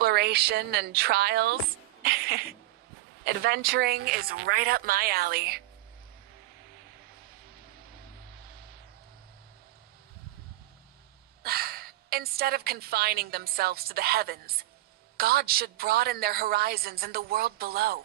Exploration and trials. Adventuring is right up my alley. Instead of confining themselves to the heavens, God should broaden their horizons in the world below.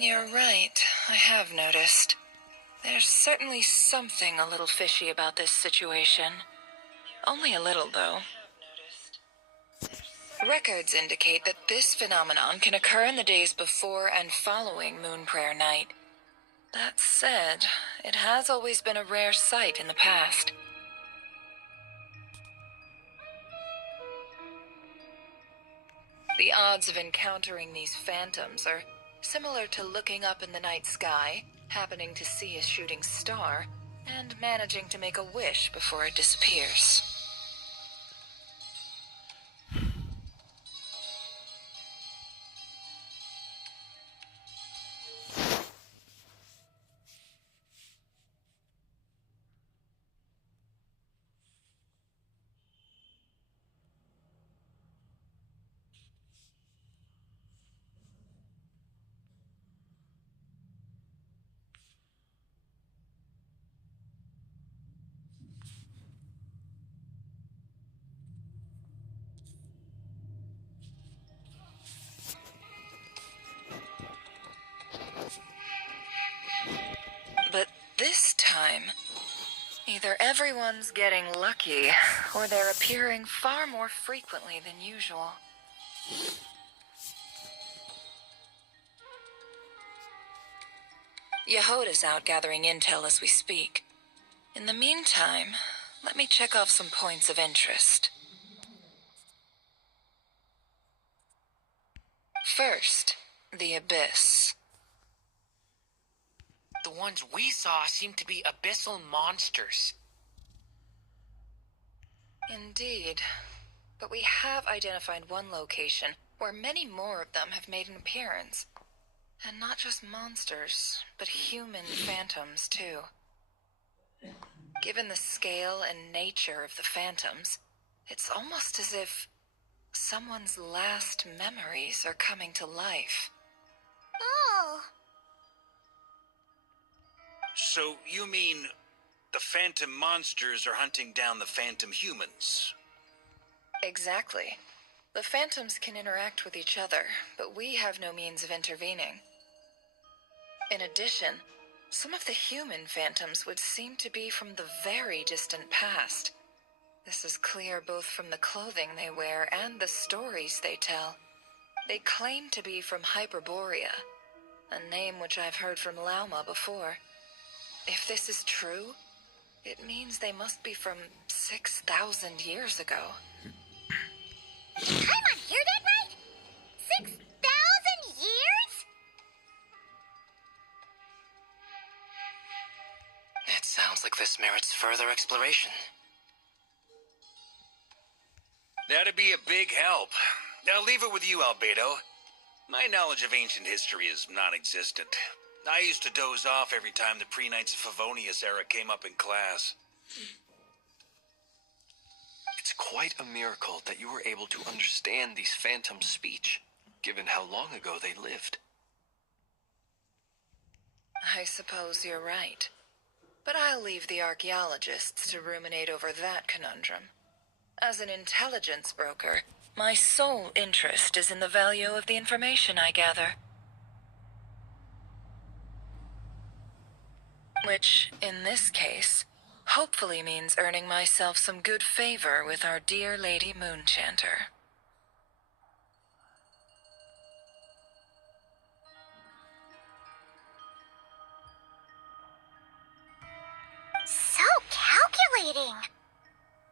You're right, I have noticed. There's certainly something a little fishy about this situation. Only a little, though. Records indicate that this phenomenon can occur in the days before and following Moon Prayer Night. That said, it has always been a rare sight in the past. The odds of encountering these phantoms are similar to looking up in the night sky, happening to see a shooting star, and managing to make a wish before it disappears. But this time, either everyone's getting lucky, or they're appearing far more frequently than usual. Yehoda's out gathering intel as we speak. In the meantime, let me check off some points of interest. First, the Abyss. The ones we saw seem to be abyssal monsters. Indeed. But we have identified one location where many more of them have made an appearance. And not just monsters, but human phantoms, too. Given the scale and nature of the phantoms, it's almost as if someone's last memories are coming to life. Oh. So you mean the phantom monsters are hunting down the phantom humans? Exactly. The phantoms can interact with each other, but we have no means of intervening. In addition, some of the human phantoms would seem to be from the very distant past. This is clear both from the clothing they wear and the stories they tell. They claim to be from Hyperborea, a name which I've heard from Lauma before. If this is true, it means they must be from 6,000 years ago. Paimon hear that right? 6,000 years? It sounds like this merits further exploration. That'd be a big help. I'll leave it with you, Albedo. My knowledge of ancient history is non-existent. I used to doze off every time the pre-Knights of Favonius era came up in class. It's quite a miracle that you were able to understand these phantoms' speech, given how long ago they lived. I suppose you're right. But I'll leave the archaeologists to ruminate over that conundrum. As an intelligence broker, my sole interest is in the value of the information I gather. Which, in this case, hopefully means earning myself some good favor with our dear Lady Moonchanter. So calculating.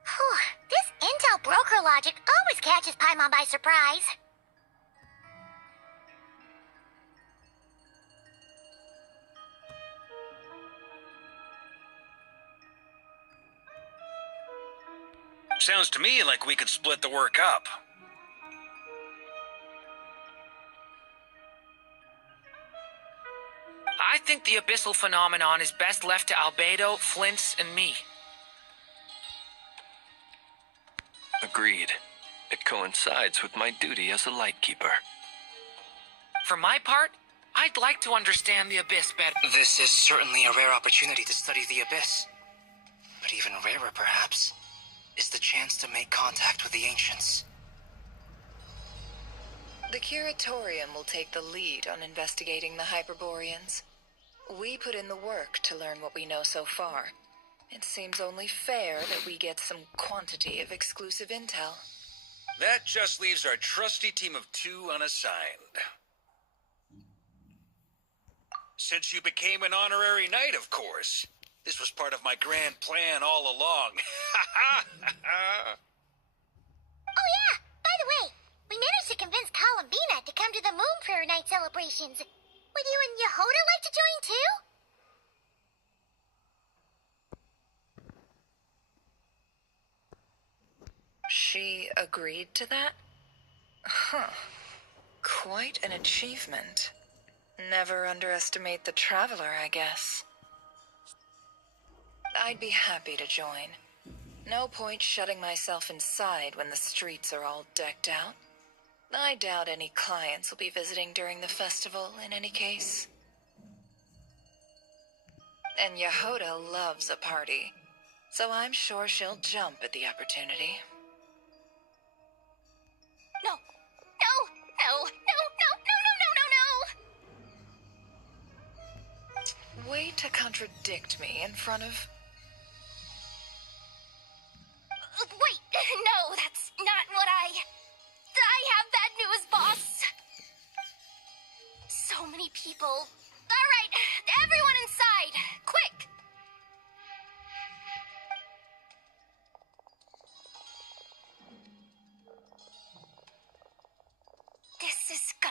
Whew, this intel broker logic always catches Paimon by surprise. Sounds to me like we could split the work up. I think the abyssal phenomenon is best left to Albedo, Flint's, and me. Agreed. It coincides with my duty as a lightkeeper. For my part, I'd like to understand the Abyss better. This is certainly a rare opportunity to study the Abyss. But even rarer, perhaps, is the chance to make contact with the Ancients. The Curatorium will take the lead on investigating the Hyperboreans. We put in the work to learn what we know so far. It seems only fair that we get some quantity of exclusive intel. That just leaves our trusty team of 2 unassigned. Since you became an honorary knight, of course. This was part of my grand plan all along. Oh yeah, by the way, we managed to convince Columbina to come to the Moon Prayer Night celebrations. Would you and Yehoda like to join too? She agreed to that? Huh. Quite an achievement. Never underestimate the traveler, I guess. I'd be happy to join. No point shutting myself inside when the streets are all decked out. I doubt any clients will be visiting during the festival in any case. And Yehoda loves a party, so I'm sure she'll jump at the opportunity. No. No, no, no, no, no, no, no, no. Way to contradict me in front of... Wait, no, that's not what I have bad news, boss. So many people. All right, everyone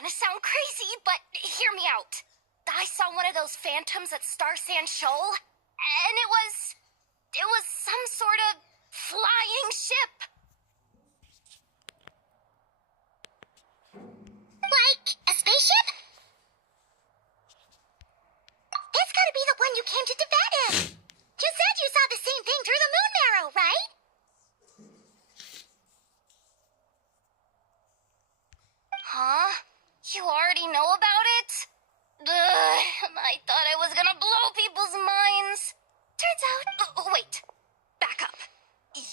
gonna sound crazy, but hear me out. I saw one of those phantoms at Star Sand Shoal, and it was some sort of flying ship. Like a spaceship? That's gotta be the one you came to Teyvat in. You said you saw the same thing through the moon marrow, right? Huh? You already know about it? Ugh, I thought I was gonna blow people's minds. Turns out... wait. Back up.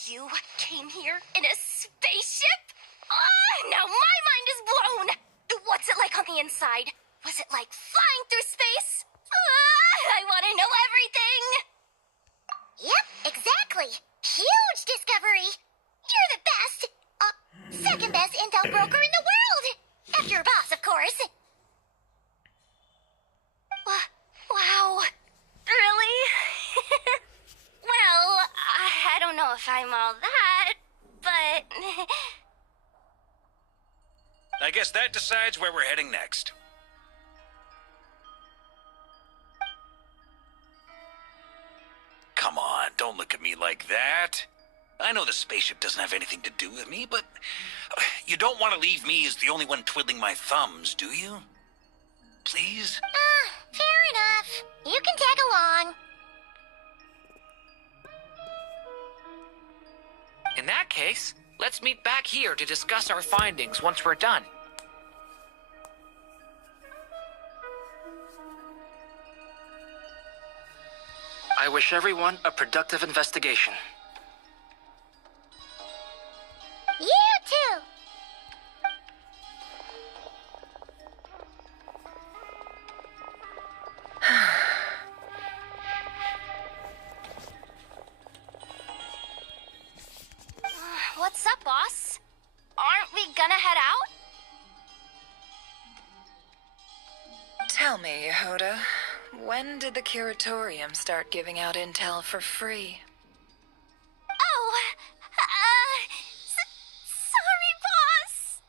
You came here in a spaceship? Now my mind is blown! What's it like on the inside? Was it like flying through space? I want to know everything! Yep, exactly. Huge discovery. You're the best. Second best intel broker in the world. After your boss, of course. Wow. Really? Well, I don't know if I'm all that, but... I guess that decides where we're heading next. Come on, don't look at me like that. I know the spaceship doesn't have anything to do with me, but you don't want to leave me as the only one twiddling my thumbs, do you? Please? Fair enough. You can tag along. In that case, let's meet back here to discuss our findings once we're done. I wish everyone a productive investigation. You too. What's up, boss? Aren't we gonna head out? Tell me, Yehoda, when did the curatorium start giving out intel for free? Oh, sorry, boss.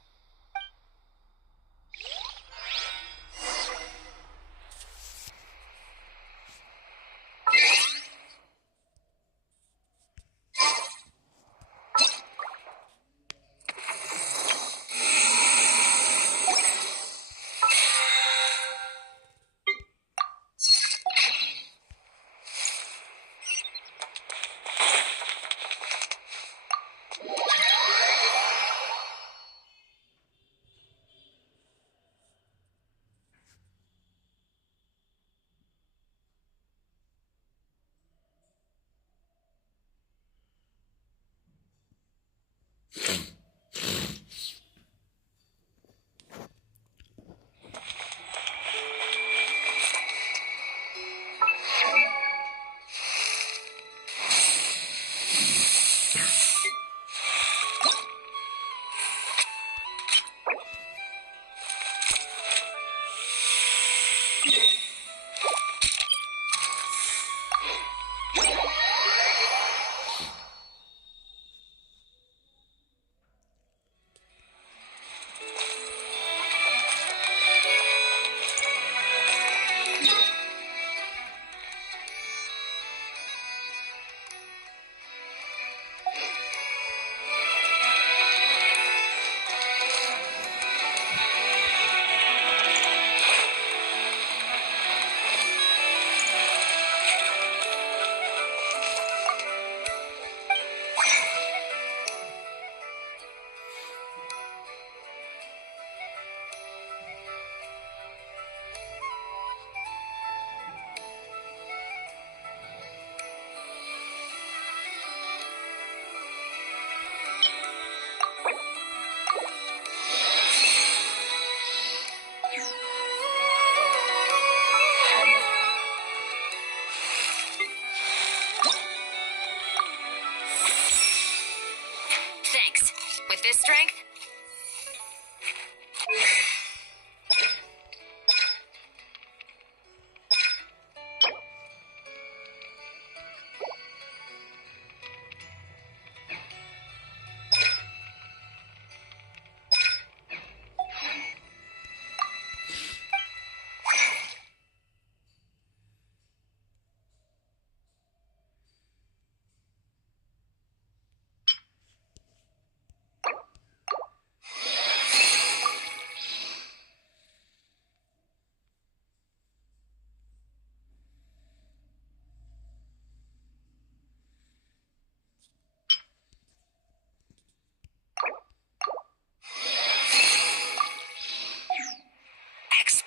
Thanks. With this strength?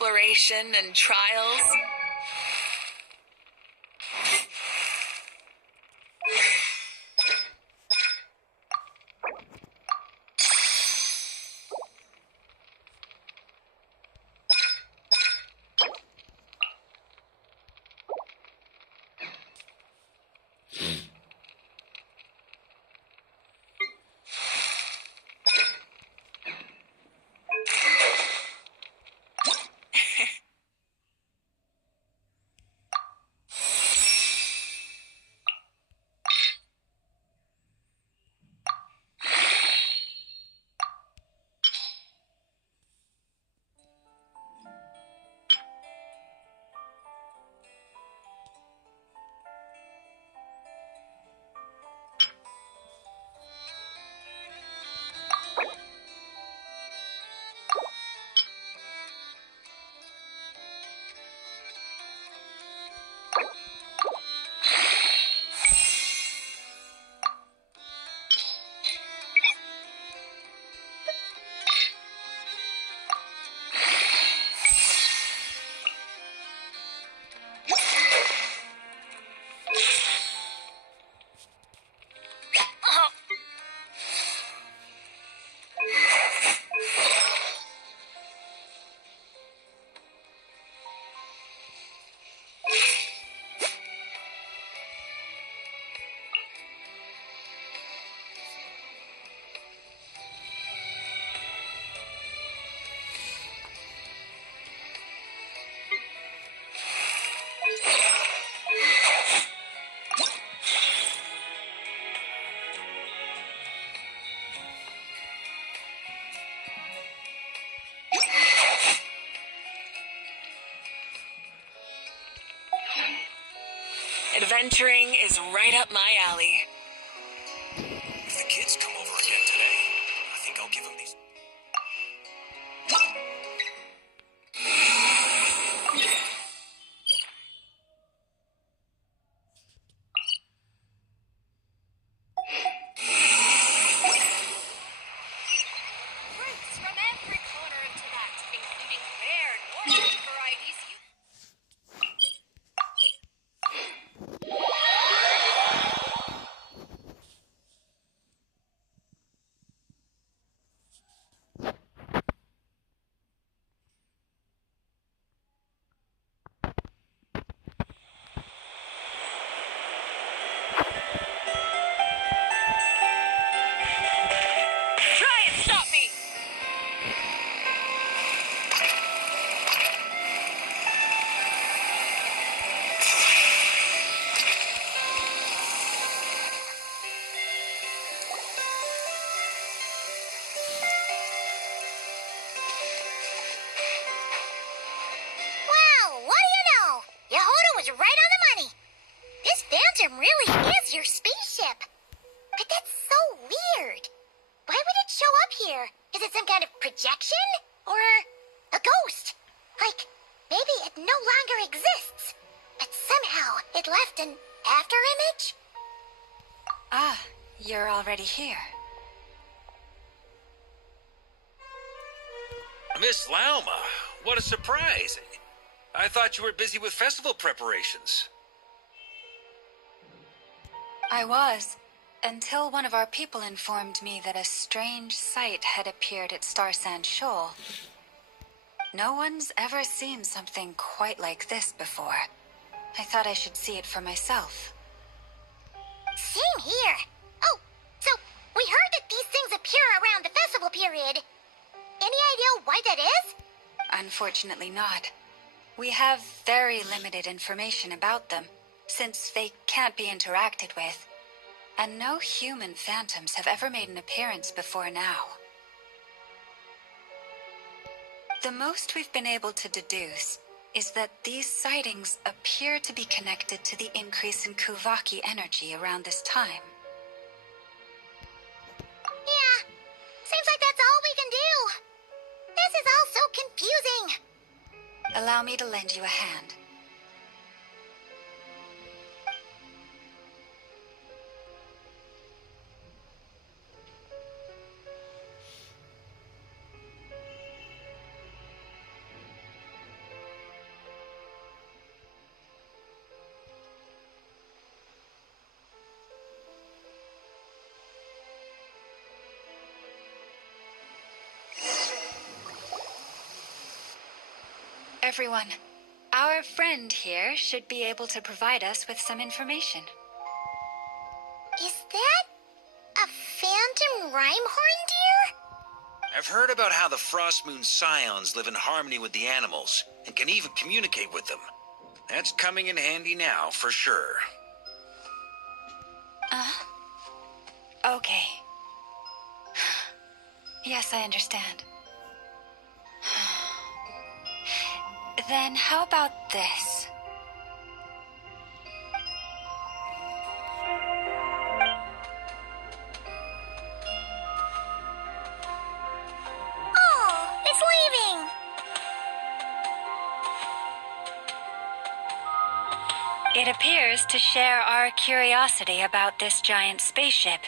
exploration and trials. Adventuring is right up my alley. If the kids come over again today, I think I'll give them these. Fruits from every corner of Teyvat, including rare northern varieties you... Try and stop me! Wow, what do you know? Yehoda was right on the money. This phantom really is your spaceship. But that's so weird. Why would it show up here? Is it some kind of projection? Or a ghost? Like, maybe it no longer exists. But somehow it left an after image? Ah, you're already here. Miss Lauma, what a surprise. I thought you were busy with festival preparations. I was, until one of our people informed me that a strange sight had appeared at Star Sand Shoal. No one's ever seen something quite like this before. I thought I should see it for myself. Same here. Oh, so we heard that these things appear around the festival period. Any idea why that is? Unfortunately not. We have very limited information about them, since they can't be interacted with. And no human phantoms have ever made an appearance before now. The most we've been able to deduce is that these sightings appear to be connected to the increase in Kuvaki energy around this time. Yeah, seems like that's all we can do. This is all so confusing. Allow me to lend you a hand. everyone. Our friend here should be able to provide us with some information. Is that a phantom Rhyhorn deer? I've heard about how the Frostmoon Scions live in harmony with the animals, and can even communicate with them. That's coming in handy now, for sure. Okay. Yes, I understand. Then how about this? Oh, it's leaving. It appears to share our curiosity about this giant spaceship,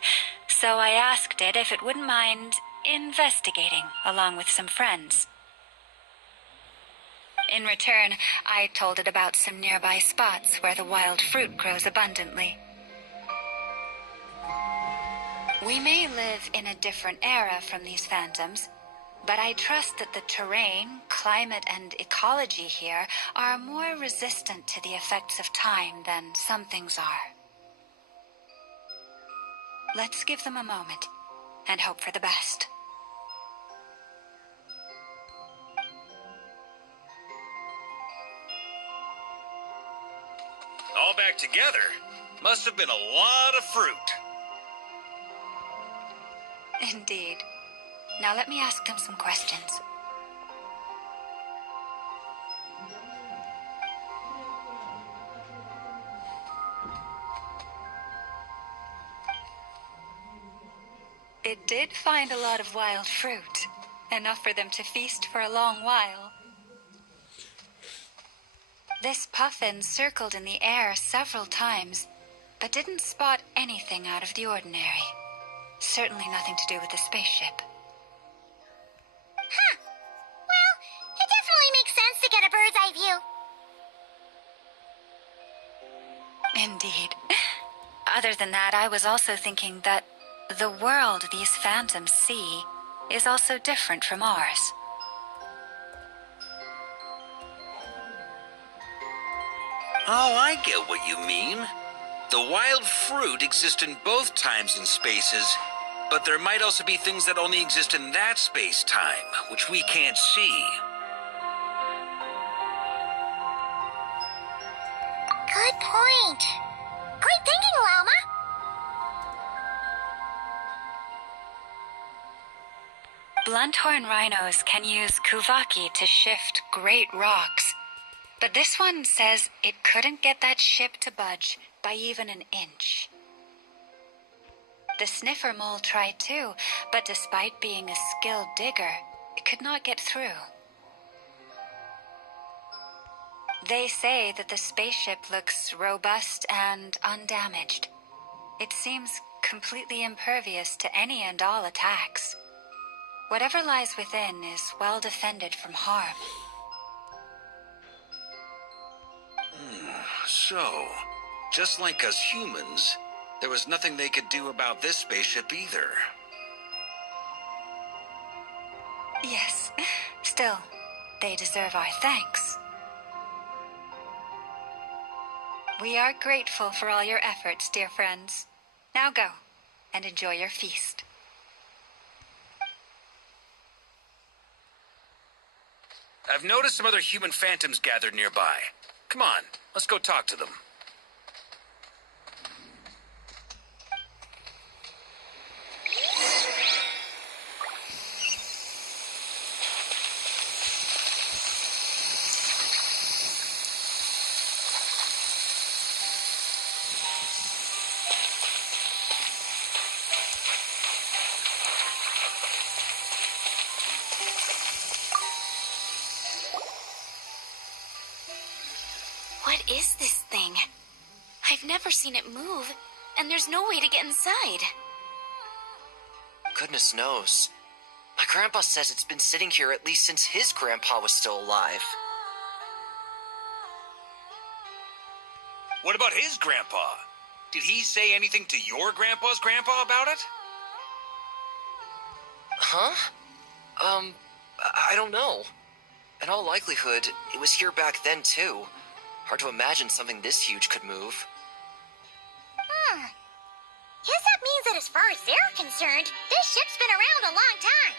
so I asked it if it wouldn't mind investigating along with some friends. In return, I told it about some nearby spots where the wild fruit grows abundantly. We may live in a different era from these phantoms, but I trust that the terrain, climate, and ecology here are more resistant to the effects of time than some things are. Let's give them a moment and hope for the best. All back together? Must have been a lot of fruit. Indeed. Now let me ask them some questions. It did find a lot of wild fruit, enough for them to feast for a long while. This puffin circled in the air several times, but didn't spot anything out of the ordinary. Certainly nothing to do with the spaceship. Huh. Well, it definitely makes sense to get a bird's eye view. Indeed. Other than that, I was also thinking that the world these phantoms see is also different from ours. Oh, I get what you mean. The wild fruit exist in both times and spaces, but there might also be things that only exist in that space-time, which we can't see. Good point. Great thinking, Llama. Blunthorn rhinos can use kuvaki to shift great rocks, but this one says it couldn't get that ship to budge by even an inch. The sniffer mole tried too, but despite being a skilled digger, it could not get through. They say that the spaceship looks robust and undamaged. It seems completely impervious to any and all attacks. Whatever lies within is well defended from harm. So, just like us humans, there was nothing they could do about this spaceship either. Yes, still, they deserve our thanks. We are grateful for all your efforts, dear friends. Now go, and enjoy your feast. I've noticed some other human phantoms gathered nearby. Come on, let's go talk to them. What is this thing? I've never seen it move, and there's no way to get inside. Goodness knows. My grandpa says it's been sitting here at least since his grandpa was still alive. What about his grandpa? Did he say anything to your grandpa's grandpa about it? Huh? I don't know. In all likelihood, it was here back then too. Hard to imagine something this huge could move. Guess that means that as far as they're concerned, this ship's been around a long time.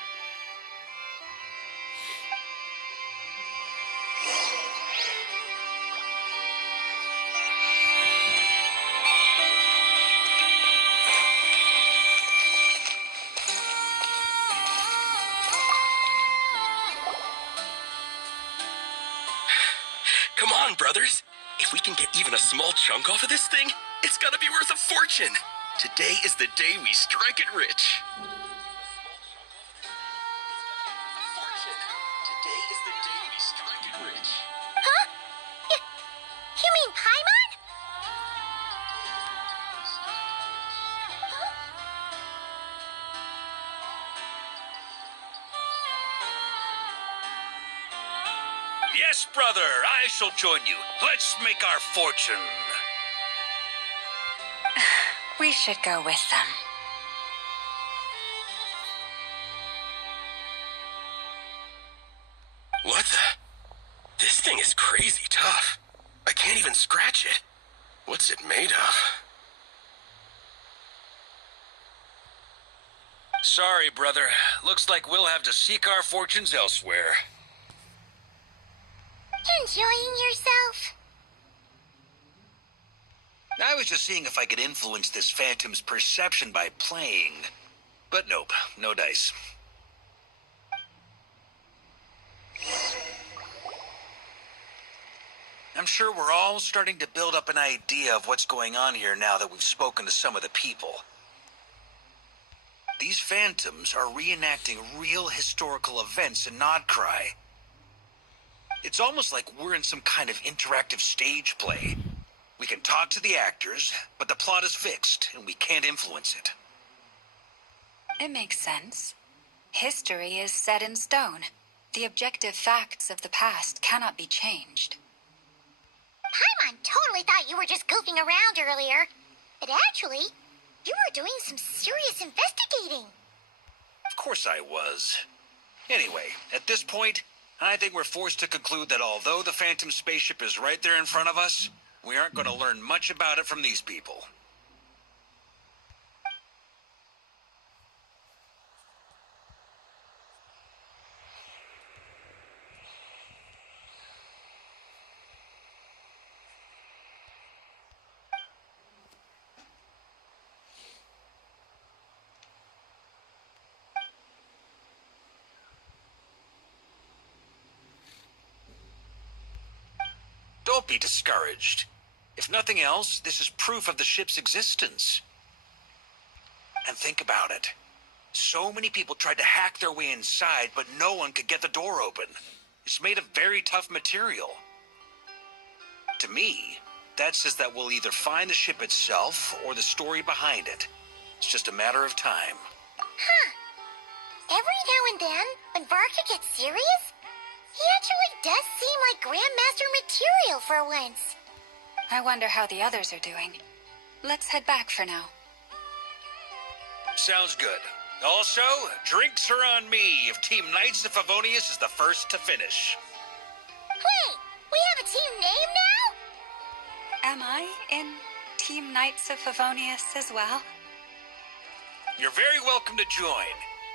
Come on, brothers. If we can get even a small chunk off of this thing, it's gotta be worth a fortune. Today is the day we strike it rich. Today is the day we strike it rich. Huh? You mean Paimon? Yes, brother, I shall join you. Let's make our fortune. We should go with them. What the? This thing is crazy tough. I can't even scratch it. What's it made of? Sorry, brother. Looks like we'll have to seek our fortunes elsewhere. Enjoying yourself? I was just seeing if I could influence this phantom's perception by playing. But nope, no dice. I'm sure we're all starting to build up an idea of what's going on here now that we've spoken to some of the people. These phantoms are reenacting real historical events in Nodcry. It's almost like we're in some kind of interactive stage play. We can talk to the actors, but the plot is fixed, and we can't influence it. It makes sense. History is set in stone. The objective facts of the past cannot be changed. Paimon totally thought you were just goofing around earlier. But actually, you were doing some serious investigating. Of course I was. Anyway, at this point, I think we're forced to conclude that although the Phantom spaceship is right there in front of us, we aren't going to learn much about it from these people. Don't be discouraged. If nothing else, this is proof of the ship's existence. And think about it. So many people tried to hack their way inside, but no one could get the door open. It's made of very tough material. To me, that says that we'll either find the ship itself or the story behind it. It's just a matter of time. Huh. Every now and then, when Varka gets serious, he actually does seem like Grandmaster material for once. I wonder how the others are doing. Let's head back for now. Sounds good. Also, drinks are on me if Team Knights of Favonius is the first to finish. Wait, we have a team name now? Am I in Team Knights of Favonius as well? You're very welcome to join.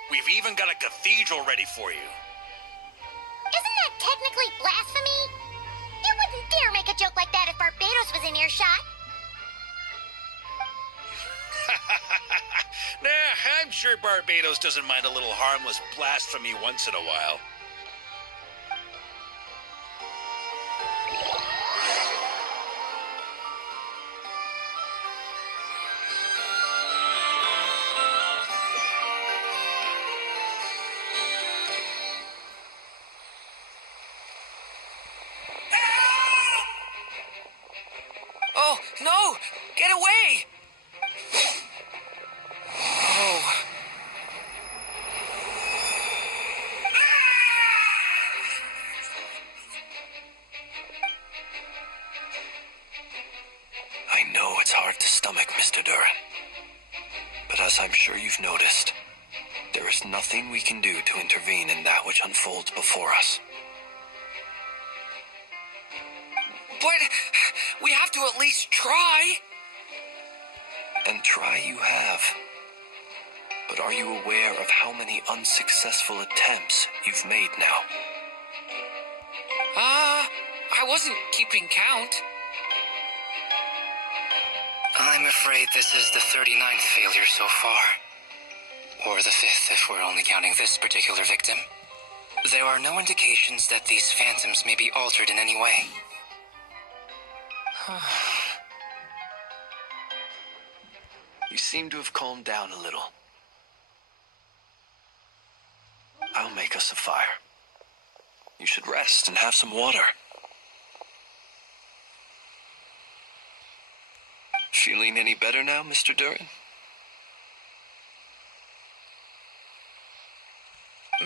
We've even got a cathedral ready for you. Isn't that technically blasphemy? You wouldn't dare make a joke like that if Barbados was in earshot. Nah, I'm sure Barbados doesn't mind a little harmless blasphemy once in a while. Oh, no! Get away! Oh. I know it's hard to stomach, Mr. Duran. But as I'm sure you've noticed, there is nothing we can do to intervene in that which unfolds before us. But we have to at least try. And try you have. But are you aware of how many unsuccessful attempts you've made now? I wasn't keeping count. I'm afraid this is the 39th failure so far. Or the 5th if we're only counting this particular victim. There are no indications that these phantoms may be altered in any way. You seem to have calmed down a little. I'll make us a fire. You should rest and have some water. Feeling any better now, Mr. Durin?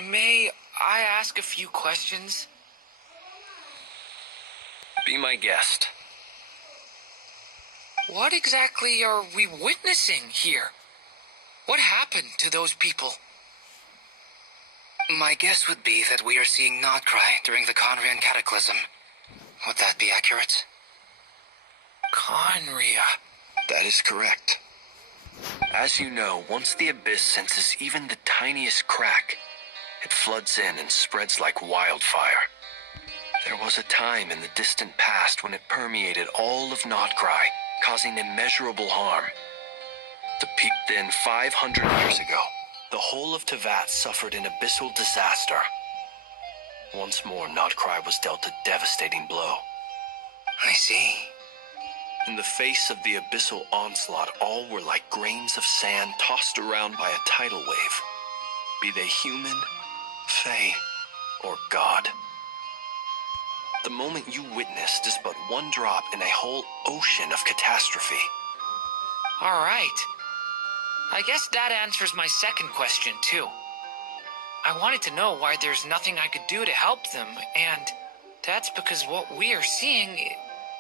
May I ask a few questions? Be my guest. What exactly are we witnessing here? What happened to those people? My guess would be that we are seeing Nodcry during the Conrian Cataclysm. Would that be accurate? Conria. That is correct. As you know, once the Abyss senses even the tiniest crack, it floods in and spreads like wildfire. There was a time in the distant past when it permeated all of Nodcry, causing immeasurable harm. To peep then 500 years ago, the whole of Teyvat suffered an abyssal disaster. Once more, Nodcry was dealt a devastating blow. I see. In the face of the abyssal onslaught, all were like grains of sand tossed around by a tidal wave. Be they human, fae, or god. The moment you witnessed is but one drop in a whole ocean of catastrophe. All right. I guess that answers my second question, too. I wanted to know why there's nothing I could do to help them, and that's because what we are seeing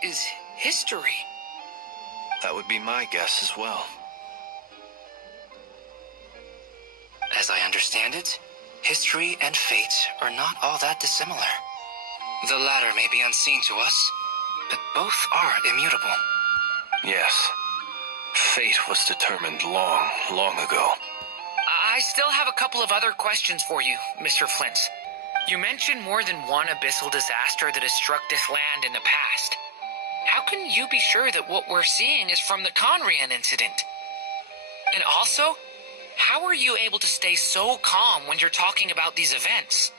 is history. That would be my guess as well. As I understand it, history and fate are not all that dissimilar. The latter may be unseen to us, but both are immutable. Yes. Fate was determined long, long ago. I still have a couple of other questions for you, Mr. Flint. You mentioned more than one abyssal disaster that has struck this land in the past. How can you be sure that what we're seeing is from the Conrian incident? And also, how are you able to stay so calm when you're talking about these events?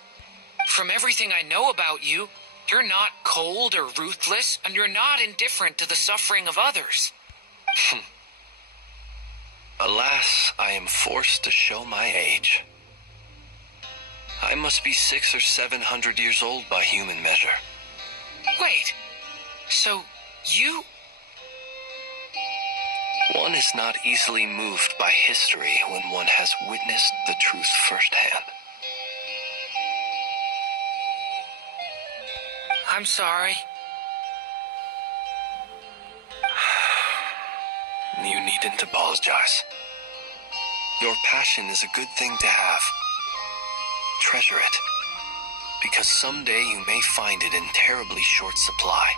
From everything I know about you, you're not cold or ruthless, and you're not indifferent to the suffering of others. Alas, I am forced to show my age. I must be 600 or 700 years old by human measure. Wait, so you... One is not easily moved by history when one has witnessed the truth firsthand. I'm sorry. You needn't apologize. Your passion is a good thing to have. Treasure it, because someday you may find it in terribly short supply.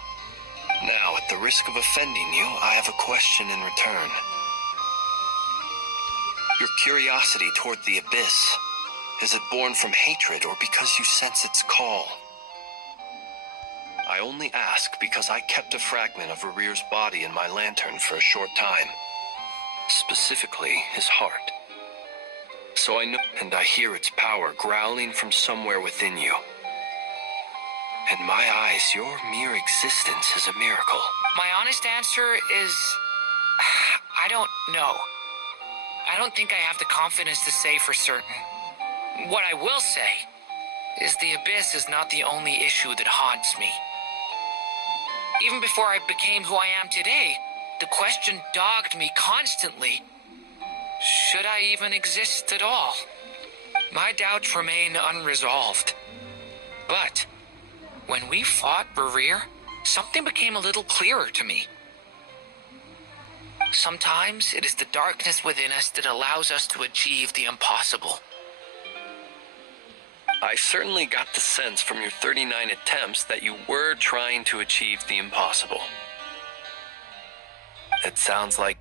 Now, at the risk of offending you, I have a question in return. Your curiosity toward the Abyss, is it born from hatred or because you sense its call? I only ask because I kept a fragment of Rerear's body in my lantern for a short time. Specifically, his heart. So I know, and I hear its power growling from somewhere within you. In my eyes, your mere existence is a miracle. My honest answer is... I don't know. I don't think I have the confidence to say for certain. What I will say is the Abyss is not the only issue that haunts me. Even before I became who I am today, the question dogged me constantly. Should I even exist at all? My doubts remain unresolved. But when we fought Rerear, something became a little clearer to me. Sometimes it is the darkness within us that allows us to achieve the impossible. I certainly got the sense from your 39 attempts that you were trying to achieve the impossible. It sounds like...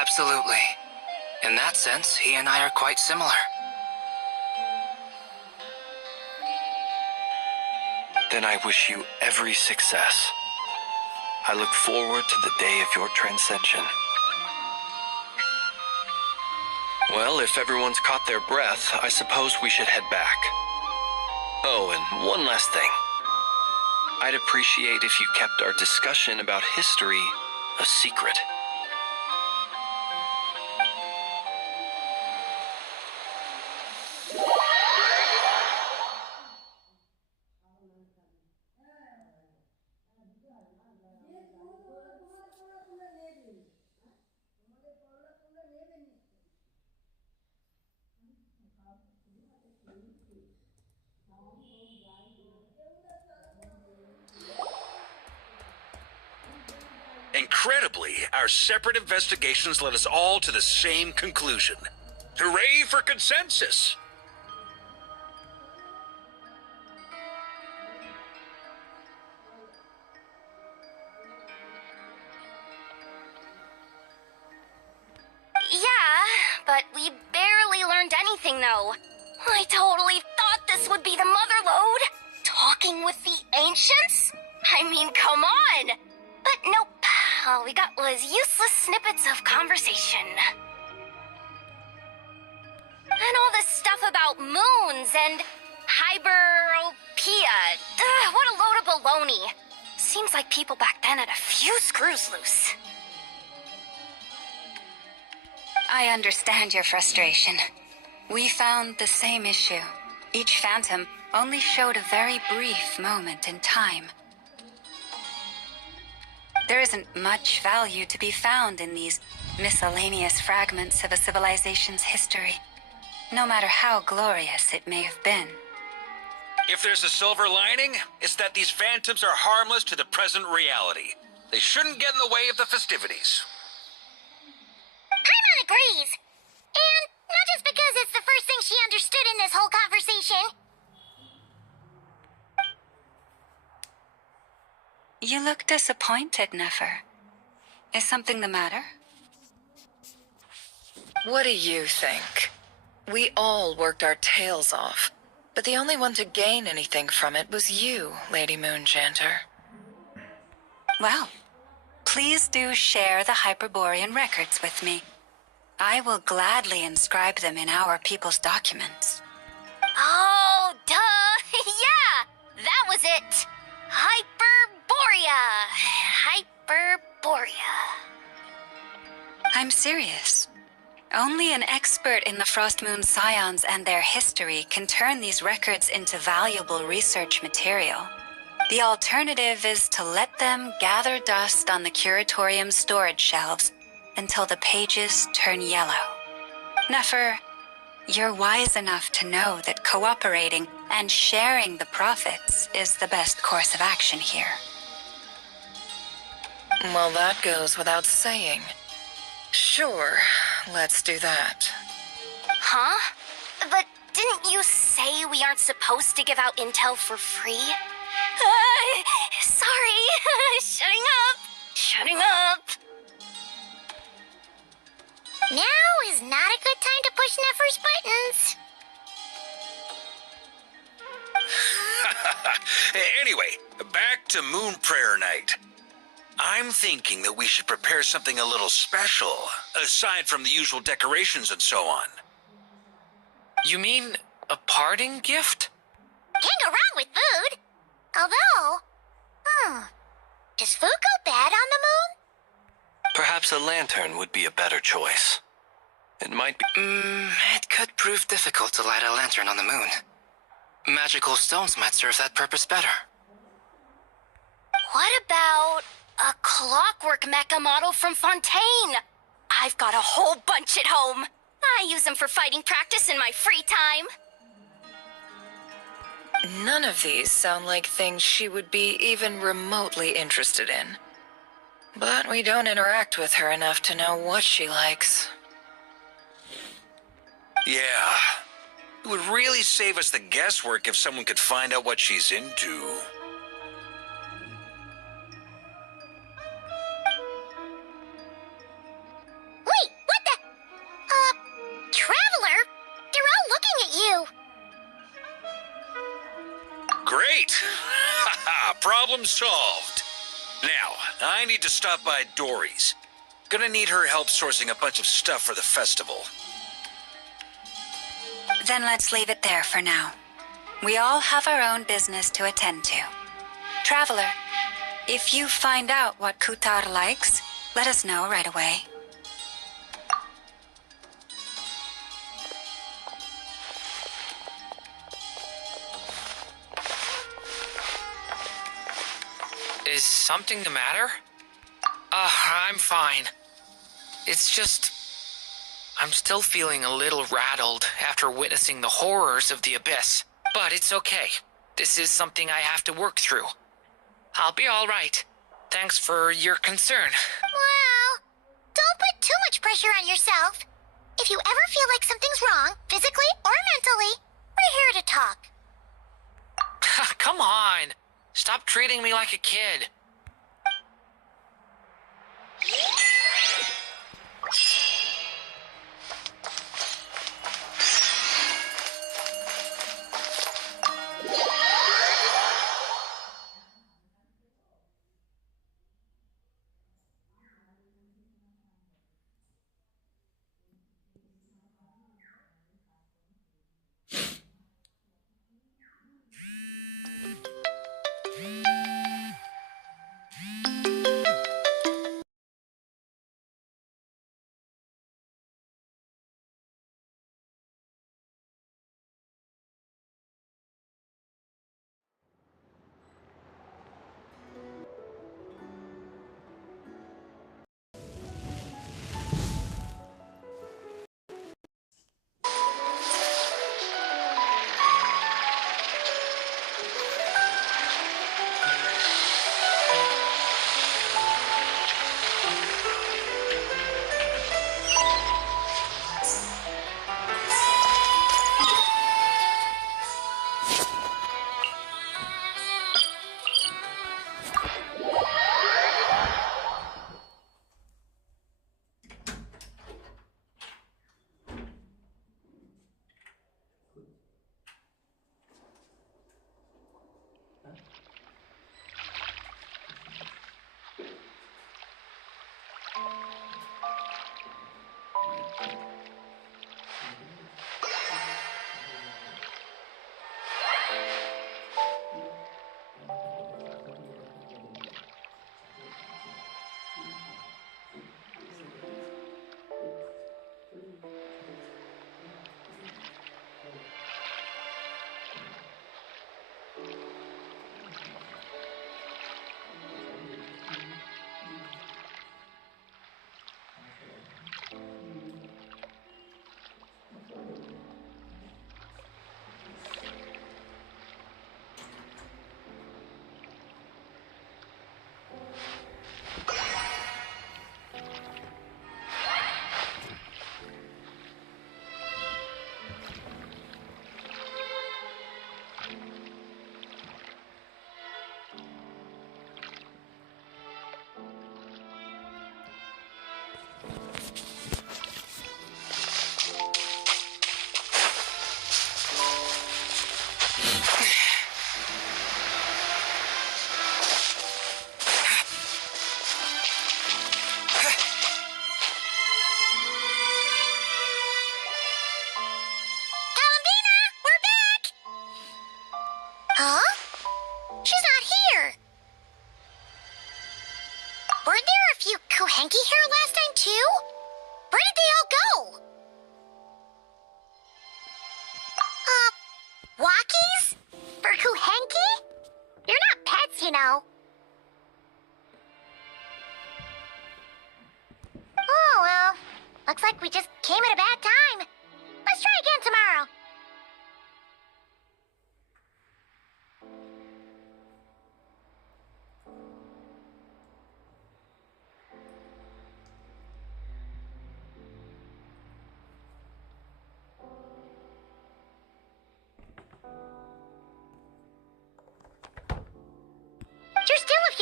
Absolutely. In that sense, he and I are quite similar. Then I wish you every success. I look forward to the day of your transcension. Well, if everyone's caught their breath, I suppose we should head back. Oh, and one last thing. I'd appreciate if you kept our discussion about history a secret. Incredibly, our separate investigations led us all to the same conclusion. Hooray for consensus! Yeah, but we barely learned anything, though. I totally thought this would be the mother lode. Talking with the ancients? I mean, come on! But nope. All we got was useless snippets of conversation. And all this stuff about moons and hyperopia. What a load of baloney. Seems like people back then had a few screws loose. I understand your frustration. We found the same issue. Each phantom only showed a very brief moment in time. There isn't much value to be found in these miscellaneous fragments of a civilization's history, no matter how glorious it may have been. If there's a silver lining, it's that these phantoms are harmless to the present reality. They shouldn't get in the way of the festivities. Paimon agrees. And not just because it's the first thing she understood in this whole conversation. You look disappointed, Nefer. Is something the matter? What do you think? We all worked our tails off, but the only one to gain anything from it was you, Lady Moonjanter. Well, please do share the Hyperborean records with me. I will gladly inscribe them in our people's documents. Oh, duh! Yeah! That was it! Hyperborea. I'm serious. Only an expert in the Frost Moon Scions and their history can turn these records into valuable research material. The alternative is to let them gather dust on the Curatorium's storage shelves until the pages turn yellow. Nefer, you're wise enough to know that cooperating and sharing the profits is the best course of action here. Well, that goes without saying. Sure, let's do that. Huh? But didn't you say we aren't supposed to give out intel for free? Sorry. Shutting up. Now is not a good time to push Nefer's buttons. Anyway, back to Moon Prayer Night. I'm thinking that we should prepare something a little special, aside from the usual decorations and so on. You mean a parting gift? Can't go wrong with food. Although, does food go bad on the moon? Perhaps a lantern would be a better choice. It might be... It could prove difficult to light a lantern on the moon. Magical stones might serve that purpose better. What about a clockwork mecha model from Fontaine? I've got a whole bunch at home. I use them for fighting practice in my free time. None of these sound like things she would be even remotely interested in. But we don't interact with her enough to know what she likes. Yeah. It would really save us the guesswork if someone could find out what she's into. Wait, what the? Traveler? They're all looking at you. Great! Haha, problem solved. Now, I need to stop by Dory's. Gonna need her help sourcing a bunch of stuff for the festival. Then let's leave it there for now. We all have our own business to attend to. Traveler, if you find out what Kutar likes, let us know right away. Is something the matter? I'm fine. It's just... I'm still feeling a little rattled after witnessing the horrors of the Abyss. But it's okay. This is something I have to work through. I'll be all right. Thanks for your concern. Well, don't put too much pressure on yourself. If you ever feel like something's wrong, physically or mentally, we're here to talk. Come on. Stop treating me like a kid. Hanky here last time, too? Where did they all go? Walkies? For Kuhenki? You're not pets, you know. Oh, well. Looks like we just came at a bad time. Let's try again tomorrow.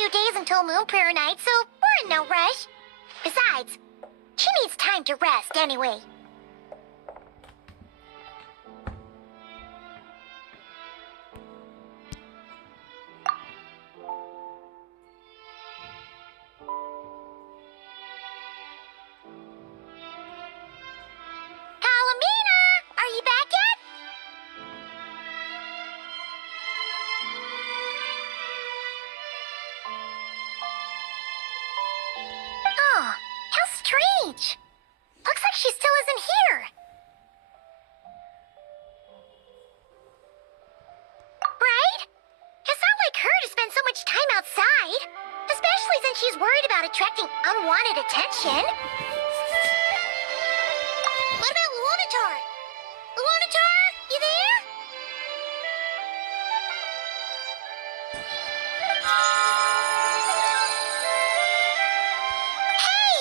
few days until Moon Prayer Night, so we're in no rush. Besides, she needs time to rest anyway. Kalamina! Are you back yet? Oh, how strange. Looks like she still isn't here. Right? It's not like her to spend so much time outside. Especially since she's worried about attracting unwanted attention. What about Luonatar? Luonatar, you there? Hey!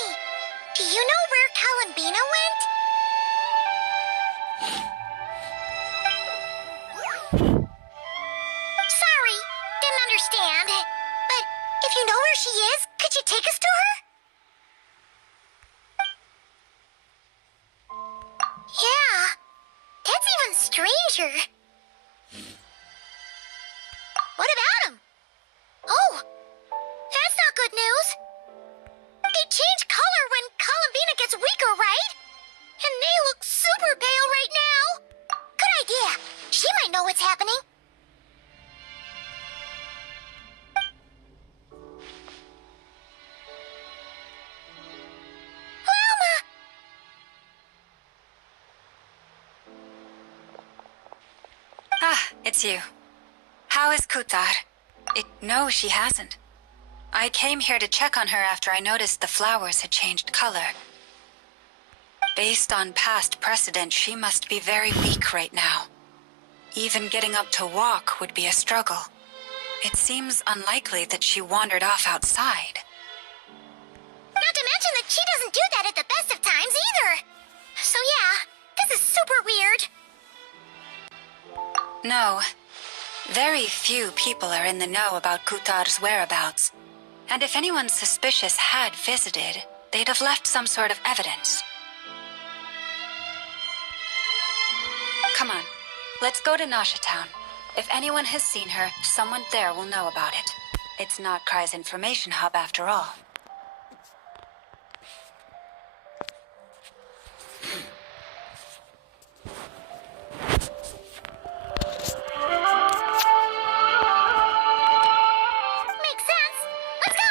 Do you know where Kalambina went? Sorry, didn't understand. But if you know where she is, could you take us to her? Yeah, that's even stranger. What about him? Oh, that's not good news. They change color when Kalambina gets weaker, right? And they look super pale right now. Good idea. She might know what's happening. Llama! Ah, it's you. How is Kutar? No, she hasn't. I came here to check on her after I noticed the flowers had changed color. Based on past precedent, she must be very weak right now. Even getting up to walk would be a struggle. It seems unlikely that she wandered off outside. Not to mention that she doesn't do that at the best of times either. So yeah, this is super weird. No. Very few people are in the know about Kutar's whereabouts. And if anyone suspicious had visited, they'd have left some sort of evidence. Come on, let's go to Nasha Town. If anyone has seen her, someone there will know about it. It's not Krai's information hub after all. Makes sense. Let's go!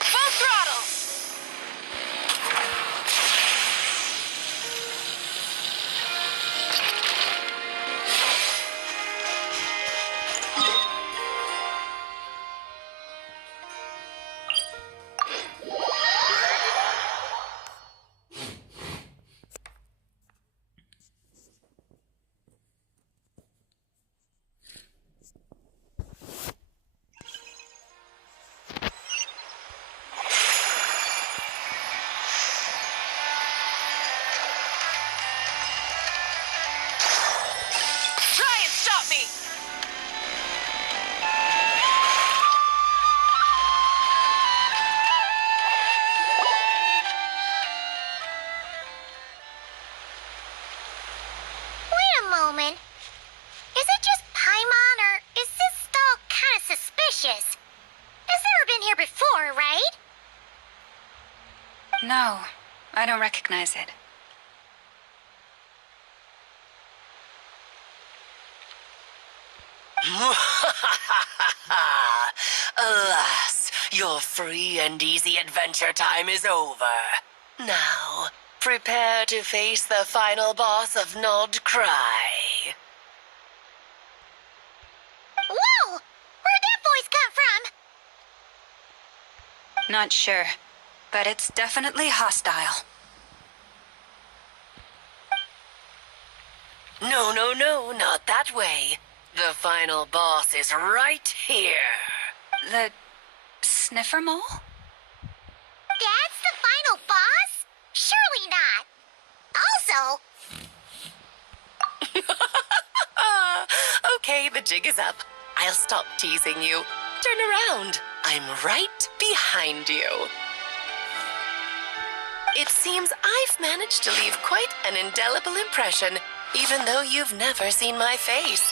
Full throttle! Try and stop me! Wait a moment. Is it just Paimon, or is this stall kind of suspicious? It's never been here before, right? No, I don't recognize it. Alas, your free and easy adventure time is over. Now, prepare to face the final boss of Nod Cry. Whoa! Where'd that voice come from? Not sure, but it's definitely hostile. No, no, no, not that way. The final boss is right here. The sniffer mole? That's the final boss? Surely not. Also, Okay, the jig is up. I'll stop teasing you. Turn around. I'm right behind you. It seems I've managed to leave quite an indelible impression, even though you've never seen my face.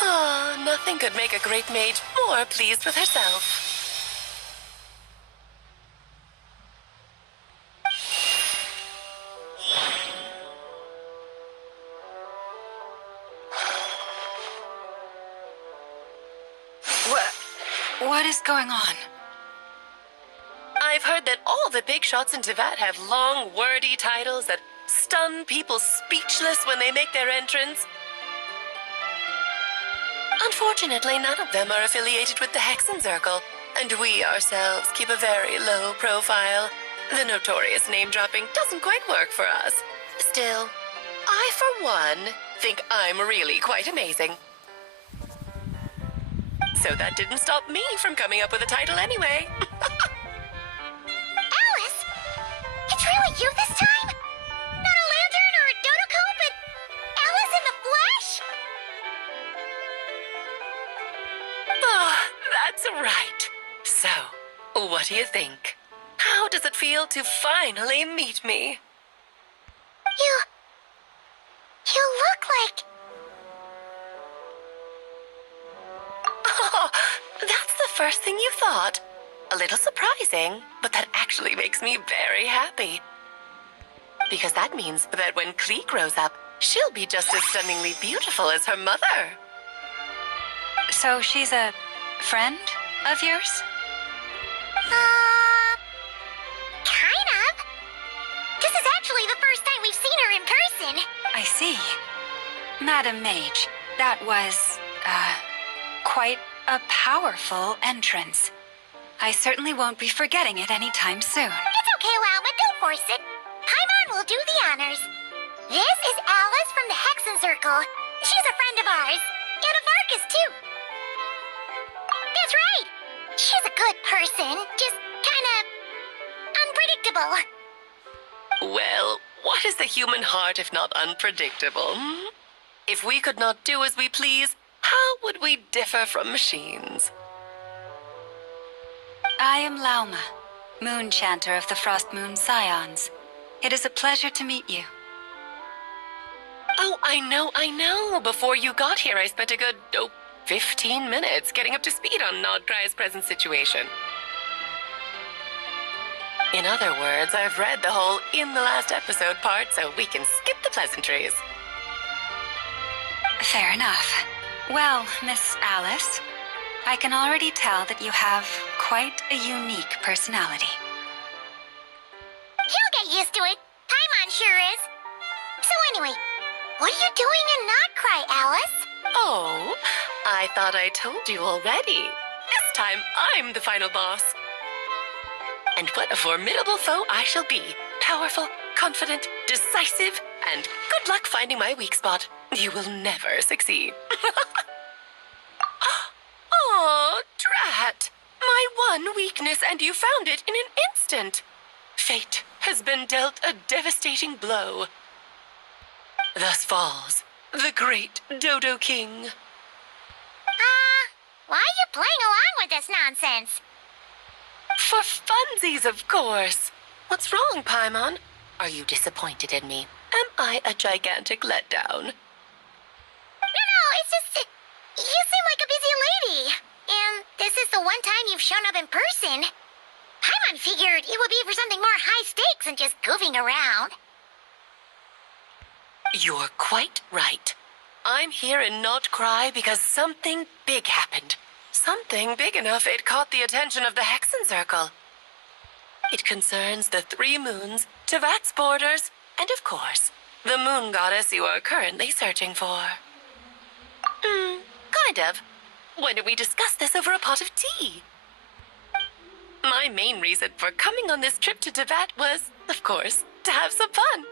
Ah, nothing could make a great mage more pleased with herself. What is going on? I've heard that all the big shots in Teyvat have long, wordy titles that stun people speechless when they make their entrance. Unfortunately, none of them are affiliated with the Hexen Circle, and we ourselves keep a very low profile. The notorious name-dropping doesn't quite work for us. Still, I, for one, think I'm really quite amazing. So that didn't stop me from coming up with a title anyway. Alice? It's really you this time? Not a lantern or a Dodoko, but Alice in the flesh? Oh, that's right. So, what do you think? How does it feel to finally meet me? You look like... Oh, that's the first thing you thought. A little surprising, but that actually makes me very happy. Because that means that when Klee grows up, she'll be just as stunningly beautiful as her mother. So she's a friend of yours? Kind of. This is actually the first time we've seen her in person. I see. Madam Mage, that was, quite a powerful entrance. I certainly won't be forgetting it anytime soon. It's okay, Lauma, don't force it. Paimon will do the honors. This is Alice from the Hexen Circle. She's a friend of ours. And a Varkas, too. That's right. She's a good person, just kinda unpredictable. Well, what is the human heart if not unpredictable? If we could not do as we please, how would we differ from machines? I am Lauma, Moon Chanter of the Frost Moon Scions. It is a pleasure to meet you. Oh, I know. Before you got here, I spent a good, 15 minutes getting up to speed on Nodcry's present situation. In other words, I've read the whole in the last episode part, so we can skip the pleasantries. Fair enough. Well, Miss Alice, I can already tell that you have quite a unique personality. He'll get used to it. Paimon sure is. So anyway, what are you doing in Nodcry, Alice? Oh, I thought I told you already. This time, I'm the final boss. And what a formidable foe I shall be. Powerful, confident, decisive, and good luck finding my weak spot. You will never succeed. Oh, drat. My one weakness, and you found it in an instant. Fate has been dealt a devastating blow. Thus falls the great Dodo King. Why are you playing along with this nonsense? For funsies, of course. What's wrong, Paimon? Are you disappointed in me? Am I a gigantic letdown? No, it's just... you seem like a busy lady. And this is the one time you've shown up in person. Paimon figured it would be for something more high stakes than just goofing around. You're quite right. I'm here in Nodcry because something big happened. Something big enough it caught the attention of the Hexen Circle. It concerns the 3 moons, Teyvat's borders, and of course, the moon goddess you are currently searching for. Kind of. Why don't we discuss this over a pot of tea? My main reason for coming on this trip to Teyvat was, of course, to have some fun.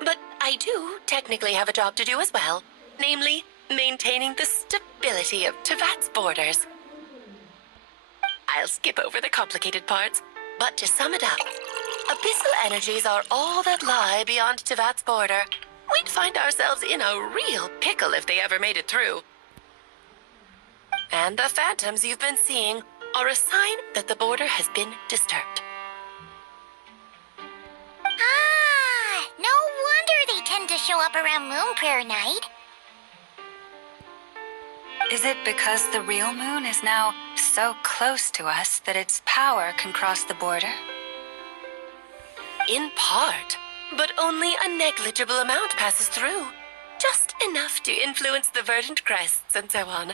But I do technically have a job to do as well, namely, maintaining the stability of Teyvat's borders. I'll skip over the complicated parts, but to sum it up, abyssal energies are all that lie beyond Teyvat's border. We'd find ourselves in a real pickle if they ever made it through. And the phantoms you've been seeing are a sign that the border has been disturbed. Ah, no wonder they tend to show up around Moon Prayer Night. Is it because the real moon is now so close to us that its power can cross the border? In part, but only a negligible amount passes through. Just enough to influence the verdant crests and so on.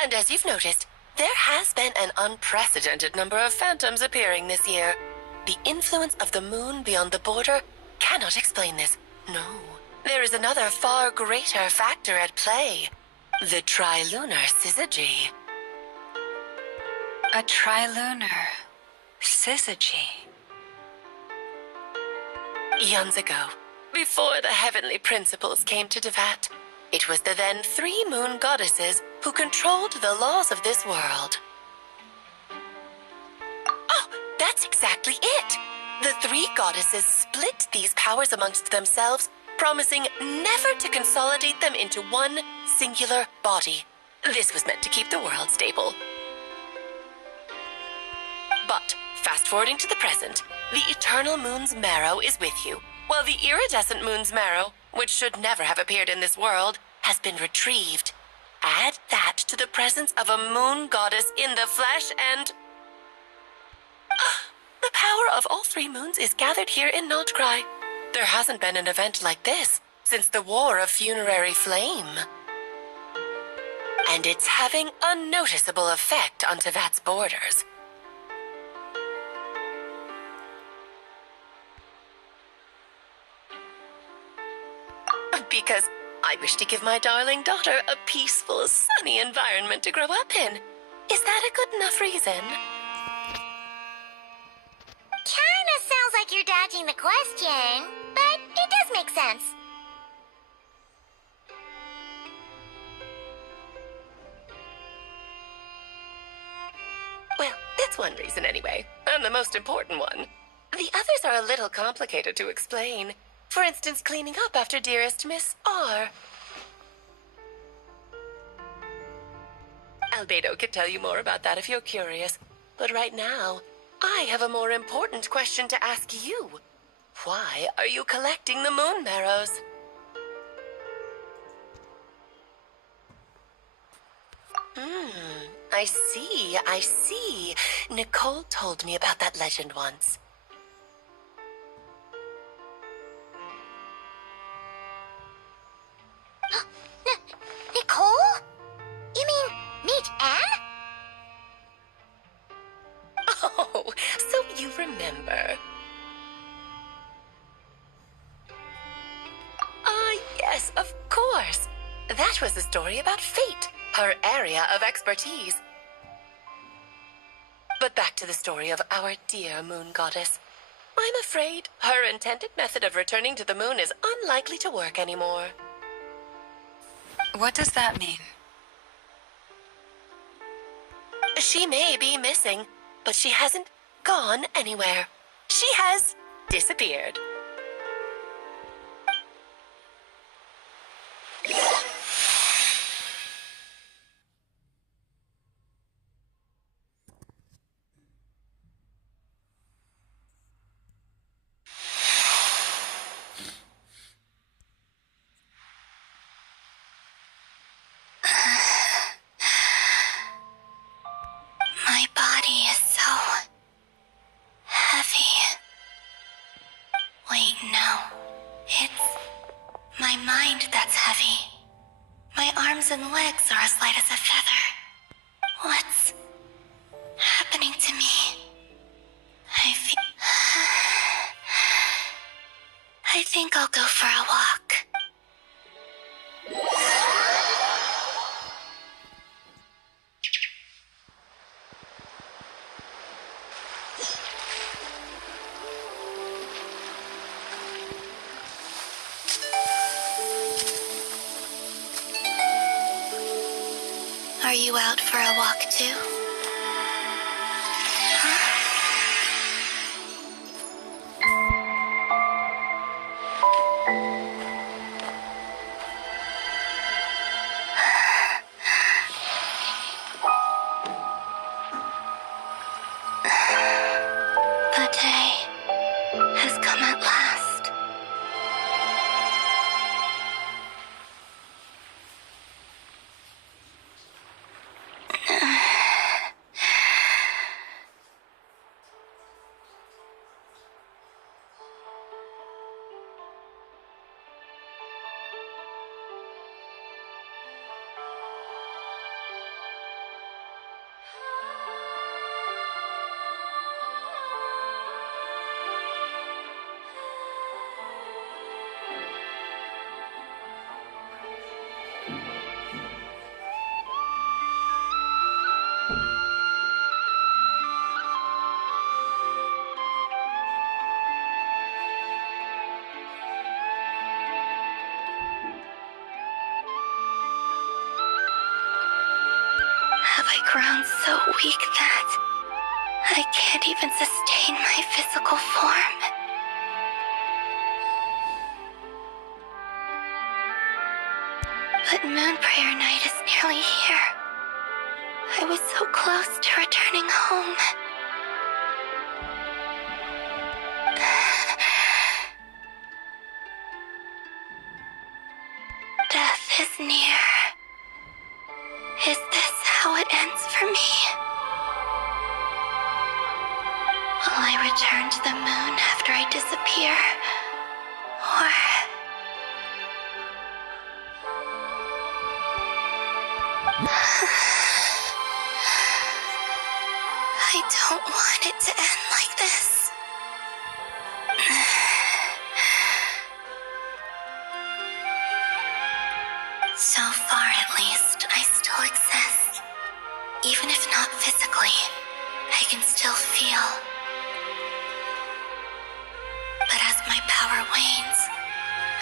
And as you've noticed, there has been an unprecedented number of phantoms appearing this year. The influence of the moon beyond the border cannot explain this. No, there is another far greater factor at play. The trilunar syzygy. A trilunar syzygy. Eons ago, before the heavenly principles came to Teyvat, it was the then 3 moon goddesses who controlled the laws of this world. Oh, that's exactly it! The 3 goddesses split these powers amongst themselves, promising never to consolidate them into one singular body. This was meant to keep the world stable. But, fast-forwarding to the present, the eternal moon's marrow is with you, while the iridescent moon's marrow, which should never have appeared in this world, has been retrieved. Add that to the presence of a moon goddess in the flesh and... the power of all 3 moons is gathered here in Notcry. There hasn't been an event like this since the War of Funerary Flame. And it's having a noticeable effect on Teyvat's borders. Because I wish to give my darling daughter a peaceful, sunny environment to grow up in. Is that a good enough reason? Kinda sounds like you're dodging the question, but it does make sense. Well, that's one reason anyway, and the most important one. The others are a little complicated to explain. For instance, cleaning up after dearest Miss R. Albedo can tell you more about that if you're curious. But right now, I have a more important question to ask you. Why are you collecting the moon marrows? I see. Nicole told me about that legend once. Nicole? You mean meet Anne? Oh, so you remember. Ah, yes, of course. That was a story about fate, her area of expertise. But back to the story of our dear moon goddess. I'm afraid her intended method of returning to the moon is unlikely to work anymore. What does that mean? She may be missing, but she hasn't gone anywhere. She has disappeared. My body is so heavy. Wait, no. It's my mind that's heavy. My arms and legs are as light as a feather. What's happening to me? I think I'll go for a walk. Are you out for a walk too? The day has come at last. Have I grown so weak that I can't even sustain my physical form? But Moon Prayer Night is nearly here. I was so close to returning home. Death is near. Is this how it ends for me? Will I return to the moon after I disappear? Or... I don't want it to end like this. So far, at least, I still exist. Even if not physically, I can still feel. But as my power wanes,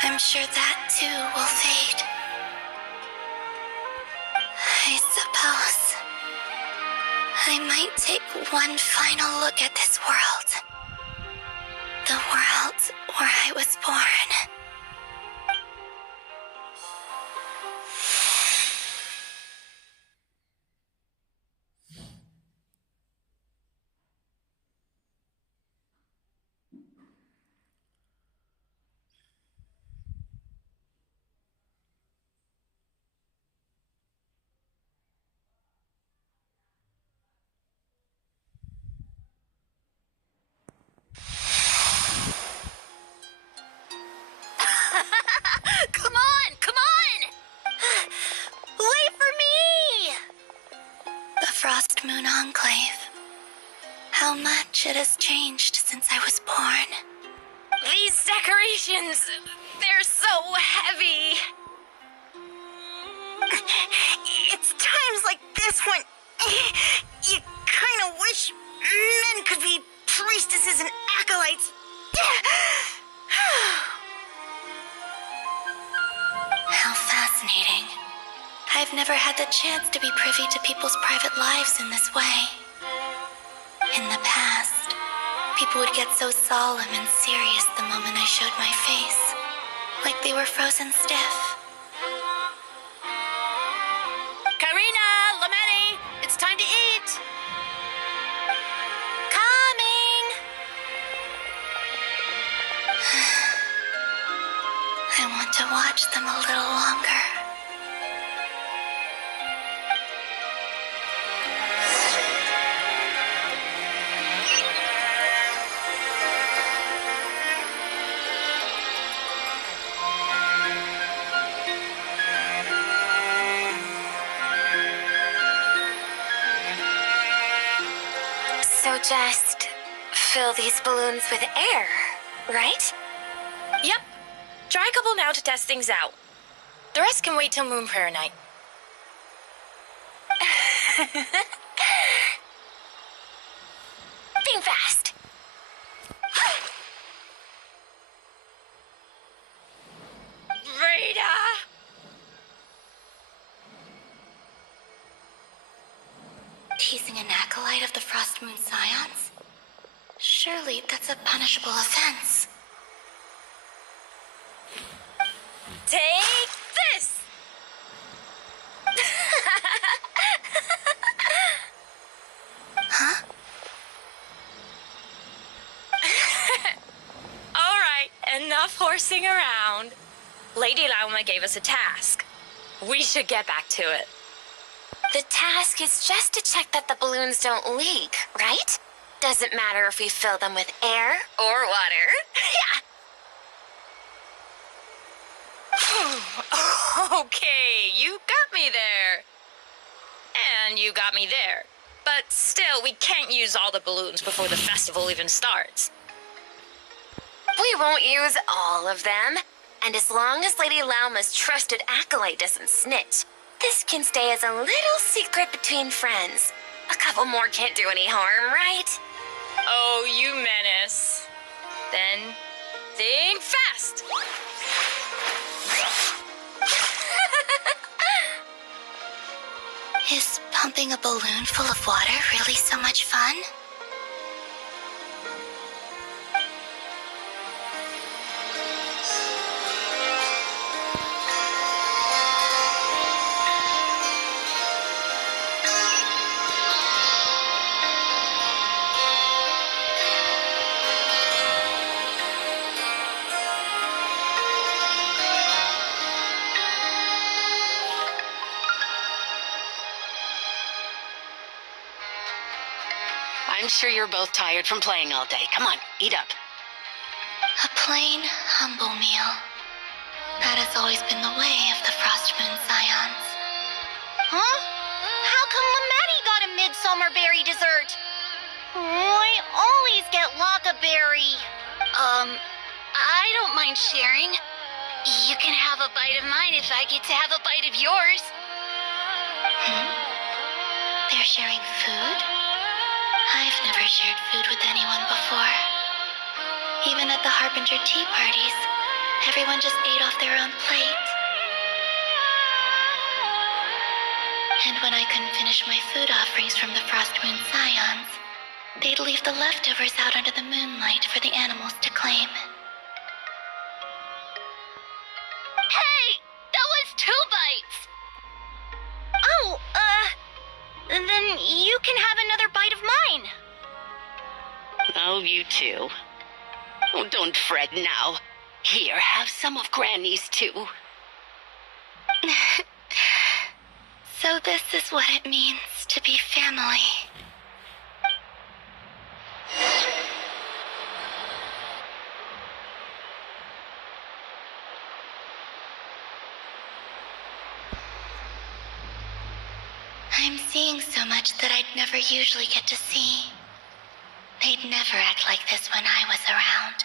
I'm sure that too will fade. I suppose I might take one final look at this world. The world where I was born. Come on! Come on! Wait for me! The Frost Moon Enclave. How much it has changed since I was born. These decorations, they're so heavy. It's times like this when you kind of wish men could be priestesses and acolytes. How fascinating. I've never had the chance to be privy to people's private lives in this way. In the past, people would get so solemn and serious the moment I showed my face, like they were frozen stiff. Karina, Lametti, it's time to eat. Coming! I want to watch them a little longer. So just fill these balloons with air, right? Yep. Try a couple now to test things out. The rest can wait till Moon Prayer Night. Think fast. Rita! Teasing an acolyte of the Frost Moon Scions? Surely that's a punishable offense. Take this! Huh? enough horsing around. Lady Liyue gave us a task. We should get back to it. The task is just to check that the balloons don't leak, right? Doesn't matter if we fill them with air or water. Okay, you got me there. And you got me there. But still, we can't use all the balloons before the festival even starts. We won't use all of them. And as long as Lady Liue's trusted acolyte doesn't snitch, this can stay as a little secret between friends. A couple more can't do any harm, right? Oh, you menace. Then, think fast! Is pumping a balloon full of water really so much fun? I'm sure you're both tired from playing all day. Come on, eat up. A plain, humble meal. That has always been the way of the Frost Moon Scions. Huh? How come Lametti got a midsummer berry dessert? I always get Lockaberry. I don't mind sharing. You can have a bite of mine if I get to have a bite of yours. They're sharing food? I've never shared food with anyone before. Even at the Harbinger tea parties, everyone just ate off their own plate. And when I couldn't finish my food offerings from the Frost Moon Scions, they'd leave the leftovers out under the moonlight for the animals to claim. Hey! That was 2 bites! Oh, then you can have another bite of mine. Oh, you too. Oh, don't fret now. Here, have some of Granny's too. So this is what it means to be family. I'm seeing so much that I'd never usually get to see. They'd never act like this when I was around.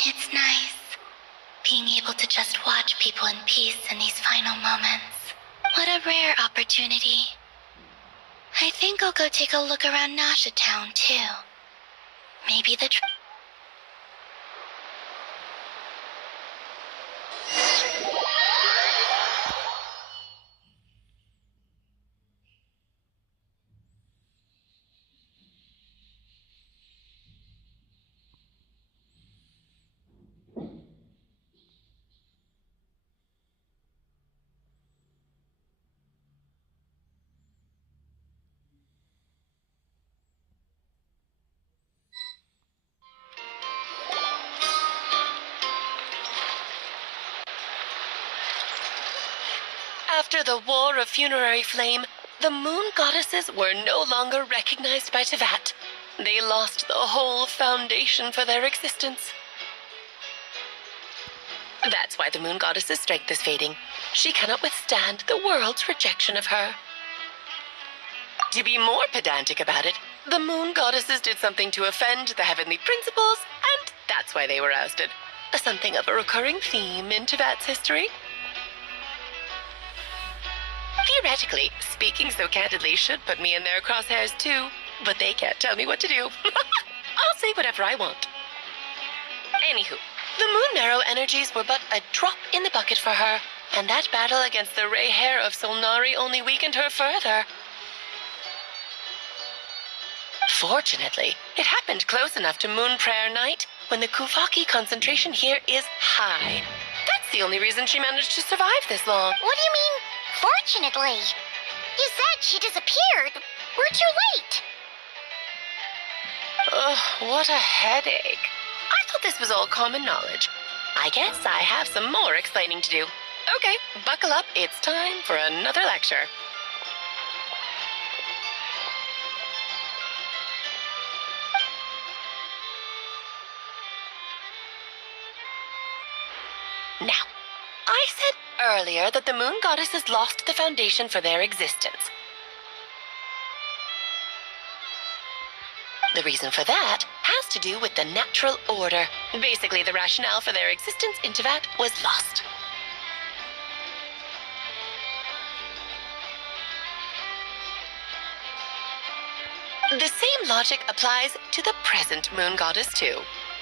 It's nice, being able to just watch people in peace in these final moments. What a rare opportunity. I think I'll go take a look around Nasha Town, too. Maybe the After the War of Funerary Flame, the moon goddesses were no longer recognized by Teyvat. They lost the whole foundation for their existence. That's why the moon goddess's strength is fading. She cannot withstand the world's rejection of her. To be more pedantic about it, the moon goddesses did something to offend the heavenly principles, and that's why they were ousted. Something of a recurring theme in Teyvat's history. Theoretically, speaking so candidly should put me in their crosshairs too, but they can't tell me what to do. I'll say whatever I want. Anywho, the Moon Marrow energies were but a drop in the bucket for her, and that battle against the Ray Hair of Solnari only weakened her further. Fortunately, it happened close enough to Moon Prayer Night, when the Kuvaki concentration here is high. That's the only reason she managed to survive this long. What do you mean, fortunately? You said she disappeared. We're too late. Ugh, what a headache. I thought this was all common knowledge. I guess I have some more explaining to do. Okay, buckle up. It's time for another lecture. Now, I said earlier that the moon goddesses lost the foundation for their existence. The reason for that has to do with the natural order. Basically, the rationale for their existence in Teyvat was lost. The same logic applies to the present moon goddess, too.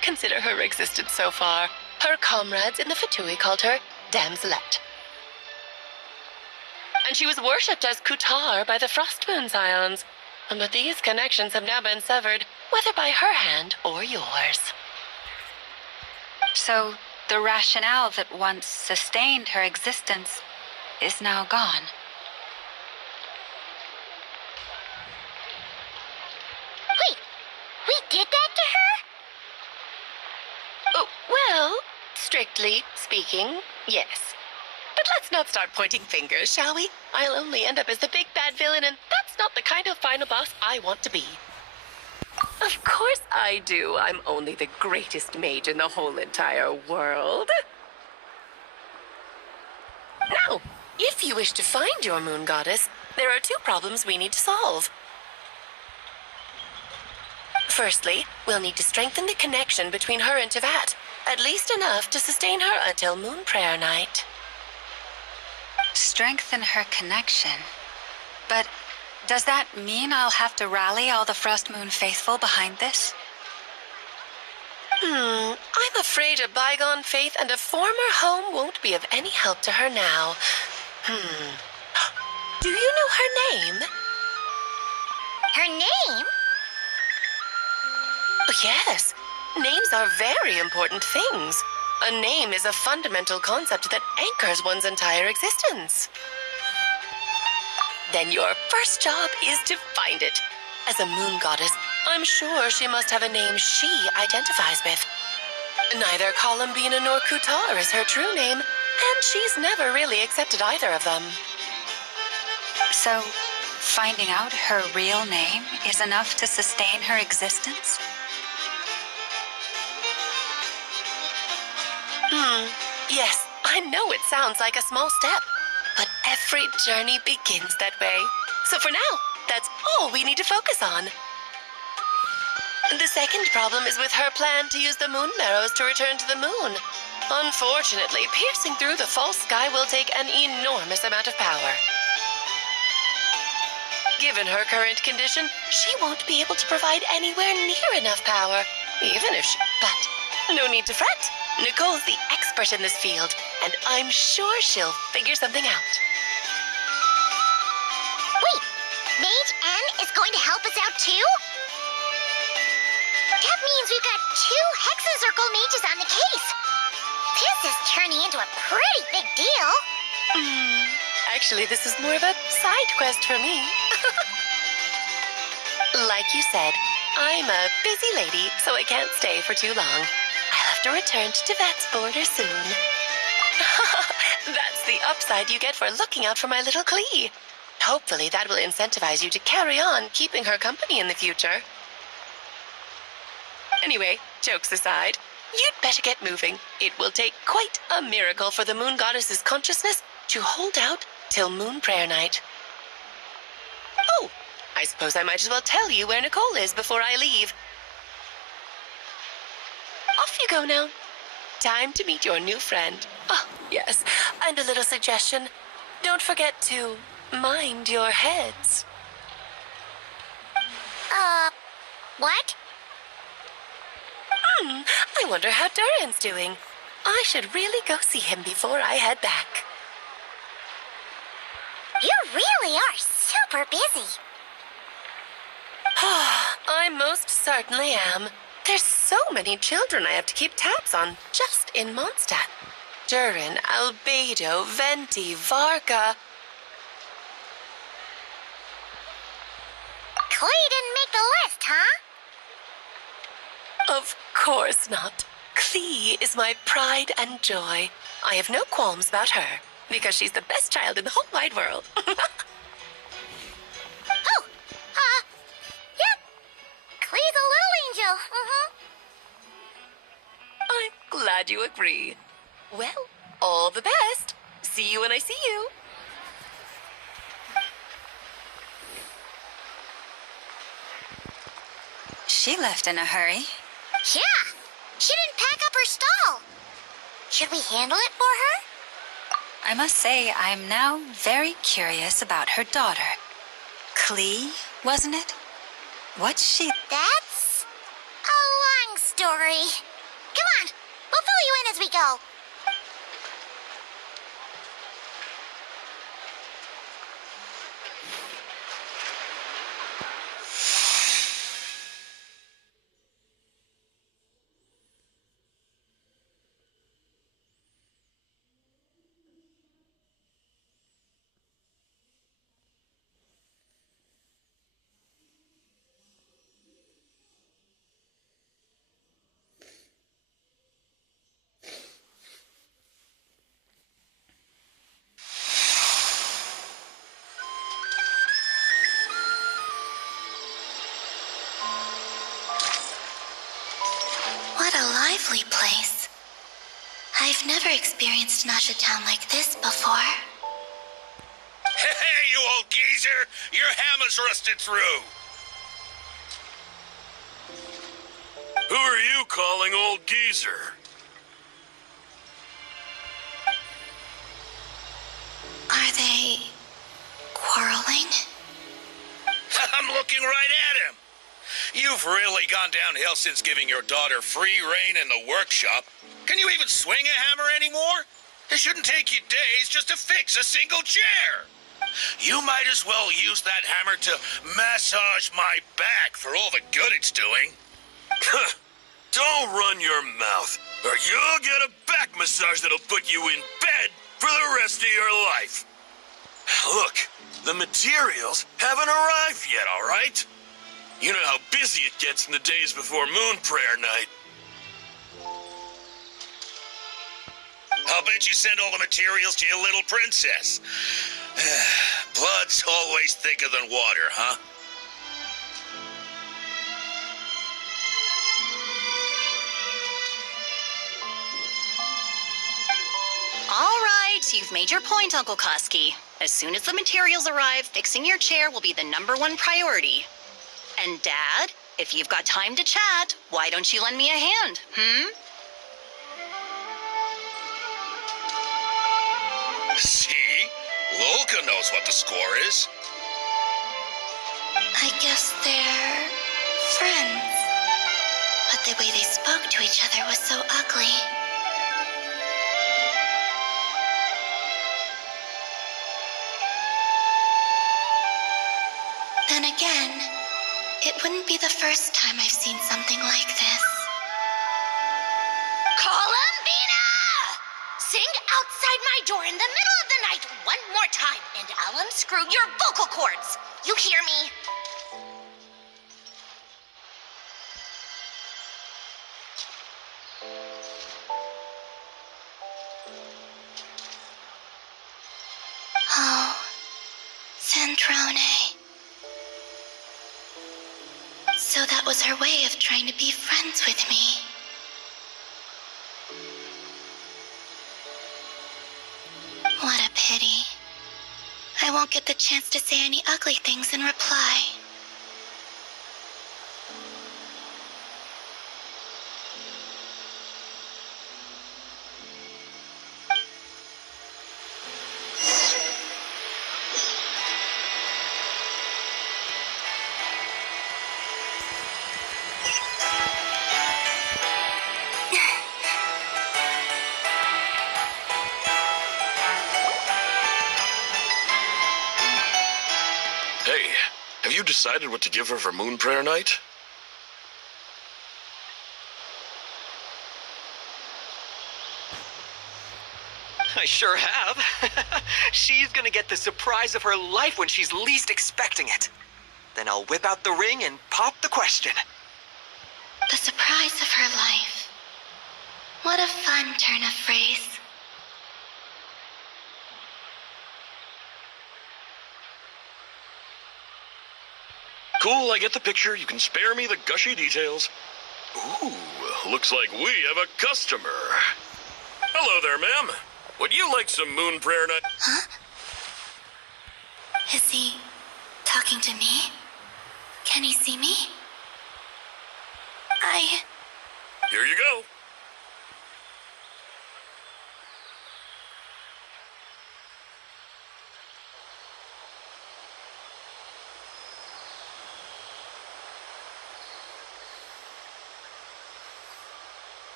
Consider her existence so far. Her comrades in the Fatui called her Damselette. And she was worshipped as Kutar by the Frost Moon Scions. But these connections have now been severed, whether by her hand or yours. So, the rationale that once sustained her existence is now gone. Wait, we did that to her? Oh, well, strictly speaking, yes. But let's not start pointing fingers, shall we? I'll only end up as the big bad villain, and that's not the kind of final boss I want to be. Of course I do. I'm only the greatest mage in the whole entire world. Now, if you wish to find your moon goddess, there are two problems we need to solve. Firstly, we'll need to strengthen the connection between her and Teyvat, at least enough to sustain her until Moon Prayer Night. Strengthen her connection. But does that mean I'll have to rally all the Frost Moon faithful behind this? I'm afraid a bygone faith and a former home won't be of any help to her now. Do you know her name? Her name? Yes. Names are very important things. A name is a fundamental concept that anchors one's entire existence. Then your first job is to find it. As a moon goddess, I'm sure she must have a name she identifies with. Neither Columbina nor Kutar is her true name, and she's never really accepted either of them. So, finding out her real name is enough to sustain her existence? Yes, I know it sounds like a small step, but every journey begins that way. So for now, that's all we need to focus on. The second problem is with her plan to use the moon marrows to return to the moon. Unfortunately, piercing through the false sky will take an enormous amount of power. Given her current condition, she won't be able to provide anywhere near enough power, even if she... But no need to fret. Nicole's the expert in this field, and I'm sure she'll figure something out. Wait, Mage N is going to help us out too? That means we've got 2 Hexacircle mages on the case. This is turning into a pretty big deal. Actually, this is more of a side quest for me. Like you said, I'm a busy lady, so I can't stay for too long. I'll have to return to Teyvat's border soon. That's the upside you get for looking out for my little Klee. Hopefully that will incentivize you to carry on keeping her company in the future. Anyway, jokes aside, you'd better get moving. It will take quite a miracle for the moon goddess's consciousness to hold out till Moon Prayer Night. Oh, I suppose I might as well tell you where Nicole is before I leave. Off you go now. Time to meet your new friend. Oh, yes, and a little suggestion. Don't forget to mind your heads. What? I wonder how Duran's doing. I should really go see him before I head back. You really are super busy. I most certainly am. There's so many children I have to keep tabs on just in Mondstadt. Duran, Albedo, Venti, Varka. Klee didn't make the list, huh? Of course not. Klee is my pride and joy. I have no qualms about her, because she's the best child in the whole wide world. Oh, yep. Klee's a little angel. I'm glad you agree. Well, all the best. See you when I see you. She left in a hurry. Yeah, she didn't pack up her stall. Should we handle it for her? I must say, I am now very curious about her daughter. Klee, wasn't it? What's she... That's a long story. Come on, we'll fill you in as we go. What a lively place. I've never experienced Nasha Town like this before. Hey, you old geezer! Your hammer's rusted through! Who are you calling old geezer? Are they quarreling? I'm looking right at him. You've really gone downhill since giving your daughter free rein in the workshop. Can you even swing a hammer anymore? It shouldn't take you days just to fix a single chair. You might as well use that hammer to massage my back for all the good it's doing. Don't run your mouth, or you'll get a back massage that'll put you in bed for the rest of your life. Look, the materials haven't arrived yet, all right? You know how busy it gets in the days before moon prayer night. I'll bet you send all the materials to your little princess. Blood's always thicker than water, huh? All right, you've made your point, Uncle Koski. As soon as the materials arrive, fixing your chair will be the #1 priority. And Dad, if you've got time to chat, why don't you lend me a hand, See? Lolka knows what the score is. I guess they're friends. But the way they spoke to each other was so ugly. Then again, it wouldn't be the first time I've seen something like this. Columbina! Sing outside my door in the middle of the night one more time, and I'll unscrew your vocal cords. You hear me? Oh, Centrone. So that was her way of trying to be friends with me. What a pity. I won't get the chance to say any ugly things in reply. Hey, have you decided what to give her for moon prayer night? I sure have. She's gonna get the surprise of her life when she's least expecting it. Then I'll whip out the ring and pop the question. The surprise of her life. What a fun turn of phrase. Cool, I get the picture. You can spare me the gushy details. Ooh, looks like we have a customer. Hello there, ma'am. Would you like some moon prayer night? Huh? Is he talking to me? Can he see me? Here you go.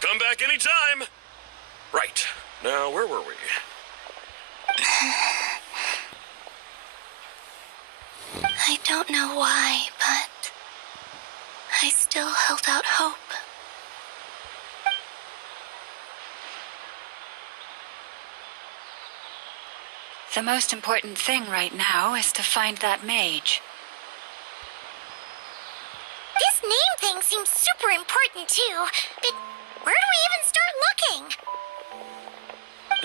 Come back anytime. Right. Now, where were we? I don't know why, but I still held out hope. The most important thing right now is to find that mage. This name thing seems super important too, but where do we even start looking?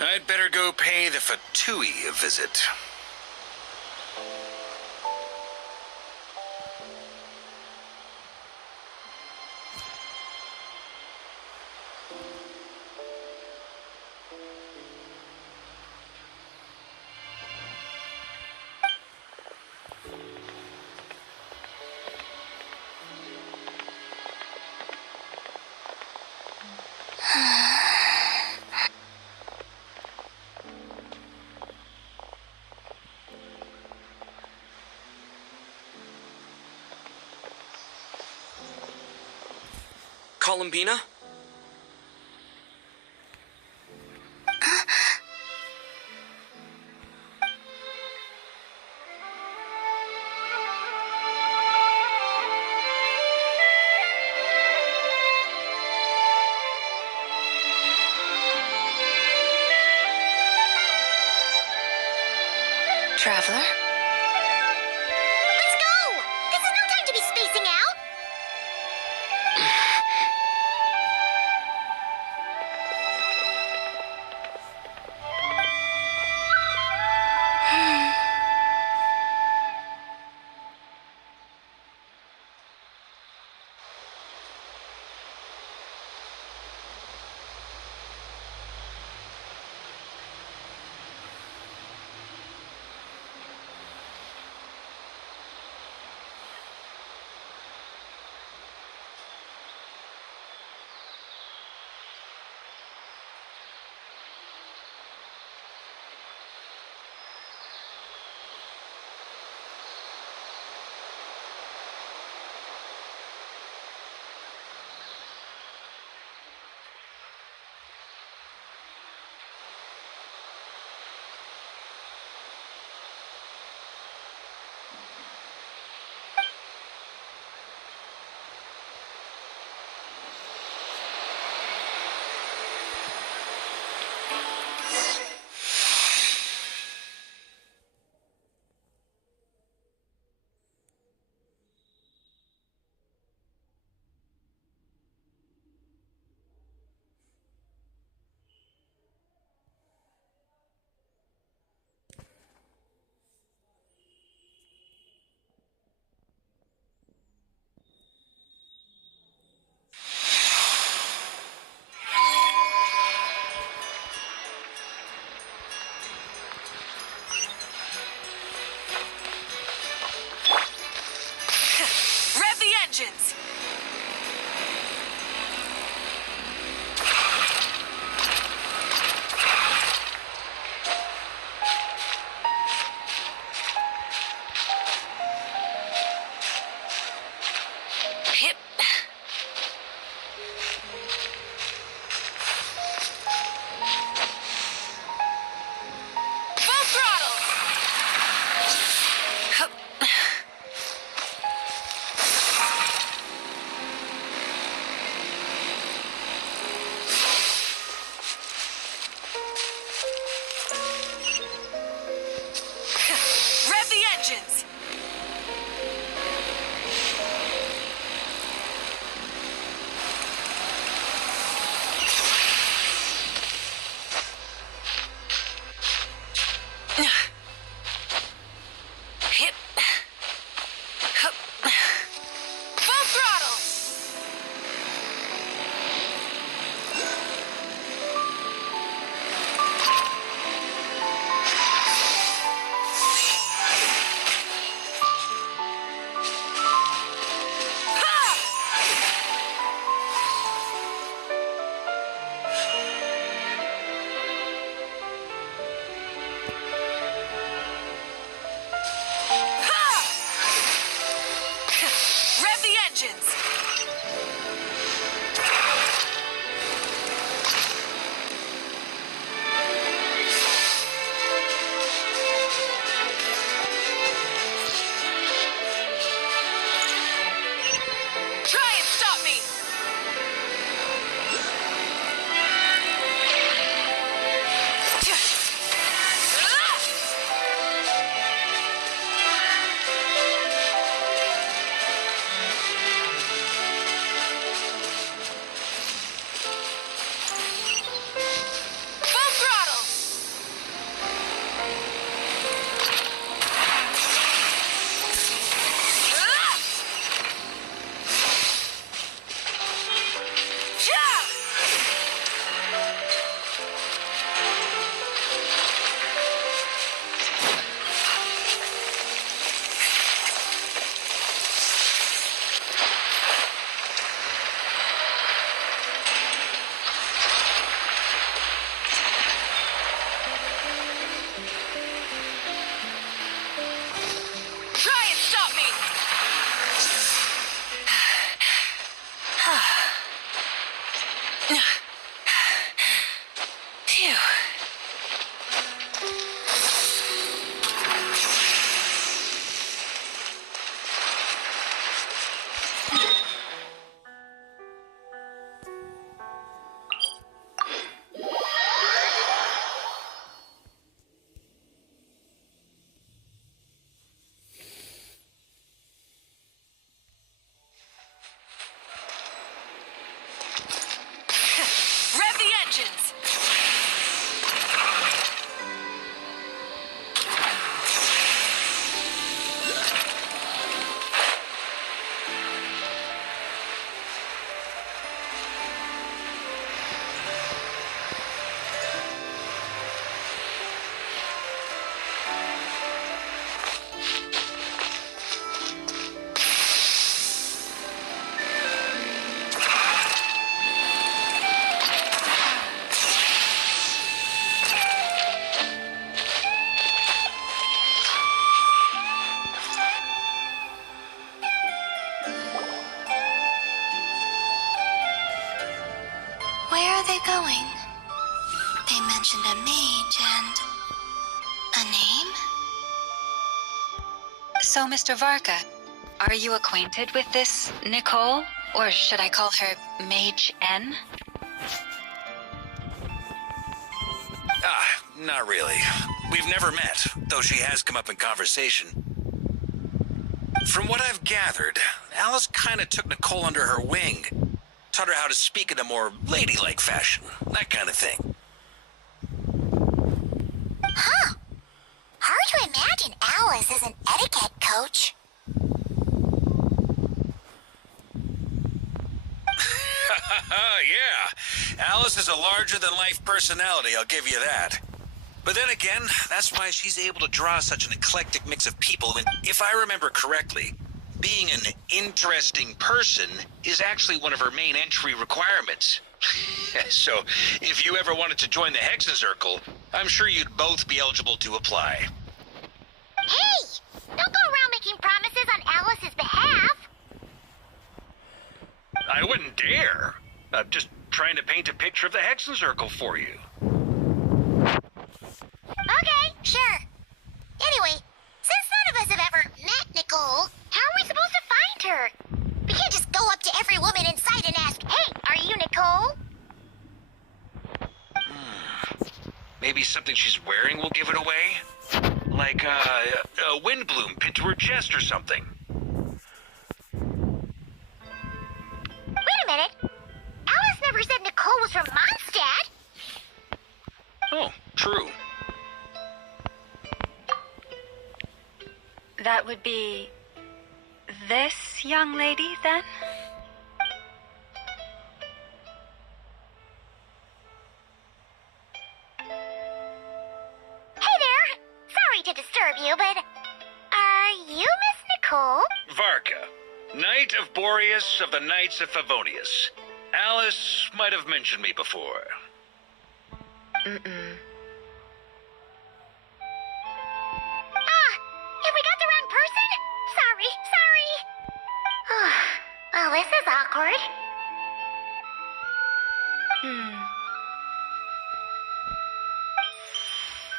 I'd better go pay the Fatui a visit. Columbina? Traveler? Let's go! This is no time to be spacing out! engines! Try and stop me! Full throttle! Try and stop me! Phew. Rev the engines! Where are they going? They mentioned a mage and a name? So, Mr. Varka, are you acquainted with this Nicole? Or should I call her Mage N? Not really. We've never met, though she has come up in conversation. From what I've gathered, Alice kinda took Nicole under her wing. Taught her how to speak in a more ladylike fashion. That kind of thing. Huh. Hard to imagine Alice as an etiquette coach. Yeah. Alice is a larger-than-life personality, I'll give you that. But then again, that's why she's able to draw such an eclectic mix of people. And if I remember correctly, being an interesting person is actually one of her main entry requirements. So, if you ever wanted to join the Hexen Circle, I'm sure you'd both be eligible to apply. Hey! Don't go around making promises on Alice's behalf. I wouldn't dare. I'm just trying to paint a picture of the Hexen Circle for you. Okay, sure. Anyway, since none of us have ever met Nicole, how are we supposed to find her? We can't just go up to every woman in sight and ask, hey, are you Nicole? Maybe something she's wearing will give it away? Like a wind bloom pinned to her chest or something. Wait a minute. Alice never said Nicole was from Mondstadt. Oh, true. That would be this young lady, then? Hey there. Sorry to disturb you, but are you Miss Nicole? Varka, Knight of Boreas of the Knights of Favonius. Alice might have mentioned me before. Have we got the wrong person? Sorry. Well, this is awkward.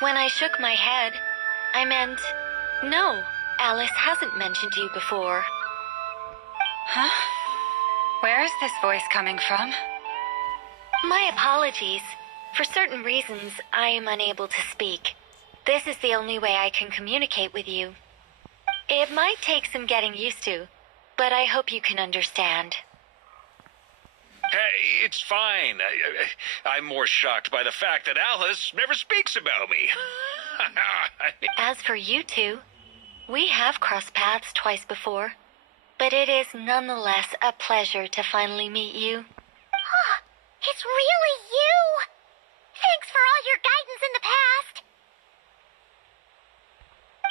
When I shook my head, I meant, no, Alice hasn't mentioned you before. Huh? Where is this voice coming from? My apologies. For certain reasons, I am unable to speak. This is the only way I can communicate with you. It might take some getting used to, but I hope you can understand. Hey, it's fine. I'm more shocked by the fact that Alice never speaks about me. As for you two, we have crossed paths twice before, but it is nonetheless a pleasure to finally meet you. Oh, it's really you! Thanks for all your guidance in the past.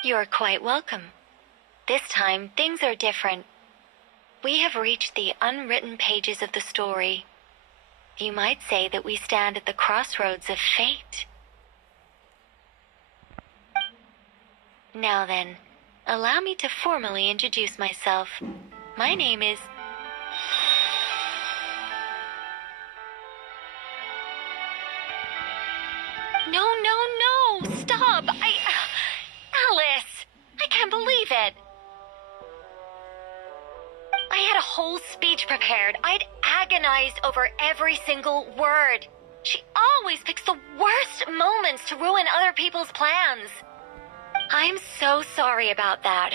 You're quite welcome. This time, things are different. We have reached the unwritten pages of the story. You might say that we stand at the crossroads of fate. Now then, allow me to formally introduce myself. My name is... No, stop! Alice! I can't believe it! I had a whole speech prepared. I'd agonized over every single word. She always picks the worst moments to ruin other people's plans. I'm so sorry about that.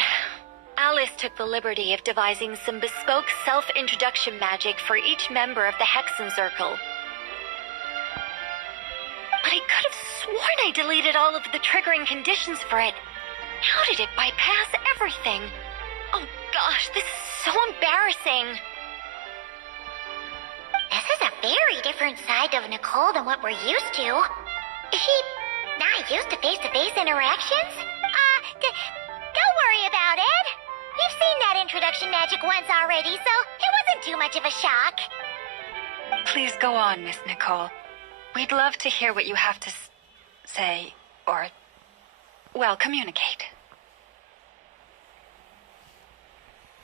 Alice took the liberty of devising some bespoke self-introduction magic for each member of the Hexen Circle. But I could have sworn I deleted all of the triggering conditions for it. How did it bypass everything? Oh gosh, this is so embarrassing. This is a very different side of Nicole than what we're used to. Is she not used to face-to-face interactions? Don't worry about it. We've seen that introduction magic once already, so it wasn't too much of a shock. Please go on, Miss Nicole. We'd love to hear what you have to say, or, well, communicate.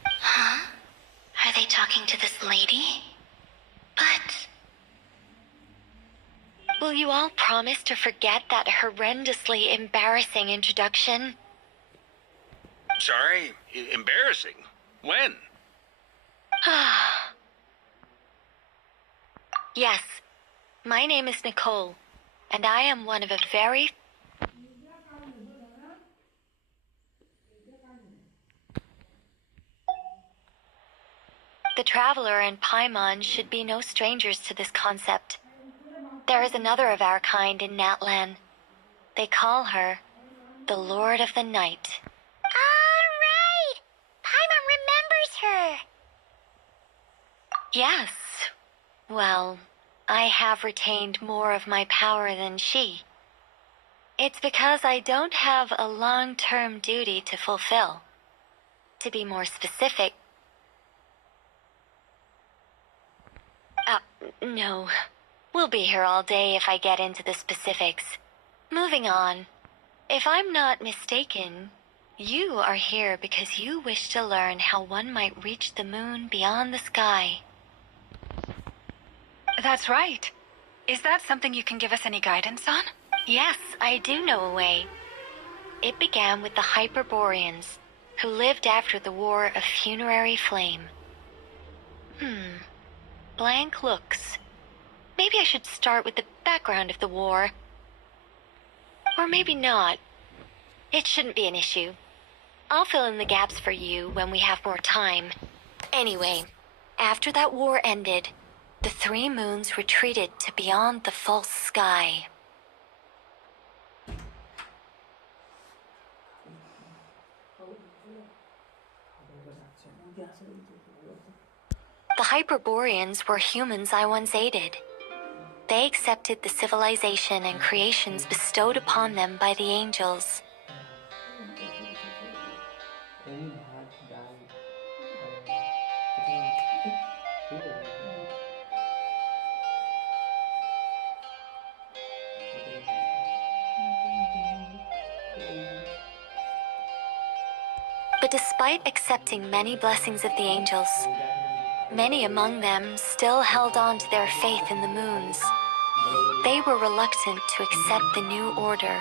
Huh? Are they talking to this lady? But... Will you all promise to forget that horrendously embarrassing introduction? Sorry? Embarrassing? When? Yes, my name is Nicole, and I am one of a very... The Traveler and Paimon should be no strangers to this concept. There is another of our kind in Natlan. They call her the Lord of the Night. All right! Paimon remembers her. Yes. Well, I have retained more of my power than she. It's because I don't have a long-term duty to fulfill. To be more specific... no. We'll be here all day if I get into the specifics. Moving on. If I'm not mistaken, you are here because you wish to learn how one might reach the moon beyond the sky. That's right. Is that something you can give us any guidance on? Yes, I do know a way. It began with the Hyperboreans, who lived after the War of Funerary Flame. Blank looks. Maybe I should start with the background of the war. Or maybe not. It shouldn't be an issue. I'll fill in the gaps for you when we have more time. Anyway, after that war ended, the three moons retreated to beyond the false sky. The Hyperboreans were humans I once aided. They accepted the civilization and creations bestowed upon them by the angels. But despite accepting many blessings of the angels, many among them still held on to their faith in the moons. They were reluctant to accept the new order.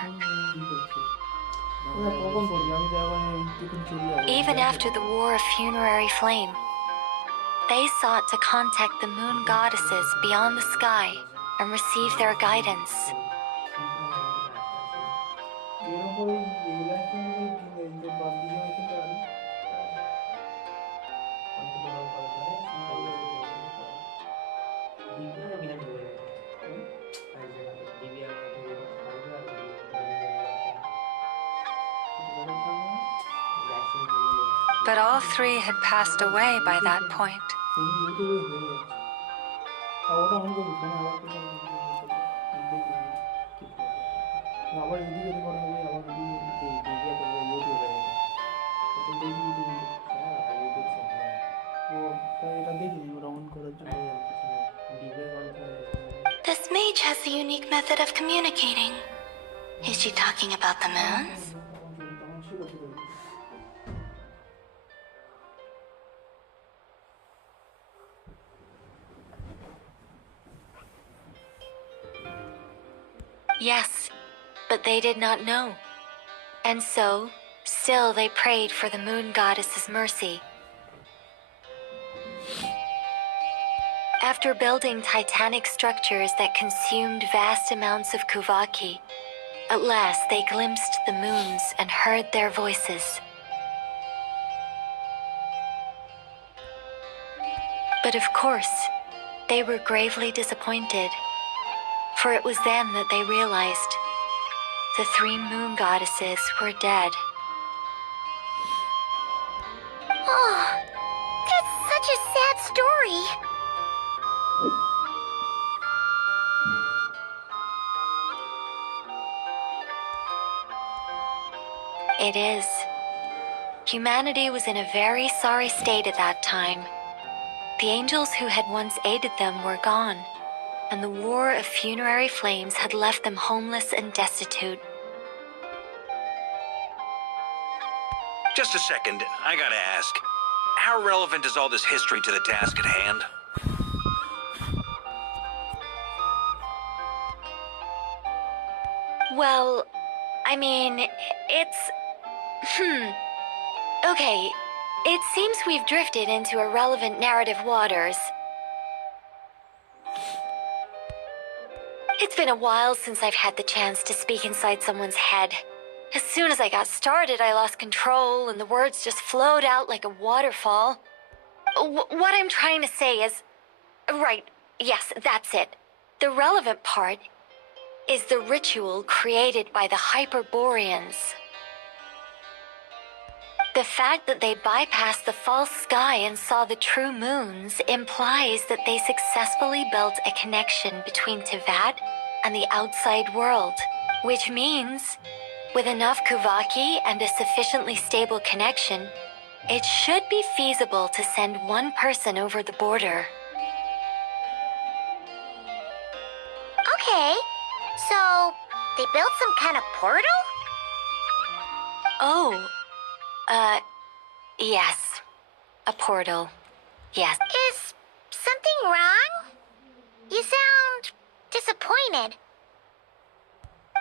Even after the War of Funerary Flame, they sought to contact the moon goddesses beyond the sky and receive their guidance. But all three had passed away by that point. This mage has a unique method of communicating. Is she talking about the moons? Yes, but they did not know. And so, still they prayed for the moon goddess's mercy. After building titanic structures that consumed vast amounts of Kuvaki, at last they glimpsed the moons and heard their voices. But of course, they were gravely disappointed, for it was then that they realized the three moon goddesses were dead. Oh, that's such a sad story. It is. Humanity was in a very sorry state at that time. The angels who had once aided them were gone, and the War of Funerary Flames had left them homeless and destitute. Just a second, I gotta ask. How relevant is all this history to the task at hand? Well, I mean, it's... Okay, it seems we've drifted into irrelevant narrative waters. It's been a while since I've had the chance to speak inside someone's head. As soon as I got started, I lost control, and the words just flowed out like a waterfall. What I'm trying to say is... Right, yes, that's it. The relevant part is the ritual created by the Hyperboreans. The fact that they bypassed the false sky and saw the true moons implies that they successfully built a connection between Teyvat and the outside world, which means, with enough Kuvaki and a sufficiently stable connection, it should be feasible to send one person over the border. Okay, so they built some kind of portal? Oh, yes. A portal. Yes. Is something wrong? You sound disappointed.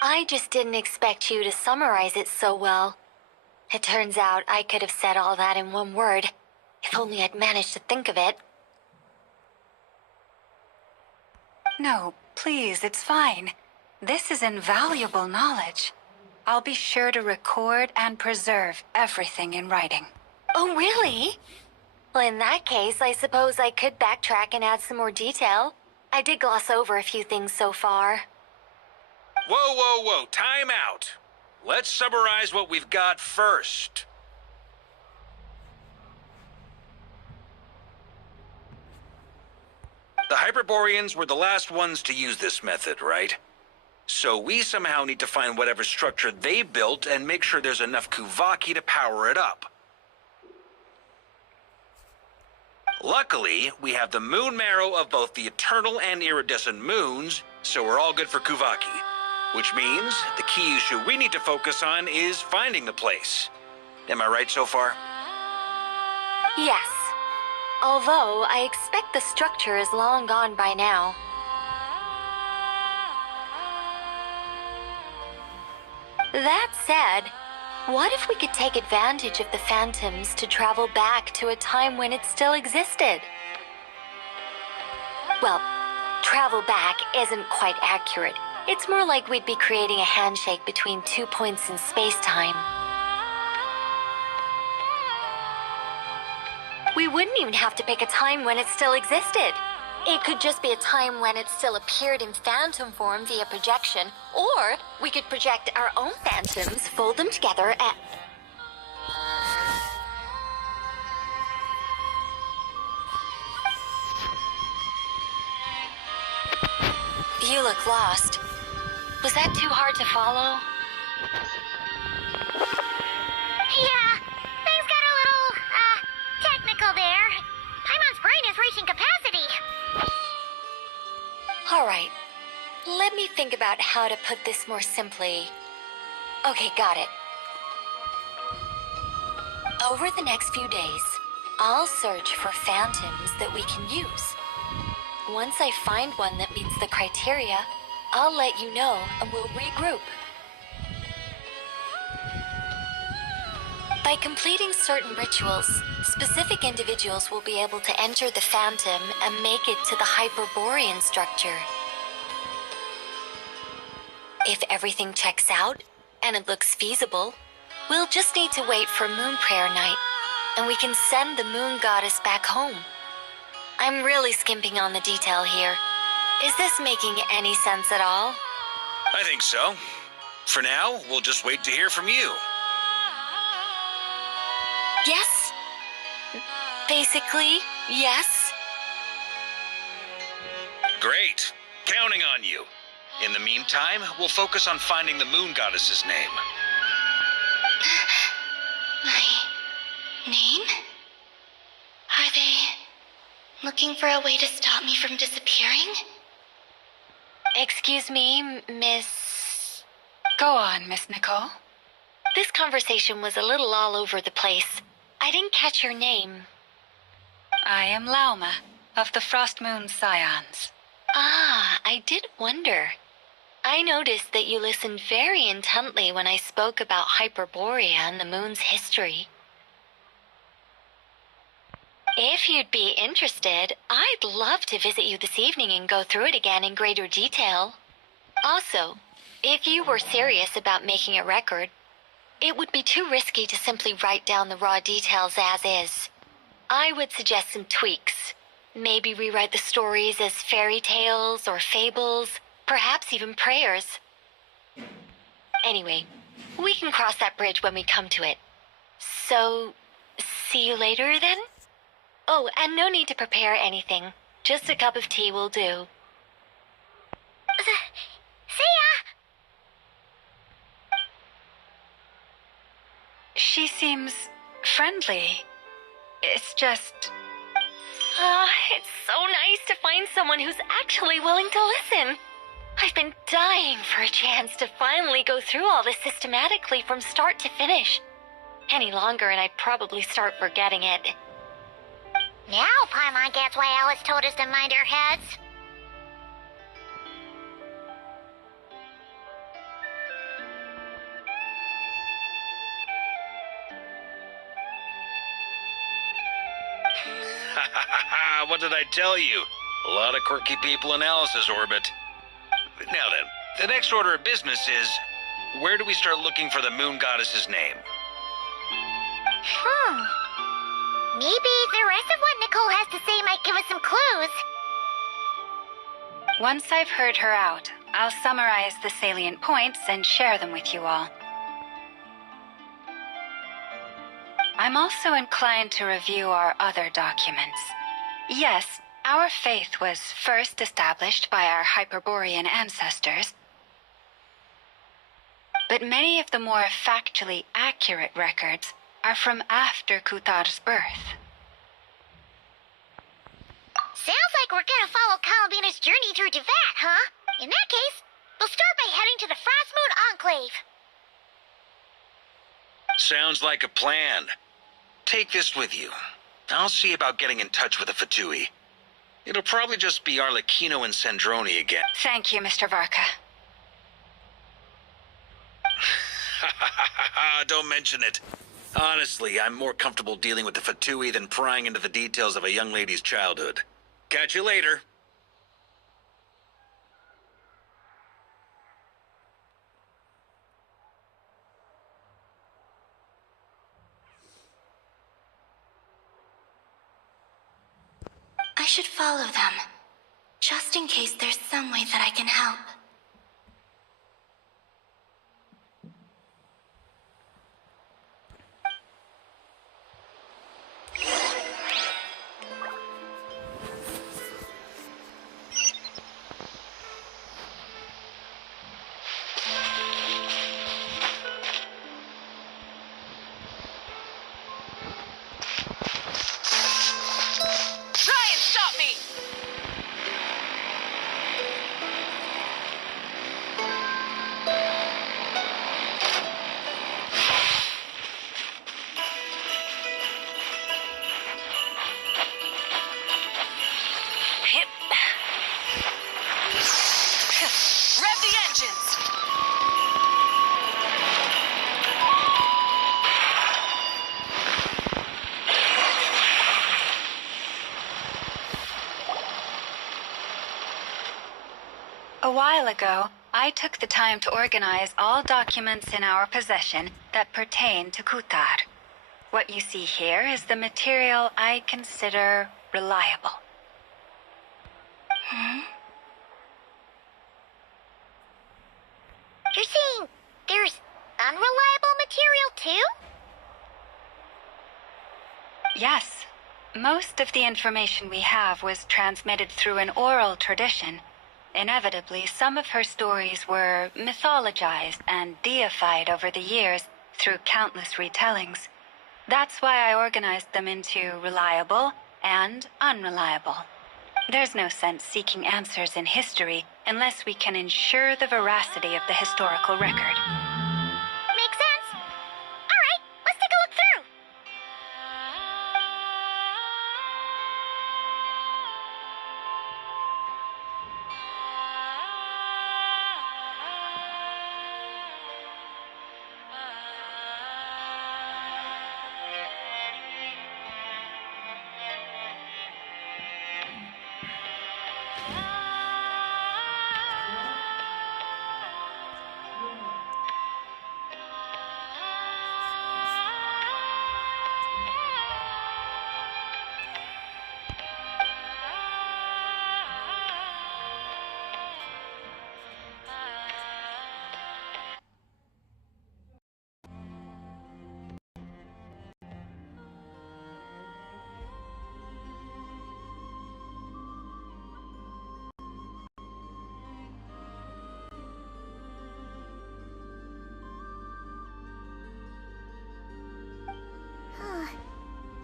I just didn't expect you to summarize it so well. It turns out I could have said all that in one word, if only I'd managed to think of it. No, please, it's fine. This is invaluable knowledge. I'll be sure to record and preserve everything in writing. Oh, really? Well, in that case, I suppose I could backtrack and add some more detail. I did gloss over a few things so far. Whoa, whoa, whoa, time out. Let's summarize what we've got first. The Hyperboreans were the last ones to use this method, right? So we somehow need to find whatever structure they built and make sure there's enough Kuvaki to power it up. Luckily, we have the moon marrow of both the eternal and iridescent moons, so we're all good for Kuvaki. Which means the key issue we need to focus on is finding the place. Am I right so far? Yes. Although, I expect the structure is long gone by now. That said, what if we could take advantage of the phantoms to travel back to a time when it still existed? Well, travel back isn't quite accurate. It's more like we'd be creating a handshake between 2 points in space-time. We wouldn't even have to pick a time when it still existed. It could just be a time when it still appeared in phantom form via projection, or we could project our own phantoms, fold them together, and... You look lost. Was that too hard to follow? Yeah, things got a little, technical there. Paimon's brain is reaching capacity. All right. Let me think about how to put this more simply. Okay, got it. Over the next few days, I'll search for phantoms that we can use. Once I find one that meets the criteria, I'll let you know and we'll regroup. By completing certain rituals, specific individuals will be able to enter the phantom and make it to the Hyperborean structure. If everything checks out and it looks feasible, we'll just need to wait for Moon Prayer Night, and we can send the Moon Goddess back home. I'm really skimping on the detail here. Is this making any sense at all? I think so. For now, we'll just wait to hear from you. Yes. Basically, yes. Great. Counting on you. In the meantime, we'll focus on finding the Moon Goddess's name. My name? Are they looking for a way to stop me from disappearing? Excuse me, Miss... Go on, Miss Nicole. This conversation was a little all over the place. I didn't catch your name. I am Lauma, of the Frost Moon Scions. Ah, I did wonder. I noticed that you listened very intently when I spoke about Hyperborea and the moon's history. If you'd be interested, I'd love to visit you this evening and go through it again in greater detail. Also, if you were serious about making a record, it would be too risky to simply write down the raw details as is. I would suggest some tweaks. Maybe rewrite the stories as fairy tales or fables, perhaps even prayers. Anyway, we can cross that bridge when we come to it. So, see you later then? Oh, and no need to prepare anything. Just a cup of tea will do. See ya! She seems friendly. It's just... It's so nice to find someone who's actually willing to listen. I've been dying for a chance to finally go through all this systematically from start to finish. Any longer and I'd probably start forgetting it. Now Paimon gets why Alice told us to mind our heads. What did I tell you? A lot of quirky people in Alice's orbit. Now then, the next order of business is, where do we start looking for the Moon Goddess's name? Maybe the rest of what Nicole has to say might give us some clues. Once I've heard her out, I'll summarize the salient points and share them with you all. I'm also inclined to review our other documents. Yes, our faith was first established by our Hyperborean ancestors, but many of the more factually accurate records are from after Kutar's birth. Sounds like we're gonna follow Columbina's journey through Teyvat, huh? In that case, we'll start by heading to the Frost Moon Enclave. Sounds like a plan. Take this with you. I'll see about getting in touch with the Fatui. It'll probably just be Arlecchino and Sandroni again. Thank you, Mr. Varka. Don't mention it. Honestly, I'm more comfortable dealing with the Fatui than prying into the details of a young lady's childhood. Catch you later. I should follow them, just in case there's some way that I can help. A while ago, I took the time to organize all documents in our possession that pertain to Kutar. What you see here is the material I consider reliable. You're saying there's unreliable material too? Yes. Most of the information we have was transmitted through an oral tradition. Inevitably, some of her stories were mythologized and deified over the years through countless retellings. That's why I organized them into reliable and unreliable. There's no sense seeking answers in history unless we can ensure the veracity of the historical record. Makes sense. All right, let's take a look through.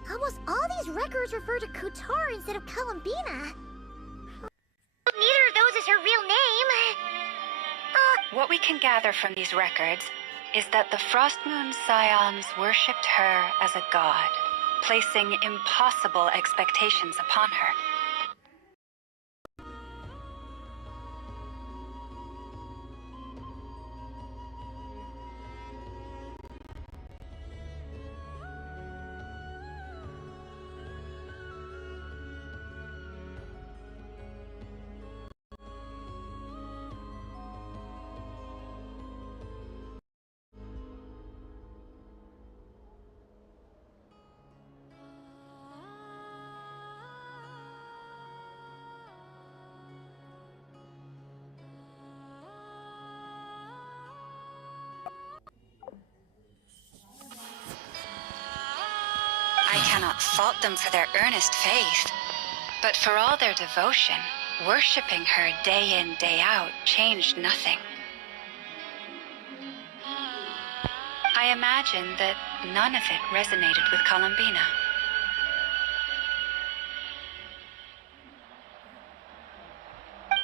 Almost all these records refer to Kutar instead of Columbina. Neither of those is her real name. What we can gather from these records is that the Frost Moon Scions worshipped her as a god, placing impossible expectations upon her. I cannot fault them for their earnest faith, but for all their devotion, worshipping her day in, day out changed nothing. I imagine that none of it resonated with Columbina.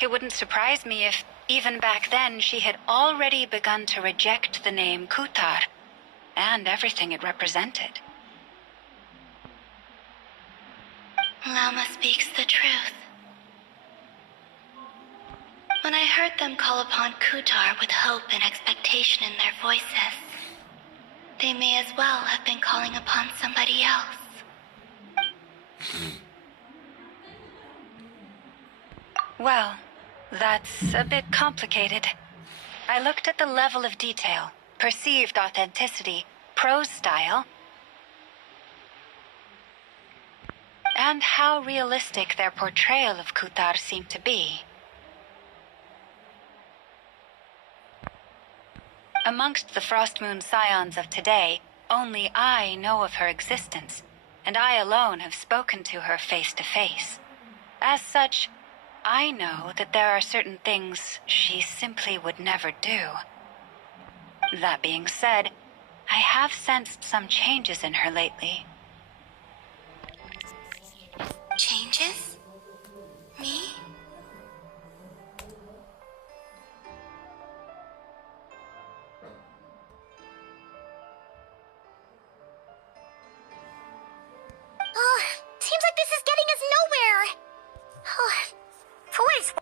It wouldn't surprise me if, even back then, she had already begun to reject the name Kutar and everything it represented. Inazuma speaks the truth. When I heard them call upon Kutar with hope and expectation in their voices, they may as well have been calling upon somebody else. Well, that's a bit complicated. I looked at the level of detail, perceived authenticity, prose style, and how realistic their portrayal of Kutar seemed to be. Amongst the Frost Moon Scions of today, only I know of her existence, and I alone have spoken to her face to face. As such, I know that there are certain things she simply would never do. That being said, I have sensed some changes in her lately. Changes? Me? Oh, seems like this is getting us nowhere. Oh, for what it's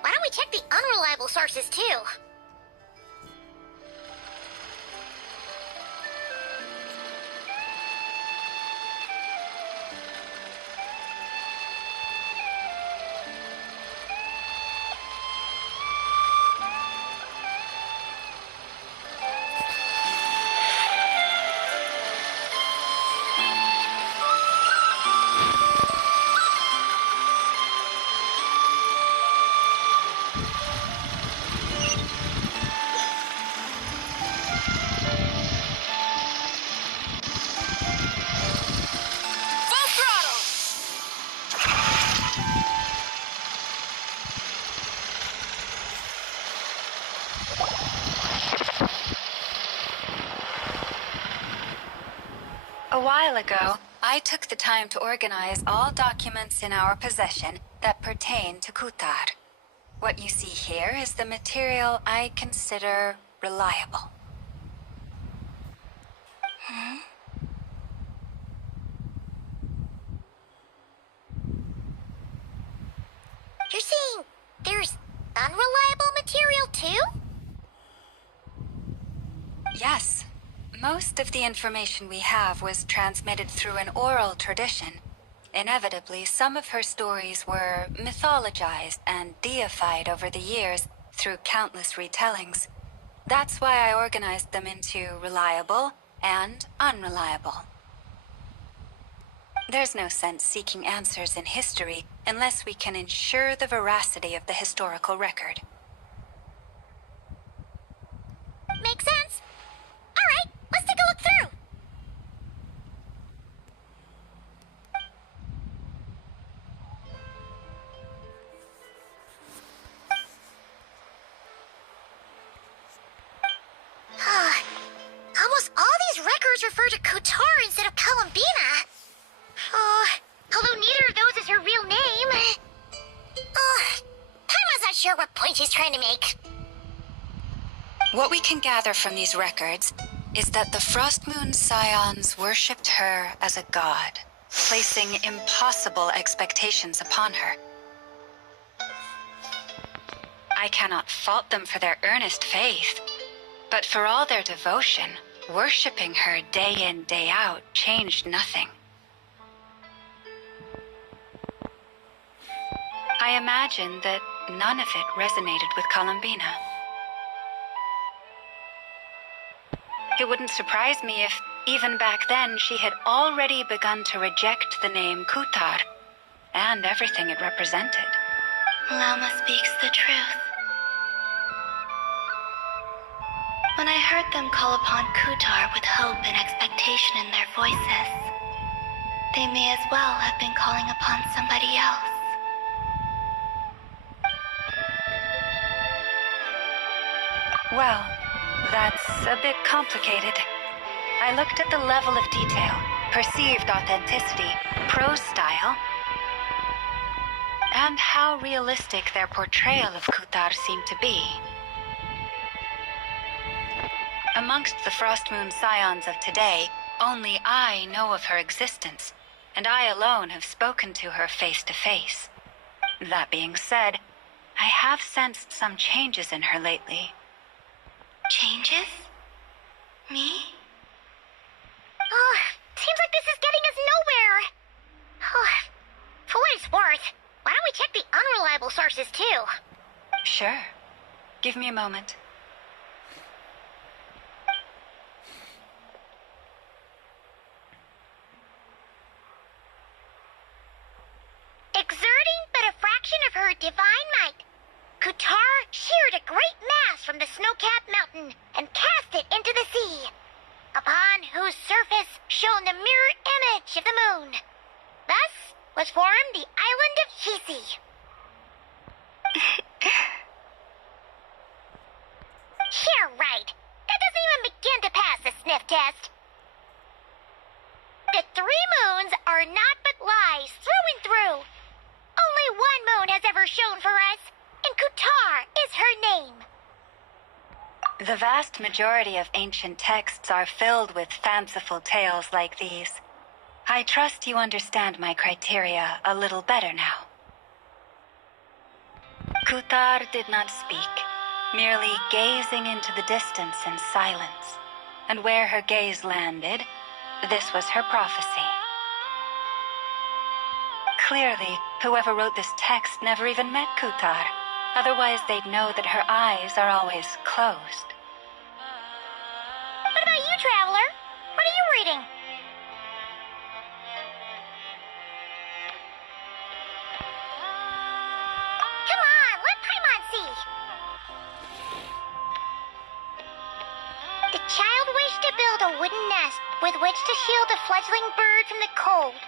why don't we check the unreliable sources too? A while ago, I took the time to organize all documents in our possession that pertain to Kutar. What you see here is the material I consider reliable. You're saying there's unreliable material too? Yes. Most of the information we have was transmitted through an oral tradition. Inevitably, some of her stories were mythologized and deified over the years through countless retellings. That's why I organized them into reliable and unreliable. There's no sense seeking answers in history unless we can ensure the veracity of the historical record. Makes sense. All right, let's take a look through. Almost all these records refer to Kutar instead of Columbina. Although neither of those is her real name. Paimon's not sure what point she's trying to make. What we can gather from these records is that the Frost Moon Scions worshipped her as a god, placing impossible expectations upon her. I cannot fault them for their earnest faith, but for all their devotion, worshipping her day in, day out changed nothing. I imagine that none of it resonated with Columbina. It wouldn't surprise me if, even back then, she had already begun to reject the name Kutar and everything it represented. Lama speaks the truth. When I heard them call upon Kutar with hope and expectation in their voices, they may as well have been calling upon somebody else. Well, that's a bit complicated. I looked at the level of detail, perceived authenticity, prose style, and how realistic their portrayal of Kutar seemed to be. Amongst the Frost Moon Scions of today, only I know of her existence, and I alone have spoken to her face to face. That being said, I have sensed some changes in her lately. Changes? Me? Oh, seems like this is getting us nowhere. Oh, for what it's worth, why don't we check the unreliable sources too? Sure. Give me a moment. Exerting but a fraction of her divine might, Kutar sheared a great mass from the snow-capped mountain and cast it into the sea, upon whose surface shone the mirror image of the moon. Thus was formed the island of Hisi. Yeah, right. That doesn't even begin to pass the sniff test. The three moons are naught but lies through and through. Only one moon has ever shone for us, and Kutar is her name. The vast majority of ancient texts are filled with fanciful tales like these. I trust you understand my criteria a little better now. Kutar did not speak, merely gazing into the distance in silence. And where her gaze landed, this was her prophecy. Clearly, whoever wrote this text never even met Kutar. Otherwise, they'd know that her eyes are always closed. What about you, Traveler? What are you reading? Come on, let Paimon see. The child wished to build a wooden nest with which to shield a fledgling bird from the cold.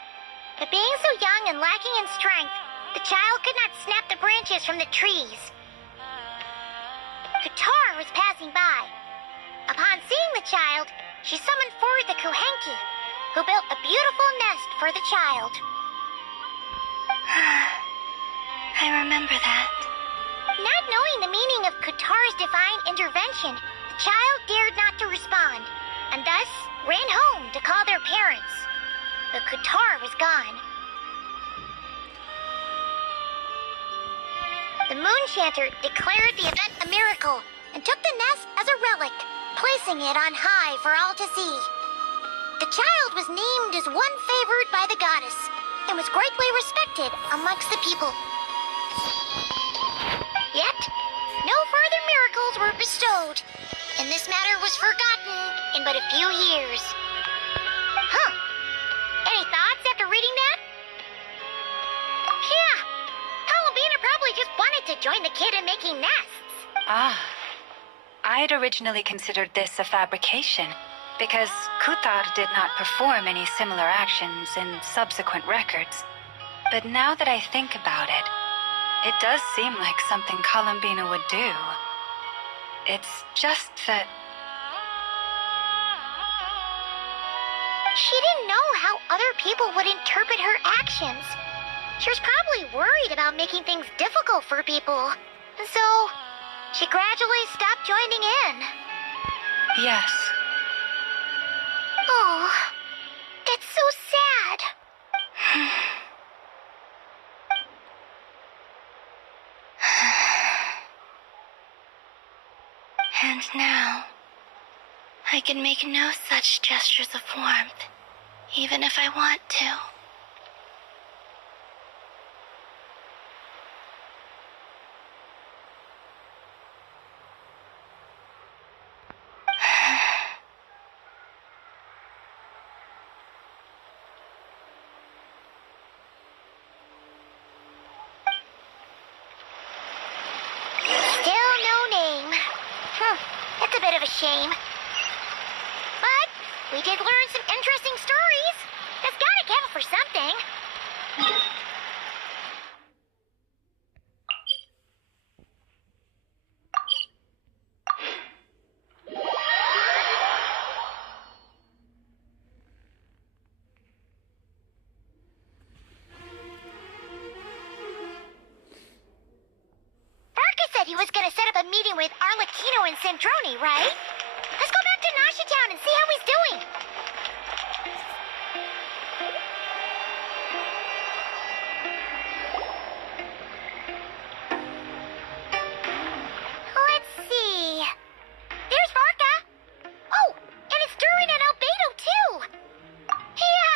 But being so young and lacking in strength, the child could not snap the branches from the trees. Kutar was passing by. Upon seeing the child, she summoned forth the Kuhenki, who built a beautiful nest for the child. I remember that. Not knowing the meaning of Kutar's divine intervention, the child dared not to respond, and thus ran home to call their parents. But Kutar was gone. The Moonchanter declared the event a miracle and took the nest as a relic, placing it on high for all to see. The child was named as one favored by the goddess and was greatly respected amongst the people. Yet, no further miracles were bestowed, and this matter was forgotten in but a few years. Huh. Any thoughts after reading that? Yeah. Columbina probably just wanted to join the kid in making nests. Ah. I'd originally considered this a fabrication, because Kutar did not perform any similar actions in subsequent records. But now that I think about it, it does seem like something Columbina would do. It's just that... She didn't know how other people would interpret her actions. She was probably worried about making things difficult for people. So, she gradually stopped joining in. Yes. Oh, that's so sad. And now, I can make no such gestures of warmth, even if I want to. a bit of a shame. But we did learn some interesting stories. That's gotta count for something. He was gonna set up a meeting with Arlecchino and Sandrone, right? Let's go back to Nasha Town and see how he's doing. Let's see. There's Varka. Oh, and it's Durin and Albedo, too. Yeah,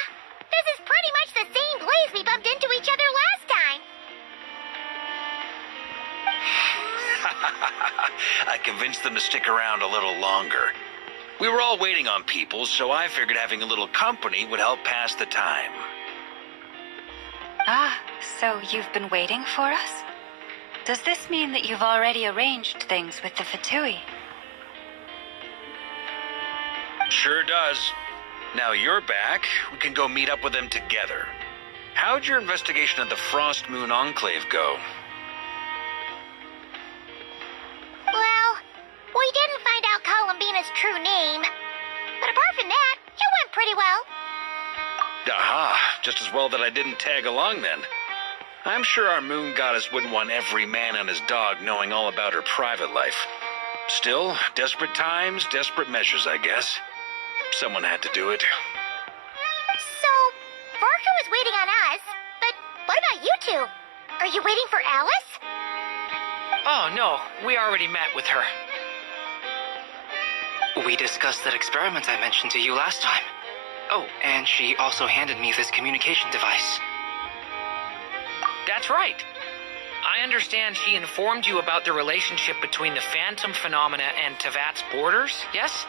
this is pretty much the same place we bumped into each other last time. I convinced them to stick around a little longer. We were all waiting on people, so I figured having a little company would help pass the time. Ah, so you've been waiting for us? Does this mean that you've already arranged things with the Fatui? Sure does. Now you're back, we can go meet up with them together. How'd your investigation of the Frost Moon Enclave go? Well, we didn't find out Columbina's true name. But apart from that, it went pretty well. Aha, just as well that I didn't tag along then. I'm sure our moon goddess wouldn't want every man and his dog knowing all about her private life. Still, desperate times, desperate measures, I guess. Someone had to do it. So, Varka was waiting on us, but what about you two? Are you waiting for Alice? Oh, no. We already met with her. We discussed that experiment I mentioned to you last time. Oh, and she also handed me this communication device. That's right. I understand she informed you about the relationship between the phantom phenomena and Teyvat's borders, yes?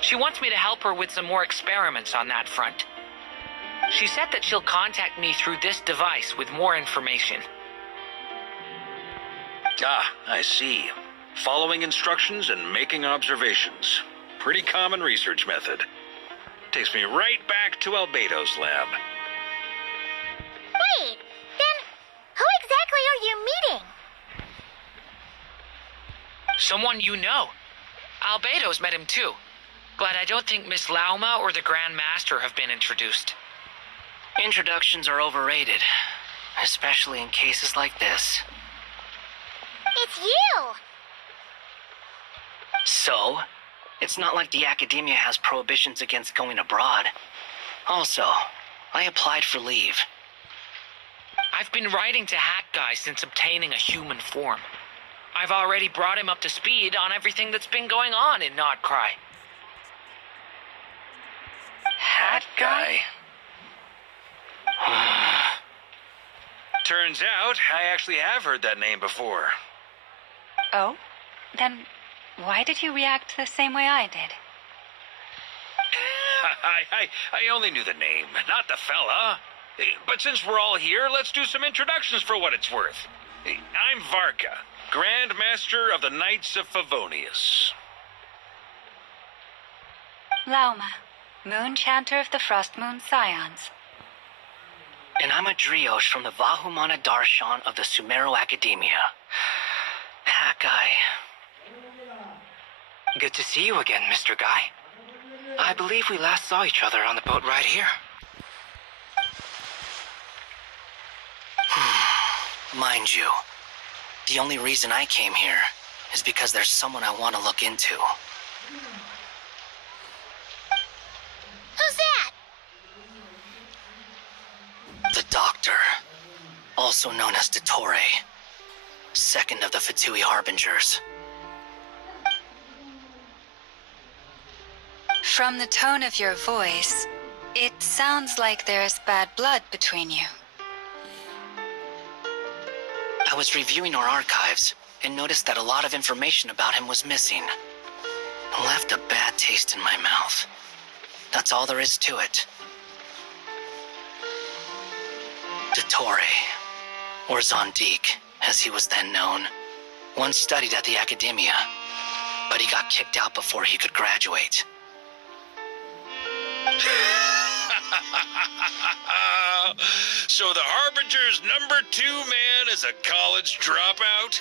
She wants me to help her with some more experiments on that front. She said that she'll contact me through this device with more information. Ah, I see. Following instructions and making observations. Pretty common research method. Takes me right back to Albedo's lab. Wait, then who exactly are you meeting? Someone you know. Albedo's met him too. But I don't think Miss Lauma or the Grand Master have been introduced. Introductions are overrated, especially in cases like this. It's you! So, it's not like the academia has prohibitions against going abroad. Also, I applied for leave. I've been writing to Hat Guy since obtaining a human form. I've already brought him up to speed on everything that's been going on in Not Cry. Hat Guy? Turns out, I actually have heard that name before. Oh? Then why did you react the same way I did? I only knew the name, not the fella. But since we're all here, let's do some introductions for what it's worth. I'm Varka, Grand Master of the Knights of Favonius. Lauma, Moon Chanter of the Frost Moon Scions. And I'm a Drioche from the Vahumana Darshan of the Sumero Academia. Hat Guy. Good to see you again, Mr. Guy. I believe we last saw each other on the boat right here. Mind you, the only reason I came here is because there's someone I want to look into. Who's that? The Doctor, also known as Dottore, second of the Fatui Harbingers. From the tone of your voice, it sounds like there's bad blood between you. I was reviewing our archives and noticed that a lot of information about him was missing. It left a bad taste in my mouth. That's all there is to it. Dottore, or Zondique, as he was then known, once studied at the Academia, but he got kicked out before he could graduate. So the Harbinger's #2 man is a college dropout?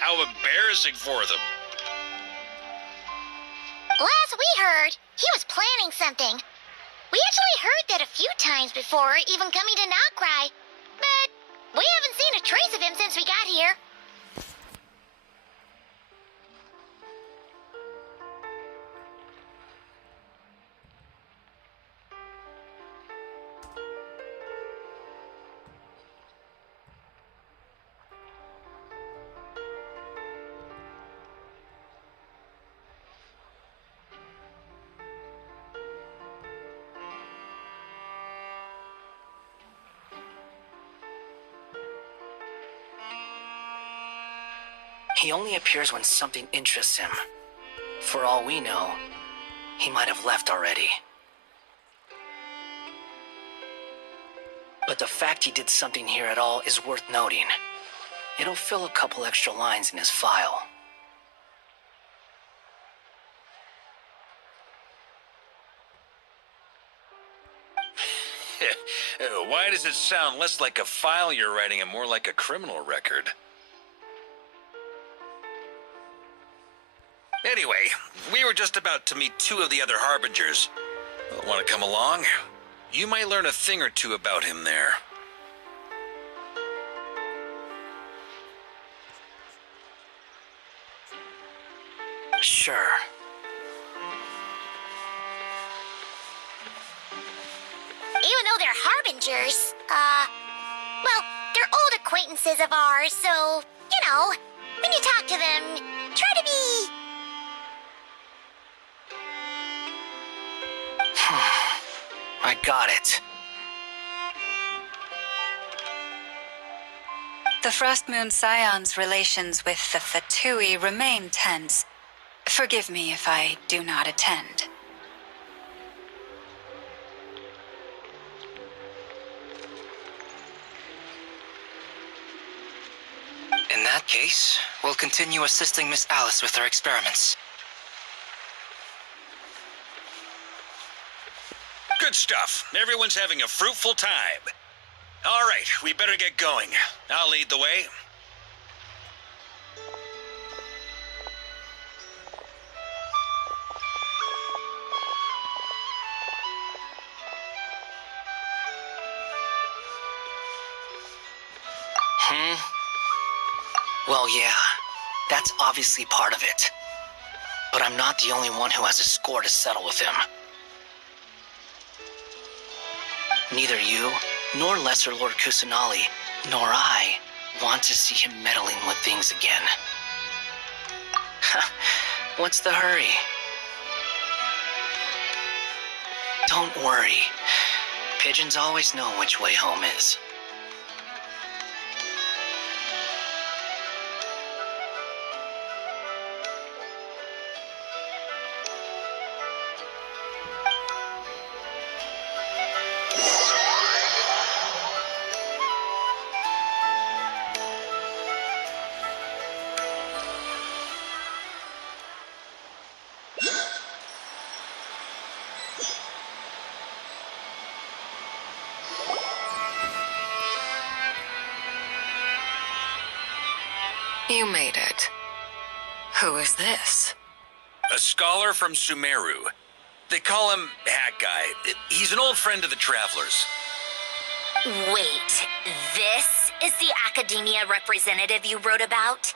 How embarrassing for them. Last we heard, he was planning something. We actually heard that a few times before, even coming to Not Cry. But we haven't seen a trace of him since we got here. He only appears when something interests him. For all we know, he might have left already. But the fact he did something here at all is worth noting. It'll fill a couple extra lines in his file. Why does it sound less like a file you're writing and more like a criminal record? Anyway, we were just about to meet 2 of the other Harbingers. Want to come along? You might learn a thing or two about him there. Sure. Even though they're Harbingers, well, they're old acquaintances of ours, so, you know, when you talk to them, try to be... I got it. The Frost Moon Scion's relations with the Fatui remain tense. Forgive me if I do not attend. In that case, we'll continue assisting Miss Alice with her experiments. Good stuff. Everyone's having a fruitful time. All right, we better get going. I'll lead the way. Well, yeah, that's obviously part of it. But I'm not the only one who has a score to settle with him. Neither you, nor Lesser Lord Kusanali, nor I want to see him meddling with things again. What's the hurry? Don't worry. Pigeons always know which way home is. You made it. Who is this? A scholar from Sumeru. They call him Hat Guy. He's an old friend of the Travelers. Wait, this is the academia representative you wrote about?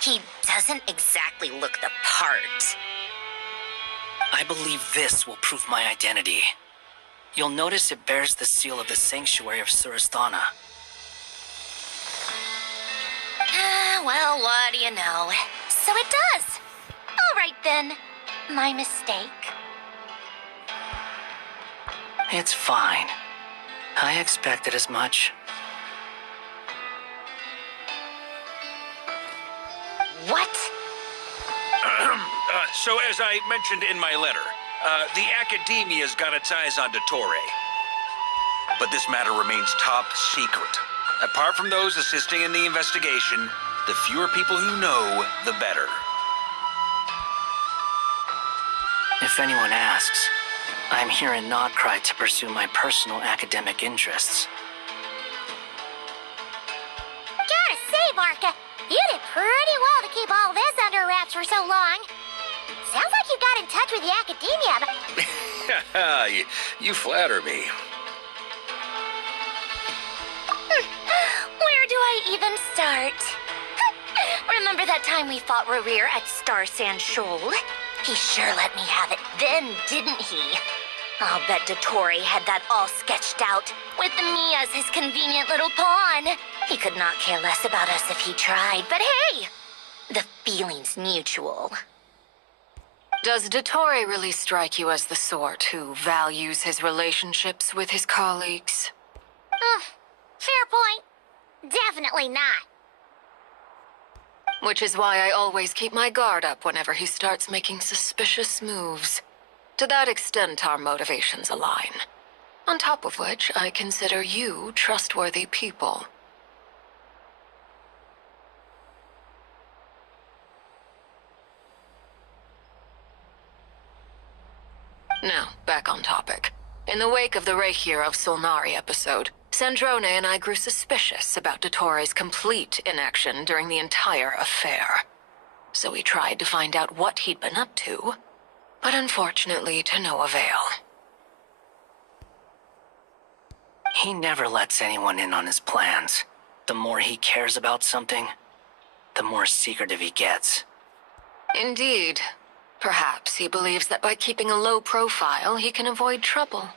He doesn't exactly look the part. I believe this will prove my identity. You'll notice it bears the seal of the Sanctuary of Surasthana. Well, what do you know? So it does. All right, then. My mistake. It's fine. I expected as much. What? So as I mentioned in my letter, the Academia's got its eyes on Dottore. But this matter remains top secret. Apart from those assisting in the investigation, the fewer people who know, the better. If anyone asks, I'm here in Nodcry to pursue my personal academic interests. Gotta say, Barca, you did pretty well to keep all this under wraps for so long. Sounds like you got in touch with the academia, but... you flatter me. Where do I even start? Remember that time we fought Rerir at Star Sand Shoal? He sure let me have it then, didn't he? I'll bet Dottore had that all sketched out, with me as his convenient little pawn. He could not care less about us if he tried, but hey! The feeling's mutual. Does Dottore really strike you as the sort who values his relationships with his colleagues? Fair point. Definitely not. Which is why I always keep my guard up whenever he starts making suspicious moves. To that extent, our motivations align. On top of which, I consider you trustworthy people. Now, back on topic. In the wake of the Reikir of Solnari episode, Sandrone and I grew suspicious about Dottore's complete inaction during the entire affair. So we tried to find out what he'd been up to, but unfortunately to no avail. He never lets anyone in on his plans. The more he cares about something, the more secretive he gets. Indeed. Perhaps he believes that by keeping a low profile, he can avoid trouble.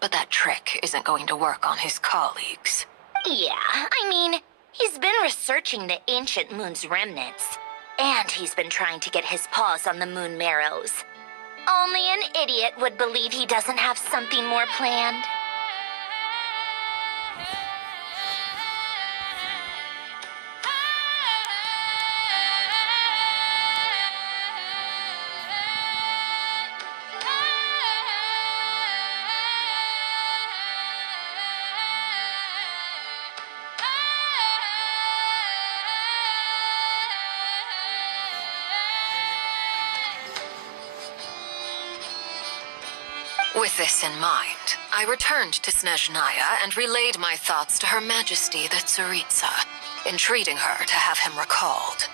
But that trick isn't going to work on his colleagues. Yeah, I mean, he's been researching the ancient moon's remnants. And he's been trying to get his paws on the moon marrows. Only an idiot would believe he doesn't have something more planned. With this in mind, I returned to Snezhnaya and relayed my thoughts to Her Majesty the Tsaritsa, entreating her to have him recalled.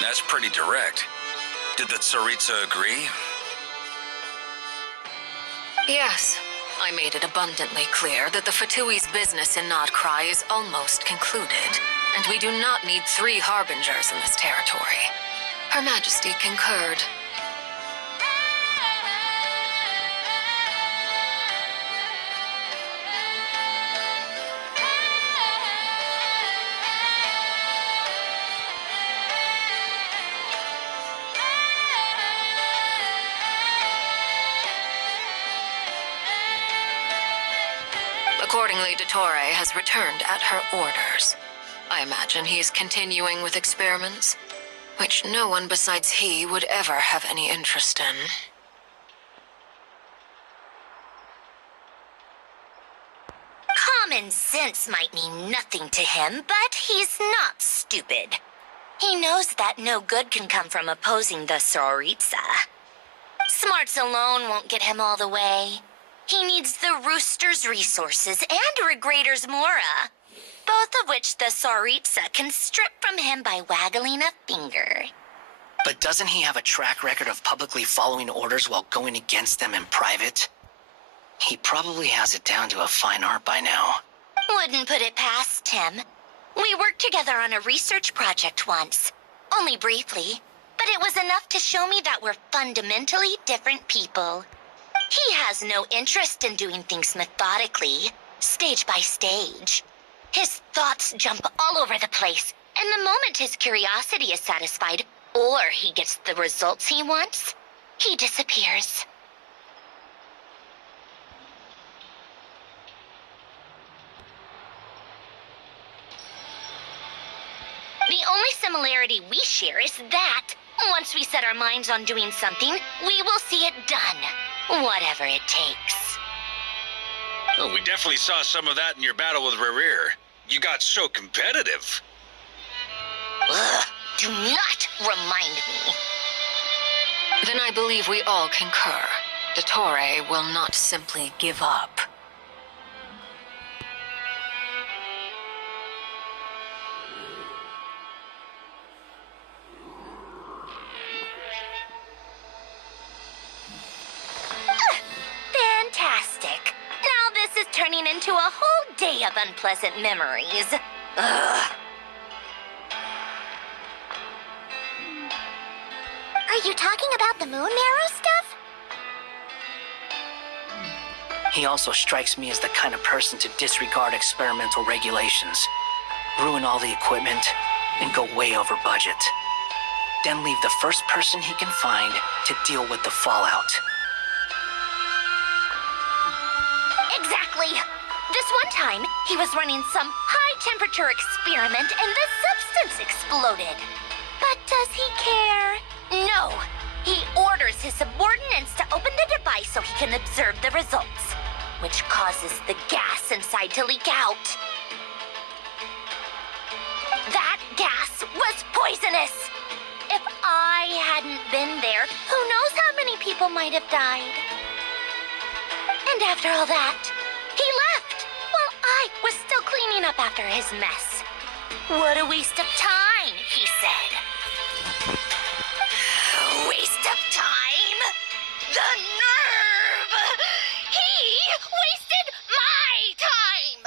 That's pretty direct. Did the Tsaritsa agree? Yes. I made it abundantly clear that the Fatui's business in Nodcry is almost concluded, and we do not need 3 harbingers in this territory. Her Majesty concurred. Accordingly, Dottore has returned at her orders. I imagine he's continuing with experiments, which no one besides he would ever have any interest in. Common sense might mean nothing to him, but he's not stupid. He knows that no good can come from opposing the Tsaritsa. Smarts alone won't get him all the way. He needs the Rooster's resources and Regrator's Mora, both of which the Tsaritsa can strip from him by waggling a finger. But doesn't he have a track record of publicly following orders while going against them in private? He probably has it down to a fine art by now. Wouldn't put it past him. We worked together on a research project once. Only briefly, but it was enough to show me that we're fundamentally different people. He has no interest in doing things methodically, stage by stage. His thoughts jump all over the place, and the moment his curiosity is satisfied, or he gets the results he wants, he disappears. The only similarity we share is that, once we set our minds on doing something, we will see it done, whatever it takes. Oh, we definitely saw some of that in your battle with Rerir. You got so competitive. Ugh, do not remind me. Then I believe we all concur. Dottore will not simply give up. Fantastic. Now this is turning into a whole day of unpleasant memories. Ugh. Are you talking about the moon marrow stuff? He also strikes me as the kind of person to disregard experimental regulations, ruin all the equipment, and go way over budget. Then leave the first person he can find to deal with the fallout. Exactly. This one time, he was running some high-temperature experiment and the substance exploded. But does he care? No. He orders his subordinates to open the device so he can observe the results, which causes the gas inside to leak out. That gas was poisonous. If I hadn't been there, who knows how many people might have died. And after all that, he left while I was still cleaning up after his mess. What a waste of time, he said. Waste of time? The nerve! He wasted my time!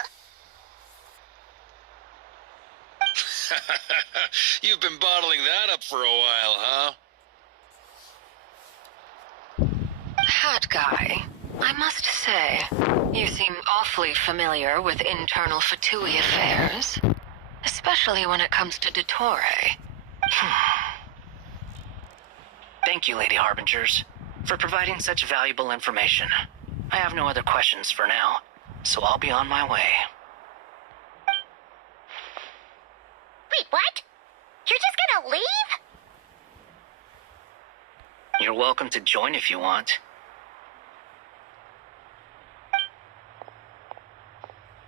You've been bottling that up for a while, huh? Hat guy, I must say, you seem awfully familiar with internal Fatui affairs. Especially when it comes to Dottore. Thank you, Lady Harbingers, for providing such valuable information. I have no other questions for now, so I'll be on my way. Wait, what? You're just gonna leave? You're welcome to join if you want.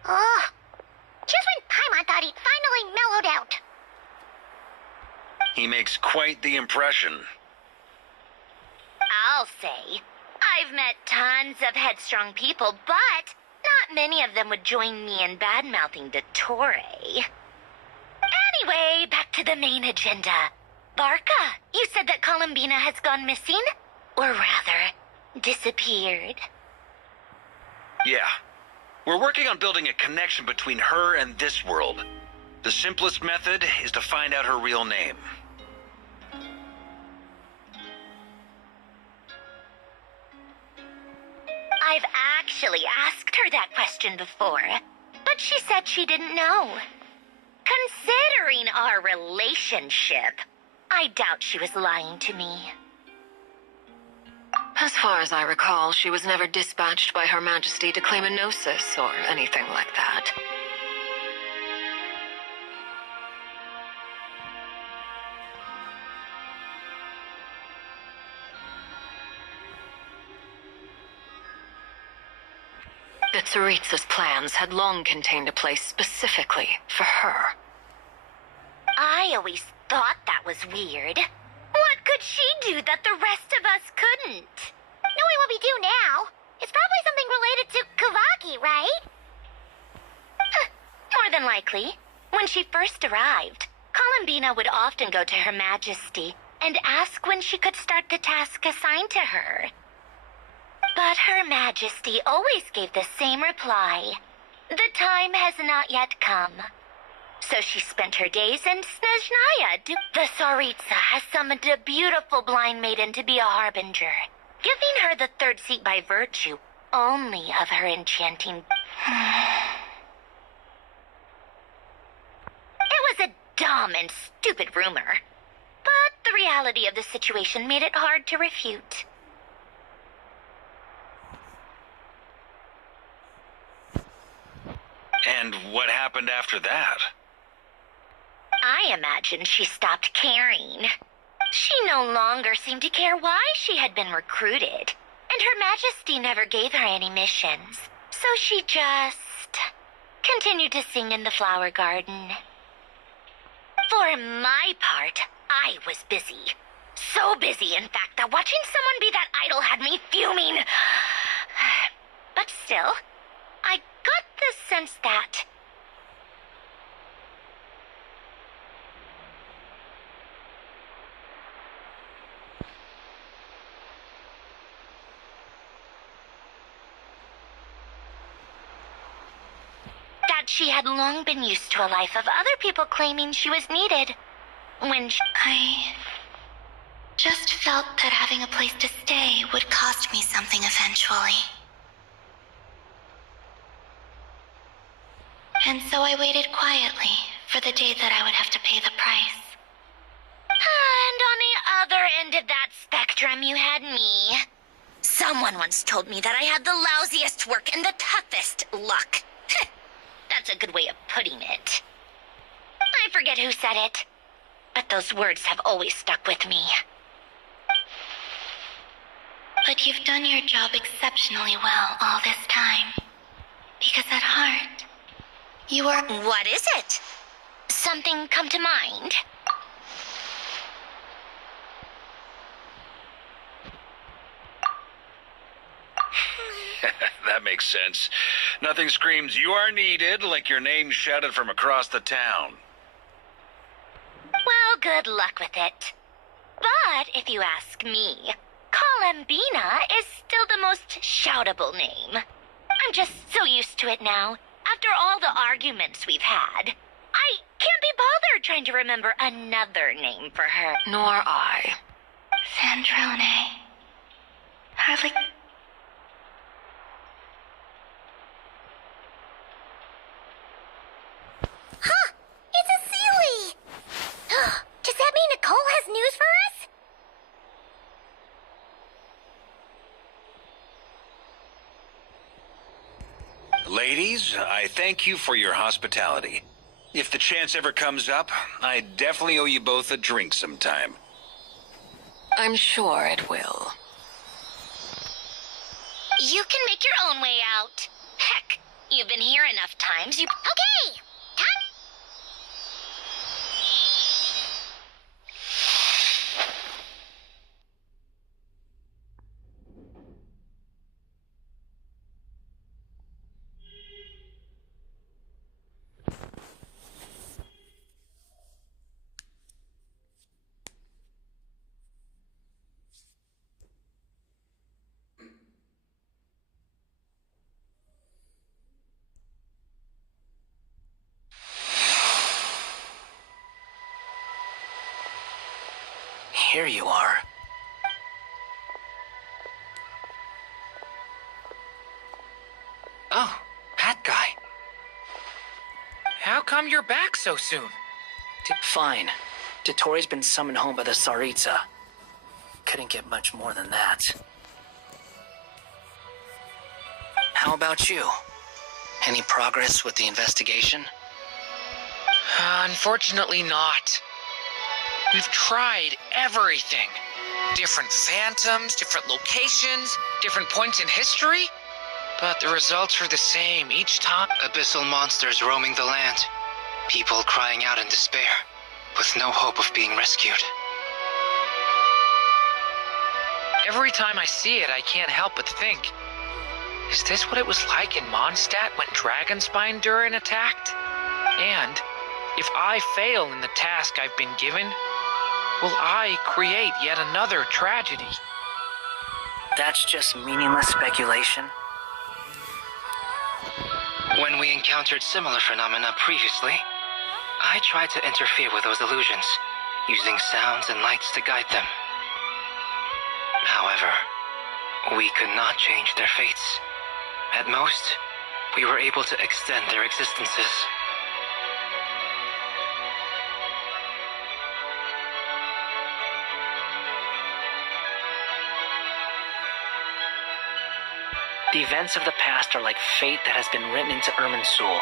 Oh, just when Paimon thought he'd finally mellowed out. He makes quite the impression. I'll say. I've met tons of headstrong people, but not many of them would join me in bad-mouthing Dottore. Anyway, back to the main agenda. Barca, you said that Columbina has gone missing? Or rather, disappeared. Yeah. We're working on building a connection between her and this world. The simplest method is to find out her real name. I've actually asked her that question before, but she said she didn't know. Considering our relationship, I doubt she was lying to me. As far as I recall, she was never dispatched by Her Majesty to claim a gnosis or anything like that. That Tsaritsa's plans had long contained a place specifically for her. I always thought that was weird. What could she do that the rest of us couldn't? Knowing what we do now, it's probably something related to Kavaki, right? More than likely. When she first arrived, Columbina would often go to Her Majesty and ask when she could start the task assigned to her. But Her Majesty always gave the same reply. The time has not yet come. So she spent her days in Snezhnaya. The Tsaritsa has summoned a beautiful blind maiden to be a harbinger, giving her the third seat by virtue only of her enchanting... It was a dumb and stupid rumor, but the reality of the situation made it hard to refute. And what happened after that? I imagine she stopped caring. She no longer seemed to care why she had been recruited, and Her Majesty never gave her any missions. So she just continued to sing in the flower garden. For my part, I was busy. So busy, in fact, that watching someone be that idol had me fuming. But still, I got the sense that... that she had long been used to a life of other people claiming she was needed. When I just felt that having a place to stay would cost me something eventually. And so I waited quietly for the day that I would have to pay the price. And on the other end of that spectrum, you had me. Someone once told me that I had the lousiest work and the toughest luck. That's a good way of putting it. I forget who said it, but those words have always stuck with me. But you've done your job exceptionally well all this time. Because at heart, you are... What is it? Something come to mind? That makes sense. Nothing screams you are needed like your name shouted from across the town. Well, good luck with it. But if you ask me, Columbina is still the most shoutable name. I'm just so used to it now. After all the arguments we've had, I can't be bothered trying to remember another name for her. Nor I. Sandrone. Hardly... Huh! It's a Sealy! Does that mean Nicole has news for us? Ladies, I thank you for your hospitality. If the chance ever comes up, I definitely owe you both a drink sometime. I'm sure it will. You can make your own way out. Heck, you've been here enough times, you... Okay! Time... Here you are. Oh, hat guy. How come you're back so soon? Fine. Dotori's been summoned home by the Tsaritsa. Couldn't get much more than that. How about you? Any progress with the investigation? Unfortunately not. We've tried everything. Different phantoms, different locations, different points in history. But the results are the same each time. Abyssal monsters roaming the land. People crying out in despair, with no hope of being rescued. Every time I see it, I can't help but think, is this what it was like in Mondstadt when Dragonspine Durin attacked? And if I fail in the task I've been given, will I create yet another tragedy? That's just meaningless speculation. When we encountered similar phenomena previously, I tried to interfere with those illusions, using sounds and lights to guide them. However, we could not change their fates. At most, we were able to extend their existences. The events of the past are like fate that has been written into Irminsul.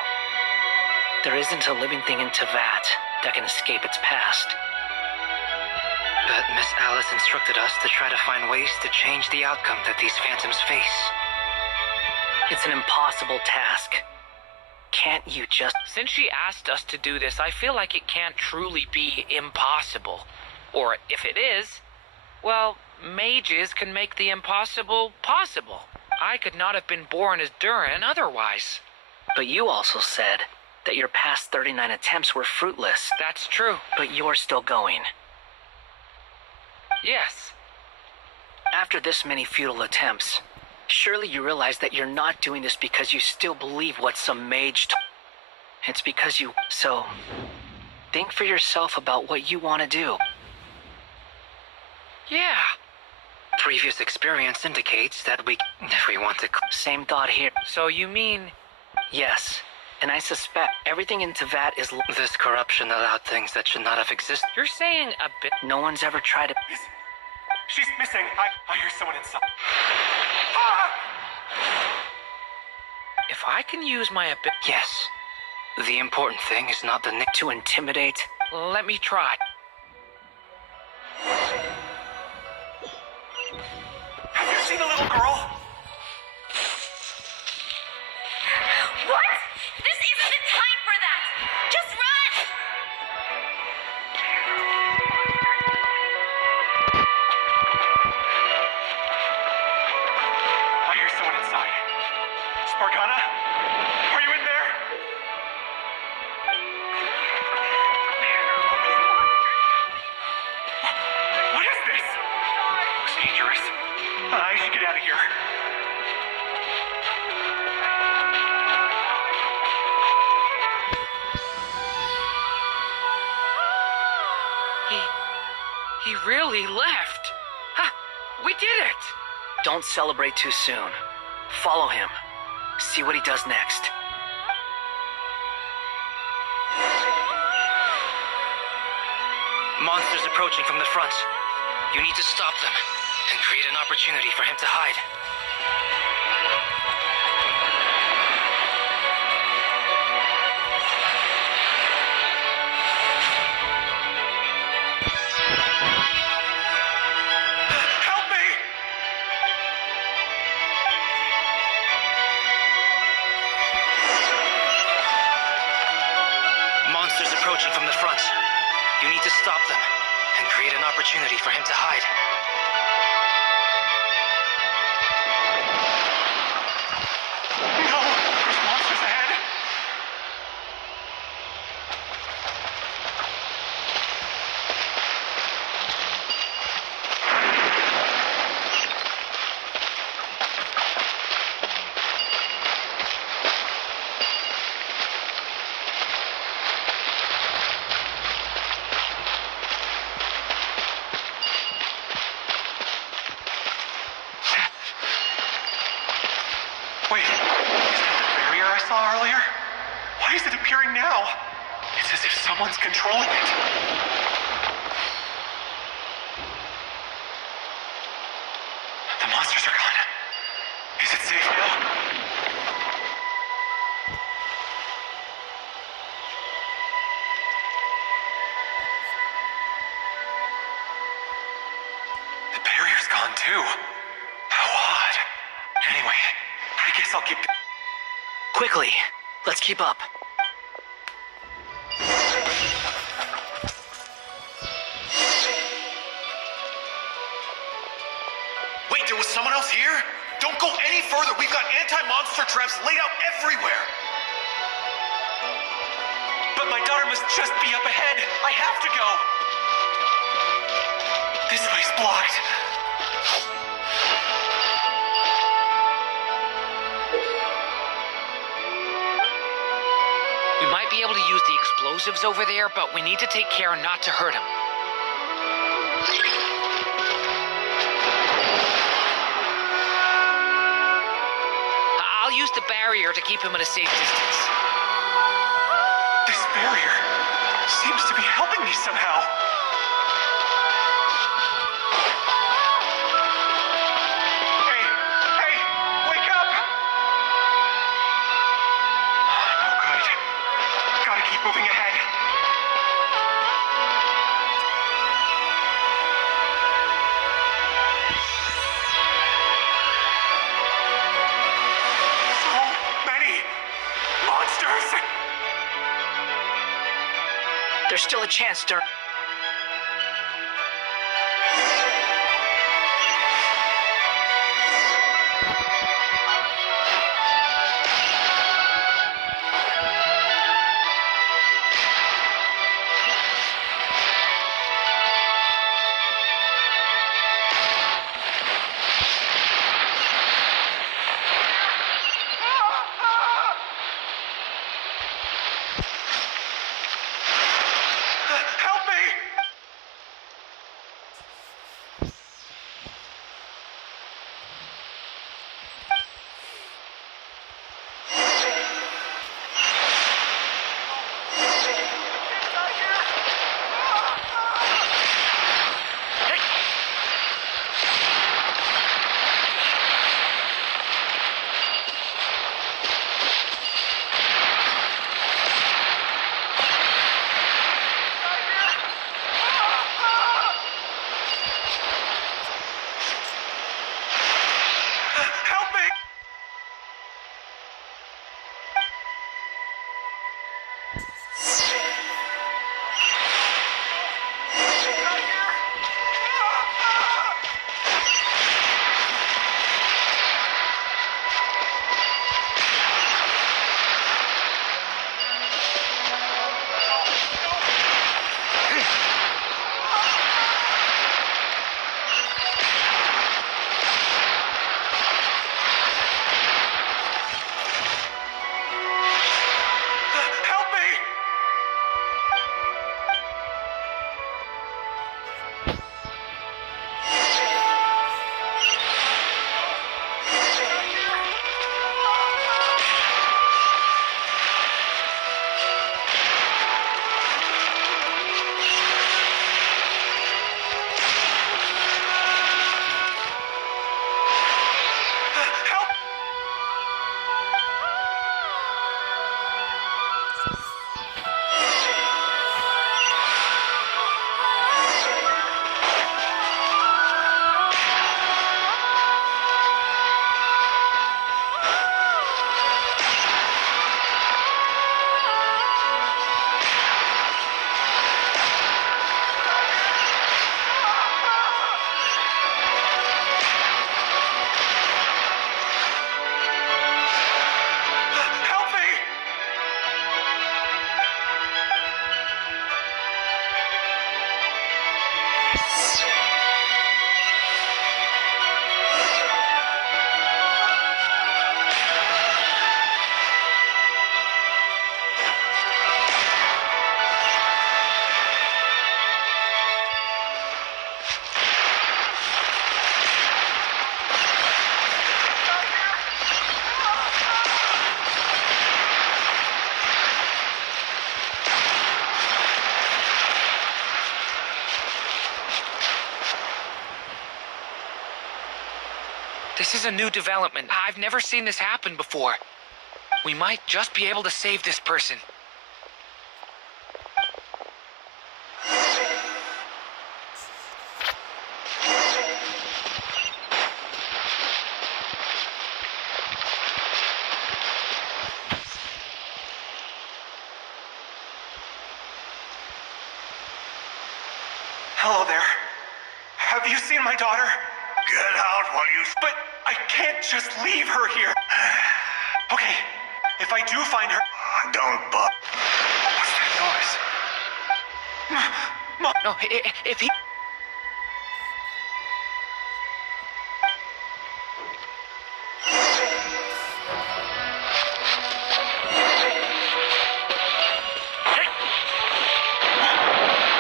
There isn't a living thing in Teyvat that can escape its past. But Miss Alice instructed us to try to find ways to change the outcome that these phantoms face. It's an impossible task. Can't you just... Since she asked us to do this, I feel like it can't truly be impossible. Or if it is, Well, mages can make the impossible possible. I could not have been born as Durin otherwise. But you also said that your past 39 attempts were fruitless. That's true. But you're still going. Yes. After this many futile attempts, surely you realize that you're not doing this because you still believe what some mage It's because you... So, think for yourself about what you want to do. Yeah. Previous experience indicates that if we want to... Same thought here. So you mean... Yes. And I suspect everything in Teyvat is... This corruption allowed things that should not have existed. You're saying a bit... No one's ever tried to... She's missing. I hear someone inside. If I can use my ability... Yes. The important thing is not the to intimidate. Let me try. Have you seen a little girl? What? This isn't the time for that! Just run! I hear someone inside. Spargana? Are you in there? What is this? Looks dangerous. I should get out of here. He really left. Ha! We did it! Don't celebrate too soon. Follow him. See what he does next. Monsters approaching from the front. You need to stop them and create an opportunity for him to hide. Help me! Monsters approaching from the front. You need to stop them and create an opportunity for him to hide. No! There's monsters ahead! Wait, is that the barrier I saw earlier? Why is it appearing now? It's as if someone's controlling it. The monsters are gone. Is it safe now? The barrier's gone too. How odd. Anyway, I guess I'll keep... Quickly, let's keep up. Wait, there was someone else here? Don't go any further. We've got anti-monster traps laid out everywhere. But my daughter must just be up ahead. I have to go. This way's blocked. We might be able to use the explosives over there, but we need to take care not to hurt him. I'll use the barrier to keep him at a safe distance. This barrier seems to be helping me somehow. Hey, hey, wake up! No good. Gotta keep moving ahead. So many monsters! There's still a chance, Dur. This is a new development. I've never seen this happen before. We might just be able to save this person. Hello there. Have you seen my daughter? Get out while you... But I can't just leave her here. Okay, if I do find her... Don't bug. What's that noise? Mom! No, if he...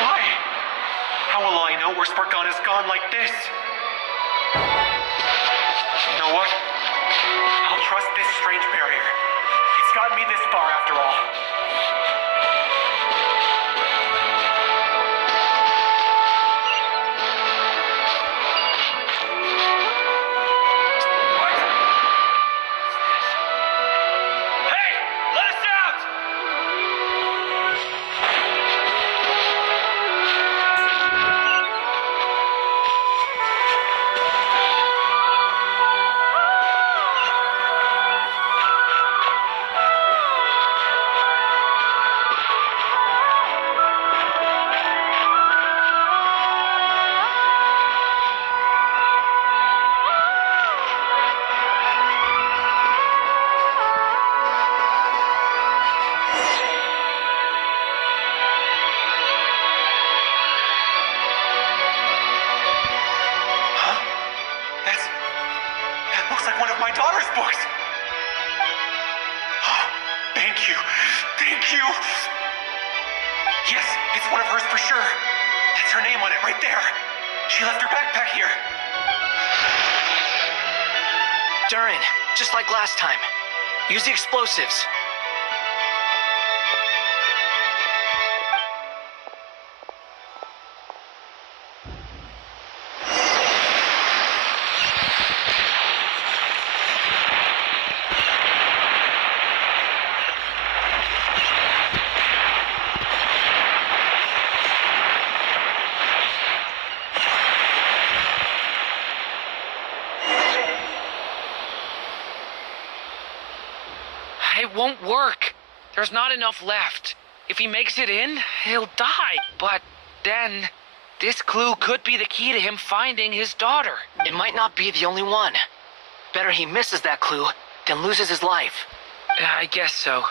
Why? How will I know where Spargon has gone like this? You know what? I'll trust this strange barrier. It's gotten me this far after all. What? Hey! Let us out! That looks like one of my daughter's books. Oh, thank you. Thank you. Yes, it's one of hers for sure. That's her name on it right there. She left her backpack here. Durin, just like last time. Use the explosives. It won't work. There's not enough left. If he makes it in, he'll die. But then, this clue could be the key to him finding his daughter. It might not be the only one. Better he misses that clue than loses his life. I guess so.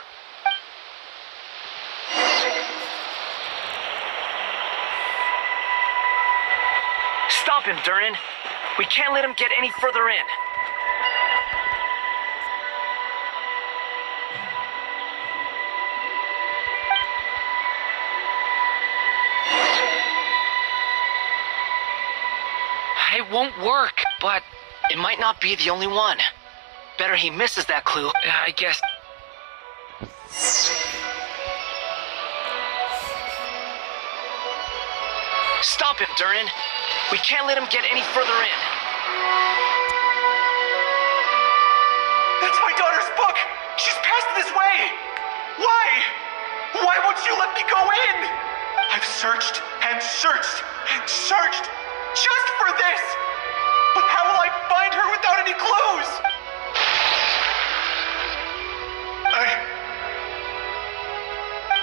Stop him, Durin. We can't let him get any further in. It won't work, but it might not be the only one. Better he misses that clue. I guess. Stop him, Durin. We can't let him get any further in. That's my daughter's book! She's passed this way! Why? Why won't you let me go in? I've searched and searched and searched just for this! But how will I find her without any clues?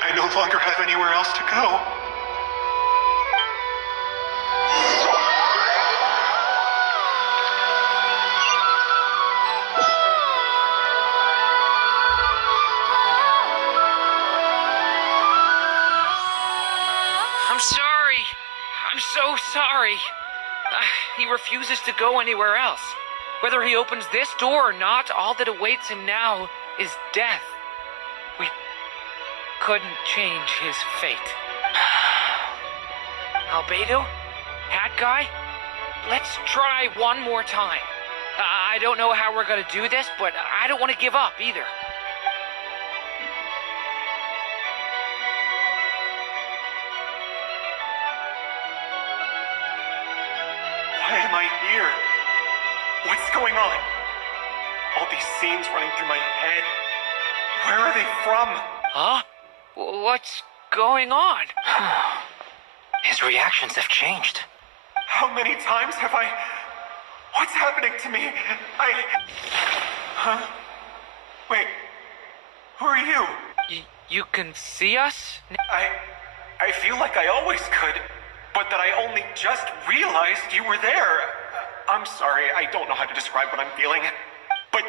I no longer have anywhere else to go. I'm sorry. I'm I'm so sorry. He refuses to go anywhere else. Whether he opens this door or not, all that awaits him now is death. We couldn't change his fate. Albedo? Hat guy? Let's try one more time. I don't know how we're gonna do this, but I don't want to give up either. Why am I here? What's going on? All these scenes running through my head. Where are they from? Huh? What's going on? His reactions have changed. How many times have I... What's happening to me? Huh? Wait. Who are you? You can see us? I feel like I always could, but that I only just realized you were there. I'm sorry, I don't know how to describe what I'm feeling. But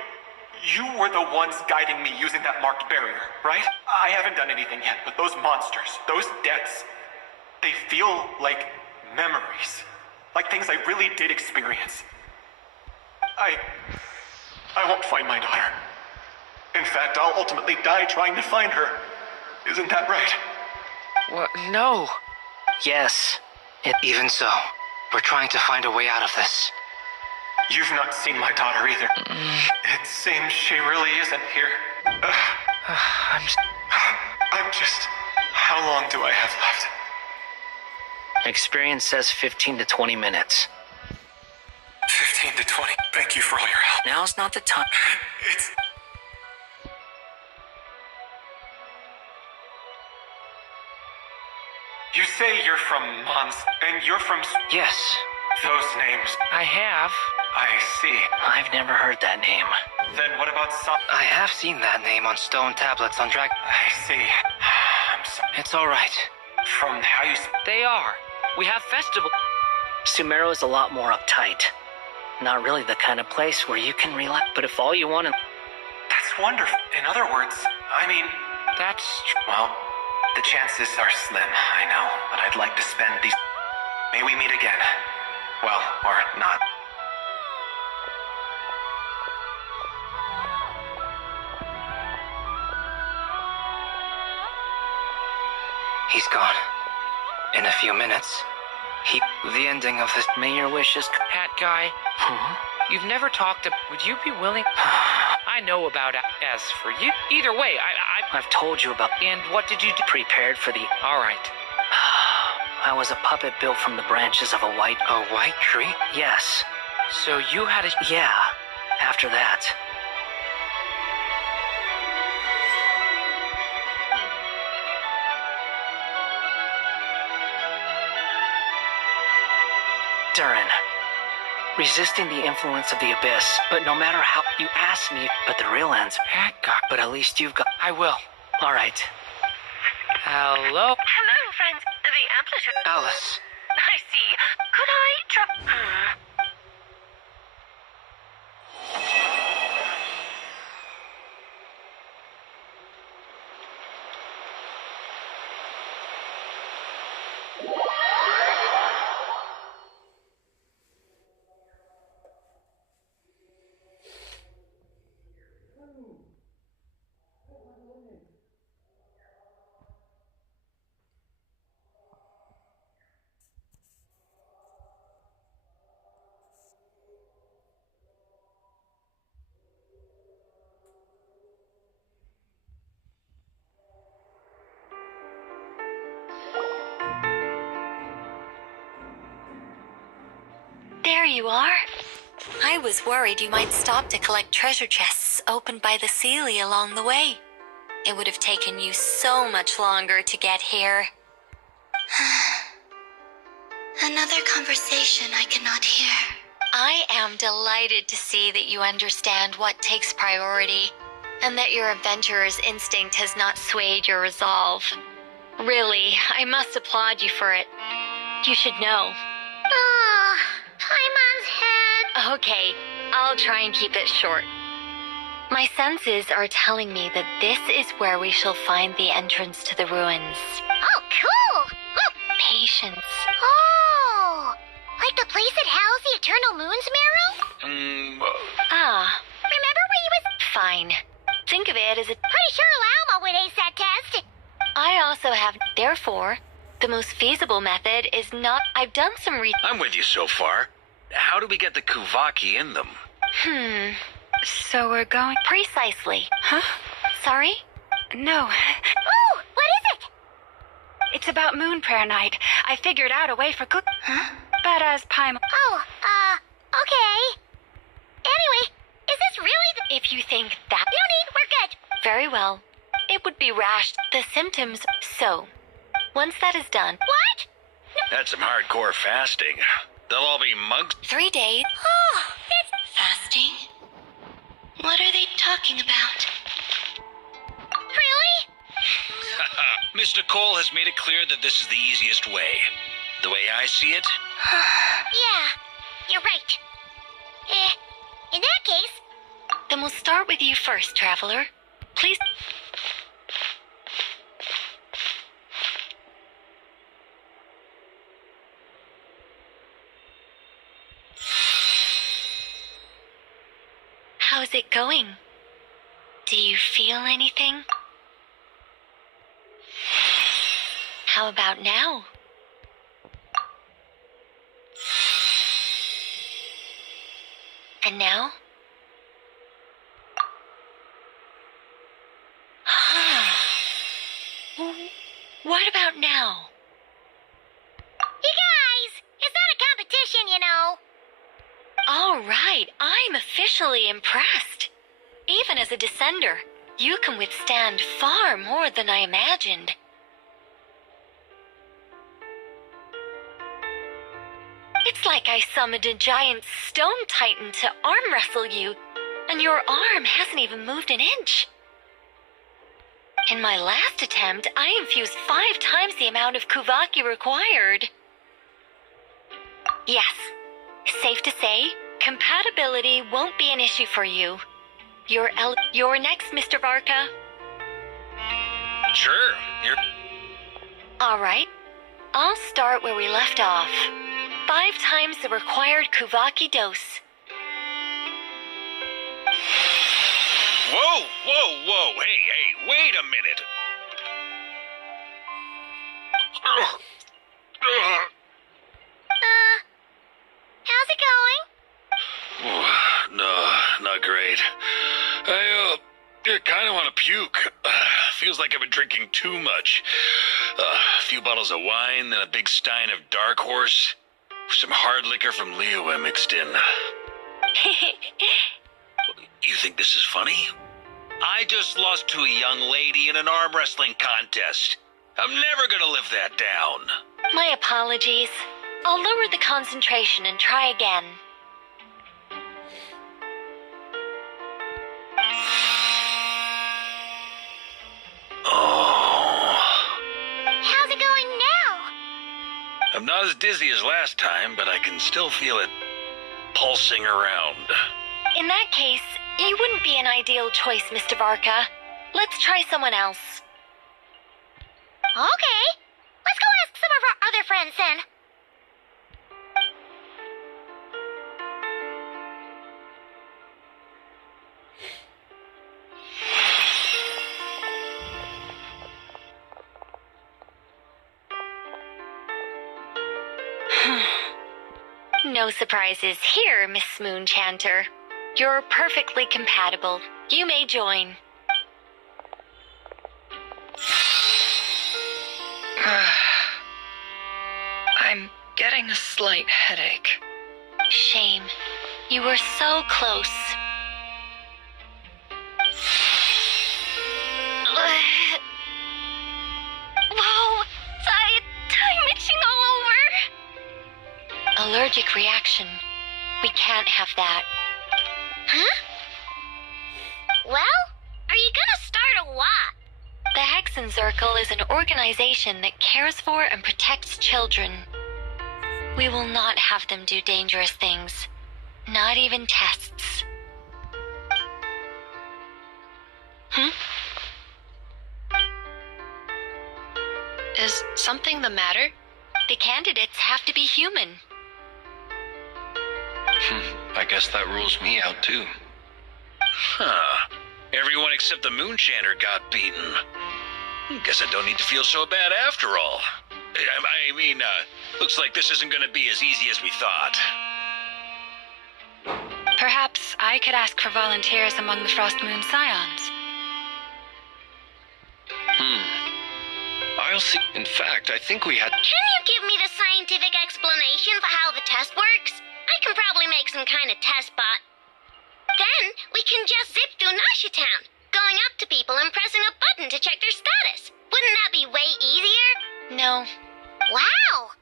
you were the ones guiding me using that marked barrier, right? I haven't done anything yet, but those monsters, those deaths, they feel like memories. Like things I really did experience. I won't find my daughter. In fact, I'll ultimately die trying to find her. Isn't that right? What? No. Yes. Even so, we're trying to find a way out of this. You've not seen my daughter either. It seems she really isn't here. I'm just... How long do I have left? Experience says 15 to 20 minutes. 15 to 20. Thank you for all your help. Now's not the time. It's... You say you're from Mondstadt, and you're from... Yes. Those names. I have. I see. I've never heard that name. Then what about some... I have seen that name on stone tablets on Drag... I see. I'm sorry. It's all right. From how you... They are. We have festival... Sumeru is a lot more uptight. Not really the kind of place where you can relax, but if all you want to... That's wonderful. In other words, I mean... That's... Well, the chances are slim, I know, but I'd like to spend these... May we meet again. Well, or not. He's gone. In a few minutes. The ending of this... May your wishes... Hat guy. You've never talked to... Would you be willing... I know about... As for you... Either way, I've told you about... And what did you do? Prepared for the... All right. I was a puppet built from the branches of a white... A white tree? Yes. So you had a... Yeah. After that... Durin. Resisting the influence of the abyss, but no matter how... You asked me, but the real answer... Hat guy. But at least you've got... I will. All right. Hello? Hello, friends. The amplitude... Alice. I see. Could I drop... There you are. I was worried you might stop to collect treasure chests opened by the Seelie along the way. It would have taken you so much longer to get here. Another conversation I cannot hear. I am delighted to see that you understand what takes priority, and that your adventurer's instinct has not swayed your resolve. Really, I must applaud you for it. You should know. Ah, Paimon's head. Okay, I'll try and keep it short. My senses are telling me that this is where we shall find the entrance to the ruins. Oh, cool. Patience. Oh. place that housed the Eternal Moon's marrow? Remember where he was? Fine. Think of it as a... Pretty sure Lauma would ace that test. I also have... Therefore, the most feasible method is not... I've done some I'm with you so far. How do we get the Kuvaki in them? So we're going... Precisely. Huh? Sorry? No. Ooh, what is it? It's about Moon Prayer Night. I figured out a way for cook... Huh? But as Paimon... Oh, okay. Anyway, is this really the... If you think that... No need, we're good. Very well. It would be rash. The symptoms... So, once that is done... What? That's some hardcore fasting. They'll all be monks. 3 days... Oh, it's... Fasting? What are they talking about? Really? Mr. Cole has made it clear that this is the easiest way. The way I see it... Yeah, you're right. In that case... Then we'll start with you first, Traveler. Please... How's it going? Do you feel anything? How about now? And now? What about now? You guys, it's not a competition, you know. All right, I'm officially impressed. Even as a descender, you can withstand far more than I imagined. It's like I summoned a giant stone titan to arm wrestle you, and your arm hasn't even moved an inch. In my last attempt, I infused 5 times the amount of Kuvaki required. Yes, safe to say, compatibility won't be an issue for you. You're next, Mr. Varka. Sure, you're... All right, I'll start where we left off. 5 times the required Kuvaki dose. Whoa! Hey, wait a minute. How's it going? No, not great. I kind of want to puke. Feels like I've been drinking too much. A few bottles of wine, then a big stein of Dark Horse. Some hard liquor from Liyue mixed in. You think this is funny? I just lost to a young lady in an arm wrestling contest. I'm never gonna live that down. My apologies. I'll lower the concentration and try again. Oh. How's it going now? I'm not as dizzy as last time, but I can still feel it pulsing around. In that case, you wouldn't be an ideal choice, Mr. Varka. Let's try someone else. Okay. Let's go ask some of our other friends then. No surprises here, Miss Moonchanter. You're perfectly compatible. You may join. I'm getting a slight headache. Shame. You were so close. Whoa! I'm itching all over. Allergic reaction. We can't have that. Huh? Well, are you gonna start a what? The Hexen Circle is an organization that cares for and protects children. We will not have them do dangerous things. Not even tests. Is something the matter? The candidates have to be human. I guess that rules me out too. Huh. Everyone except the Moonchanter got beaten. Guess I don't need to feel so bad after all. I mean, looks like this isn't gonna be as easy as we thought. Perhaps I could ask for volunteers among the Frost Moon Scions. I'll see. In fact, I think we had... Can you give me the scientific explanation for how the test works? I can probably make some kind of test bot. Then we can just zip through Nasha Town, going up to people and pressing a button to check their status. Wouldn't that be way easier? No. Wow!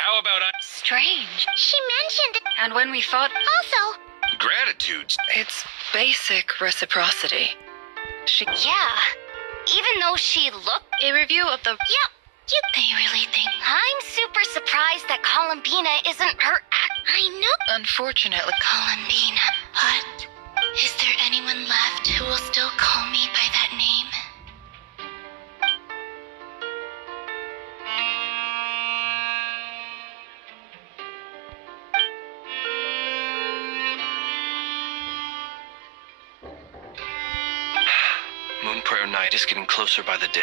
How about Strange. She mentioned... And when we fought... Also... gratitudes? It's basic reciprocity. Yeah. Even though she looked... A review of the... Yep. They really think... I'm super surprised that Columbina isn't her act... I know... Unfortunately... Columbina. But... Is there anyone left who will still call me by that name? Moon Prayer Night is getting closer by the day.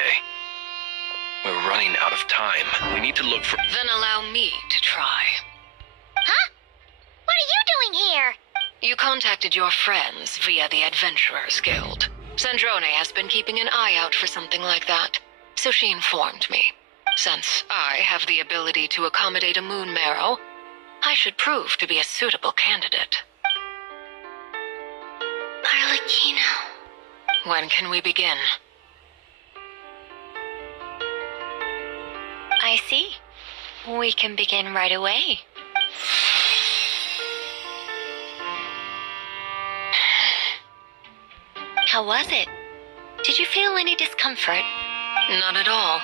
We're running out of time. We need to look for... Then allow me to try. Huh? What are you doing here? You contacted your friends via the Adventurers Guild. Sandrone has been keeping an eye out for something like that, so she informed me. Since I have the ability to accommodate a moon marrow, I should prove to be a suitable candidate. Arlecchino. When can we begin? I see. We can begin right away. How was it? Did you feel any discomfort? Not at all.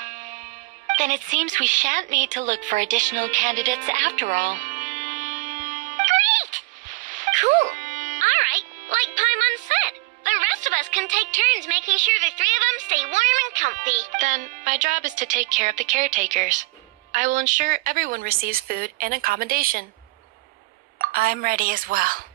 Then it seems we shan't need to look for additional candidates after all. Great! Cool. All right, like Paimon said, the rest of us can take turns making sure the three of them stay warm and comfy. Then my job is to take care of the caretakers. I will ensure everyone receives food and accommodation. I'm ready as well.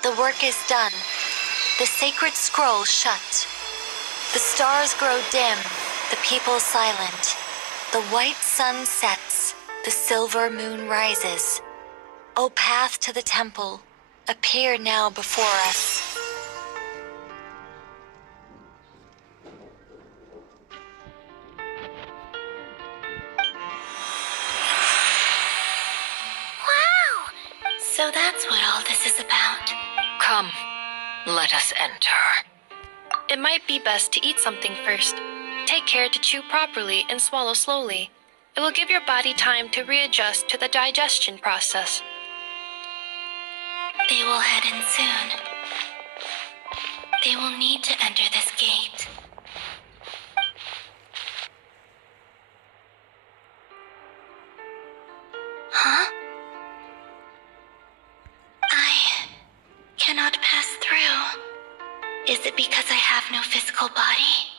The work is done. The sacred scroll shut. The stars grow dim, the people silent. The white sun sets, the silver moon rises. O path to the temple, appear now before us. Wow! So that's what all this is about. Come, let us enter. It might be best to eat something first. Take care to chew properly and swallow slowly. It will give your body time to readjust to the digestion process. They will head in soon. They will need to enter this gate. Huh? I cannot pass through. Is it because I have no physical body?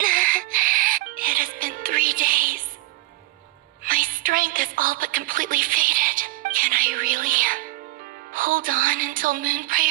It has been 3 days. My strength has all but completely faded. Can I really hold on until Moon Prayer